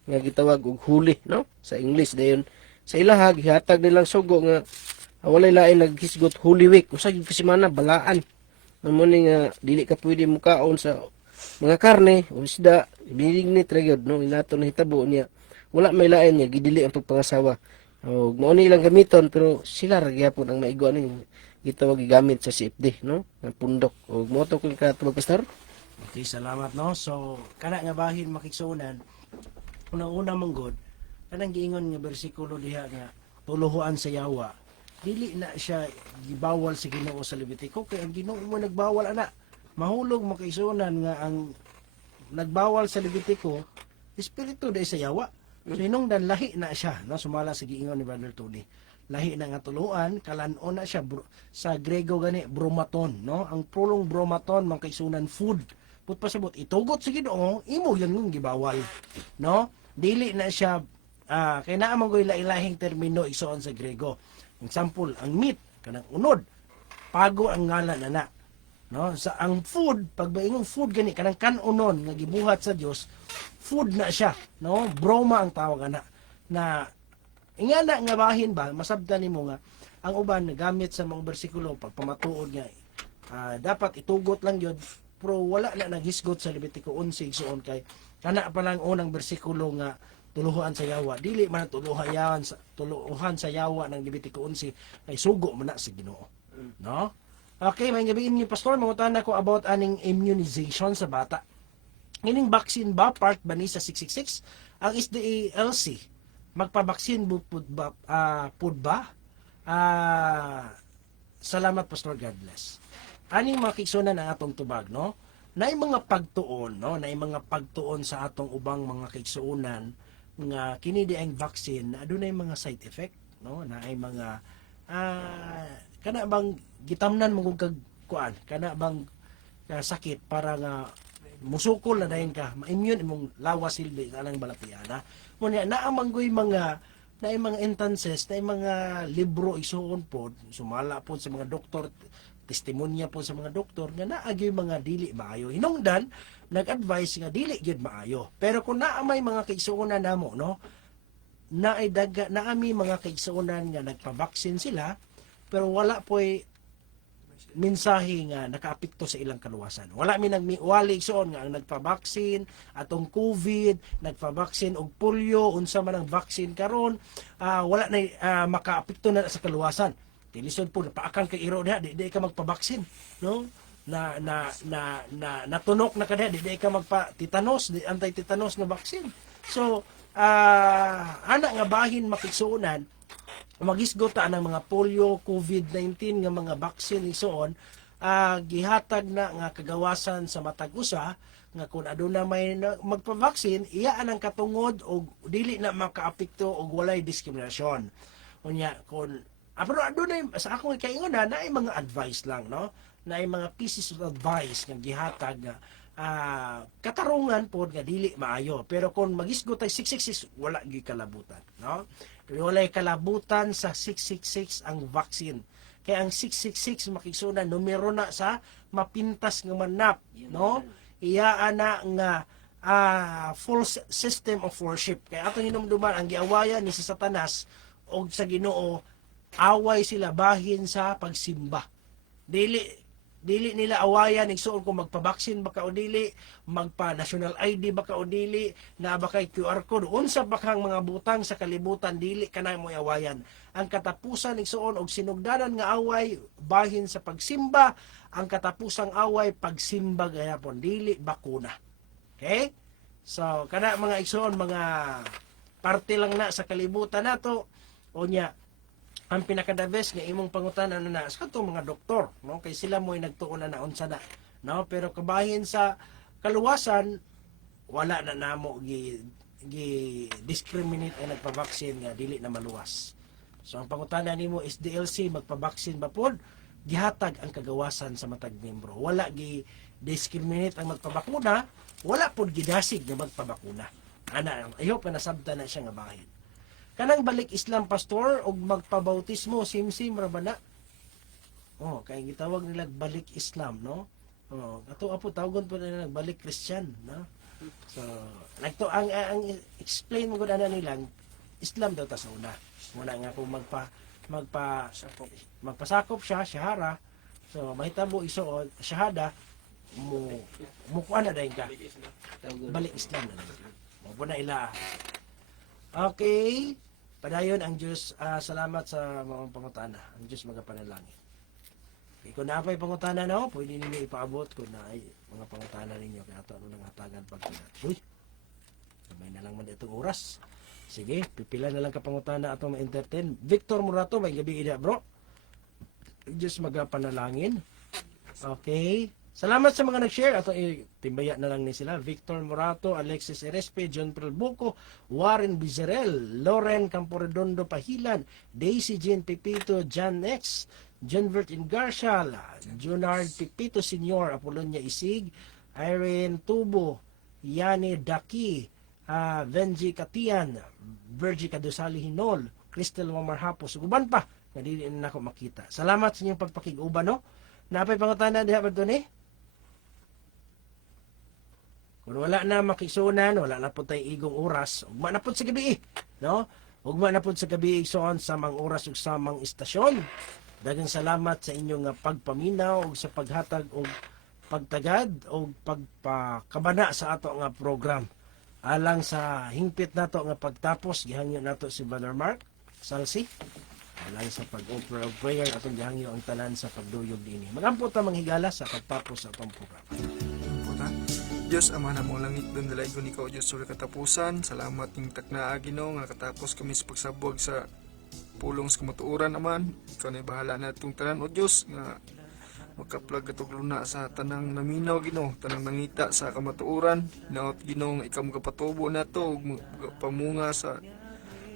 nga gitawag og huli, no? Sa English dayon sa ilaha gihatag nilang sugo nga walay lain naghisgot Holy Week usa gyud kasi mana balaan mo ni nga dili ka pwede mukaon sa mga karne o isda binignit ra gyud, no? Inato na hitabo niya wala may lain nga gidili ang pagpangasawa o mao ni ilang gamiton, pero sila ra gyapon ang maigo ani gitawag gigamit sa CFD, no? Ang pundok o mo to kung katubag pastor. Okay, salamat, no? So kana nga bahin makigsunan una-una manggod kanang giingon nga bersikulo diha nga tuluhuan sa yawa dili na siya gibawal sa Ginoo sa Levitico, kay ang Ginoo mo nagbawal ana. Mahulog makaisunan nga ang nagbawal sa Levitico espiritu dai sa yawa. So hinungdan lahi na siya, no? Sumala sa giingon ni Brother Tony, lahi na nga tuluan, kalan-on na siya sa Grego gani bromaton, no? Ang prolong bromaton makaisunan food put pasabot itugot sa Ginoo imo yang gibawal, no? Dili na siya kay naa man goy lain-lahing termino igsoon sa Grego. Example, ang meat kanang unod pago ang ngalan ana, no? Sa ang food pagbaingong food gani kanang kanunon nga gibuhat sa Dios, food na siya, no? Broma ang tawag ana na ingana nga bahin ba masabtan nimo nga ang uban nagamit sa mga bersikulo pagpamatuod nga dapat itugot lang yun, pero wala na naghisgot sa Levitico 11 igsoon kay kana pa lang unang bersikulo nga tuluhan sa yawa, dili man tuluhan sa yawa ng Levitico 11 kay sugo man na sa Ginoo, no? Okay, may gabiin ni Pastor, mangutan ako about aning immunization sa bata. Ining vaccine ba part ba ni sa 666 ang SDALC magpabaksin pud ba? Salamat Pastor, God bless. Aning makigsunan ang atong tubag, no? Naay mga pagtuon, no? Naay mga pagtuon sa atong ubang mga kaigsuonan nga kini di ang vaccine adunay mga side effect, no? Naay mga kana bang gitamnan mo kag kuan, kana bang sakit para nga musukol na dayon ka, ma-immune imong lawas silbi alang balatiana. Muna naamanggoy mga instances na mga libro isuon pod, sumala pod sa mga doktor, testimonya po sa mga doktor nga naagi mga dili maayo. Hinungdan nag-advise nga dili gyud maayo. Pero kung naamay mga kaigsuonan namo, no, naami mga kaigsuonan nga nagpabaksin sila pero wala po'y mensahe nga nakaapekto sa ilang kaluwasan. Wala mi nagwali igsoon nga ang nagpabaksin atong COVID, nagpabaksin og polio, unsa man ang vaccine karon, wala na makaapekto na sa kaluwasan. Tilisod po paakang kay iro diha, di ka magpabaksin, no? Natunok na kada, di ka magpa-tetanus, anti-tetanus na vaccine. So, ana nga bahin makigsuonan magisgota ng mga polio, COVID-19 nga mga vaccine isoon, gihatag na nga kagawasan sa matag usa nga kung aduna may magpa-vaccine, iya anang katungod og dili na makaapekto og walay diskriminasyon. Unya kung pero adunay sa akong ikaingon na ay mga advice lang, no? Na ay mga pieces of advice nga gihatag nga katarungan pod nga dili maayo. Pero kung magisgot ay 666 wala gi kalabutan, no? Walay kalabutan sa 666 ang vaccine. Kaya ang 666 makigsuna numero na sa mapintas nga manap, no? Iya ana nga full system of worship. Kaya atong hinumduman ang giawayan ni sa Satanas og sa Ginoo, away sila bahin sa pagsimba. Dili nila awayan igsuon kung magpabaksin baka o dili, magpa national ID baka o dili, na baka QR code, unsa bakang mga butang sa kalibutan, dili kanay mo awayan. Ang katapusan igsuon og sinugdanan nga away bahin sa pagsimba, ang katapusang away pagsimba gayapon, dili bakuna. Okay? So kana mga igsuon, mga parte lang na sa kalibutan nato. Onya, ang pinaka-the best nga imong pangutanan na sa katong mga doktor, no, kay sila mo'y nagtuon na unsa na, no, pero kabahin sa kaluwasan wala na namo gi discriminate ang nagpa-vaccine nga dili na maluwas. So ang pangutanan nimo is DLC magpa-vaccine ba pod, gihatag ang kagawasan sa matag membro. Wala gi discriminate ang magpabakuna, wala pod gidasig nga magpabakuna. Ana, I hope na nasabtan na siya nga bahin. Kanang balik Islam pastor og magpabautismo simsim ra ba na? Oh, kay gitawag nila balik Islam, no? Oh, ato apo tawagon po nila balik Christian, no? So, ang explain mo gud ana nilang Islam daw ta sa una. Muna nga kung magpasakop siya, shahara. So, mahitabo isuod shahada mo kuan na dayon ka. Balik Islam na dayon. Mo na ila. Okay. Padayon ang Diyos, salamat sa mga pangutana. Ang Diyos magapanalangin. Okay, kung naapay pangutana, no, pwede ninyo ipaabot kung na ay mga pangutana ninyo. Kaya ito, ano nang hatagan pagkina. Uy, sabay na lang man itong oras. Sige, pipila na lang kapangutana atong ma-entertain. Victor Murato, may gabi ida, bro. Ang Diyos magapanalangin. Okay. Salamat sa mga nag-share. Ato timbaya na lang ni sila. Victor Morato, Alexis Erespe, John Prelbuco, Warren Bizarel, Loren Camporedondo Pahilan, Daisy Jean Pipito, John X, John Vertin Garcial, Junard Pipito Senior, Apolonia Isig, Irene Tubo, Yani Daki, Venji Katian, Virgie Cadosali Hinol, Crystal Mamarhapos, uban pa, na di na ako makita. Salamat sa inyong pagpakig-uban, no? Napay pangutana diha ba doon eh? Kung wala na makisunan, wala na po tayo igong oras, ugma na po sa gabi, no? Ugma na po sa gabi igsoon sa mga oras ug sa mga istasyon. Daghang salamat sa inyong pagpaminaw ug sa paghatag og pagtagad og pagpakabana sa ato nga program. Alang sa hingpit nato nga pagtapos, gihangyo nato si Brother Mark Salsi. Alang sa pag-offer of prayer atong gihangyo ang tanan sa pagduyog dinhi. Magampo ta manghigala sa pagtapos sa atong programa. Diyos, Ama na mong langit, doon dalaygon ikaw, Diyos, sa katapusan. Salamat ng taknaa, Ginoo, nga katapos kami sa pagsabog sa pulong sa kamatuoran, Aman. Ikaw na bahala na itong tanan, O Diyos, nga magkaplag at luna sa tanang naminaw, Ginoo, tanang nangita sa kamatuoran. Naot, Ginoo, nga ikaw magkapatubo na ito, pamunga sa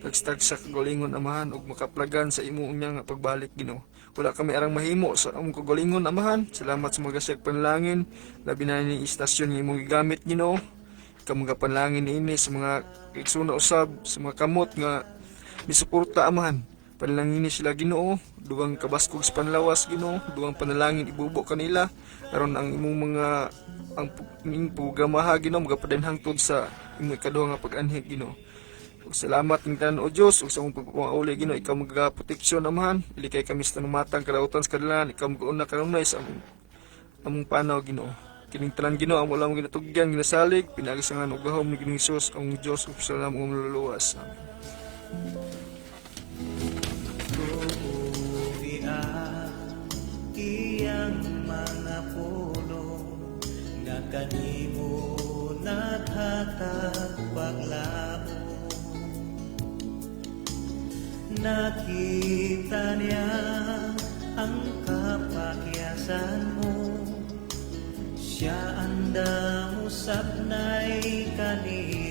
tagstag sa kagalingon amahan ug makaplagan sa imo unya nga pagbalik Ginoo. Wala kami arang mahimo sa among kagalingon amahan. Salamat sa mga gasig panalangin, labi na ni istasyon nga imong gigamit Ginoo. Ikaw mga panalangin ini sa mga igsuna usab, sa mga kamot nga misuporta amahan. Panalangin ni sila Ginoo, dugang kabaskog sa panlawas Ginoo, dugang panalangin ibubo kanila aron ang imong mga ang programaha Ginoo magapadan hangtod sa imong ikaduha nga pag-anhi Ginoo. Salamat ng tanan o Diyos, ug sa mong pagpapauli Ginoo, ikaw magaproteksyon amahan, ilikay kami sa matang kadautan sa kadalan, ikaw mag-una kanunay sa among panaw Ginoo. Kining tanan Ginoo ang wala mong ginatugyan, ginasalig, pinagisangan og gahom ni Ginoong Hesus ang Dios ug salamat ug maluluwas. Amen. Iyang mga puno nga kanimo naghatag paglao. Nakita niya ang kapakyasan mo, siya andang usap na'y kanina.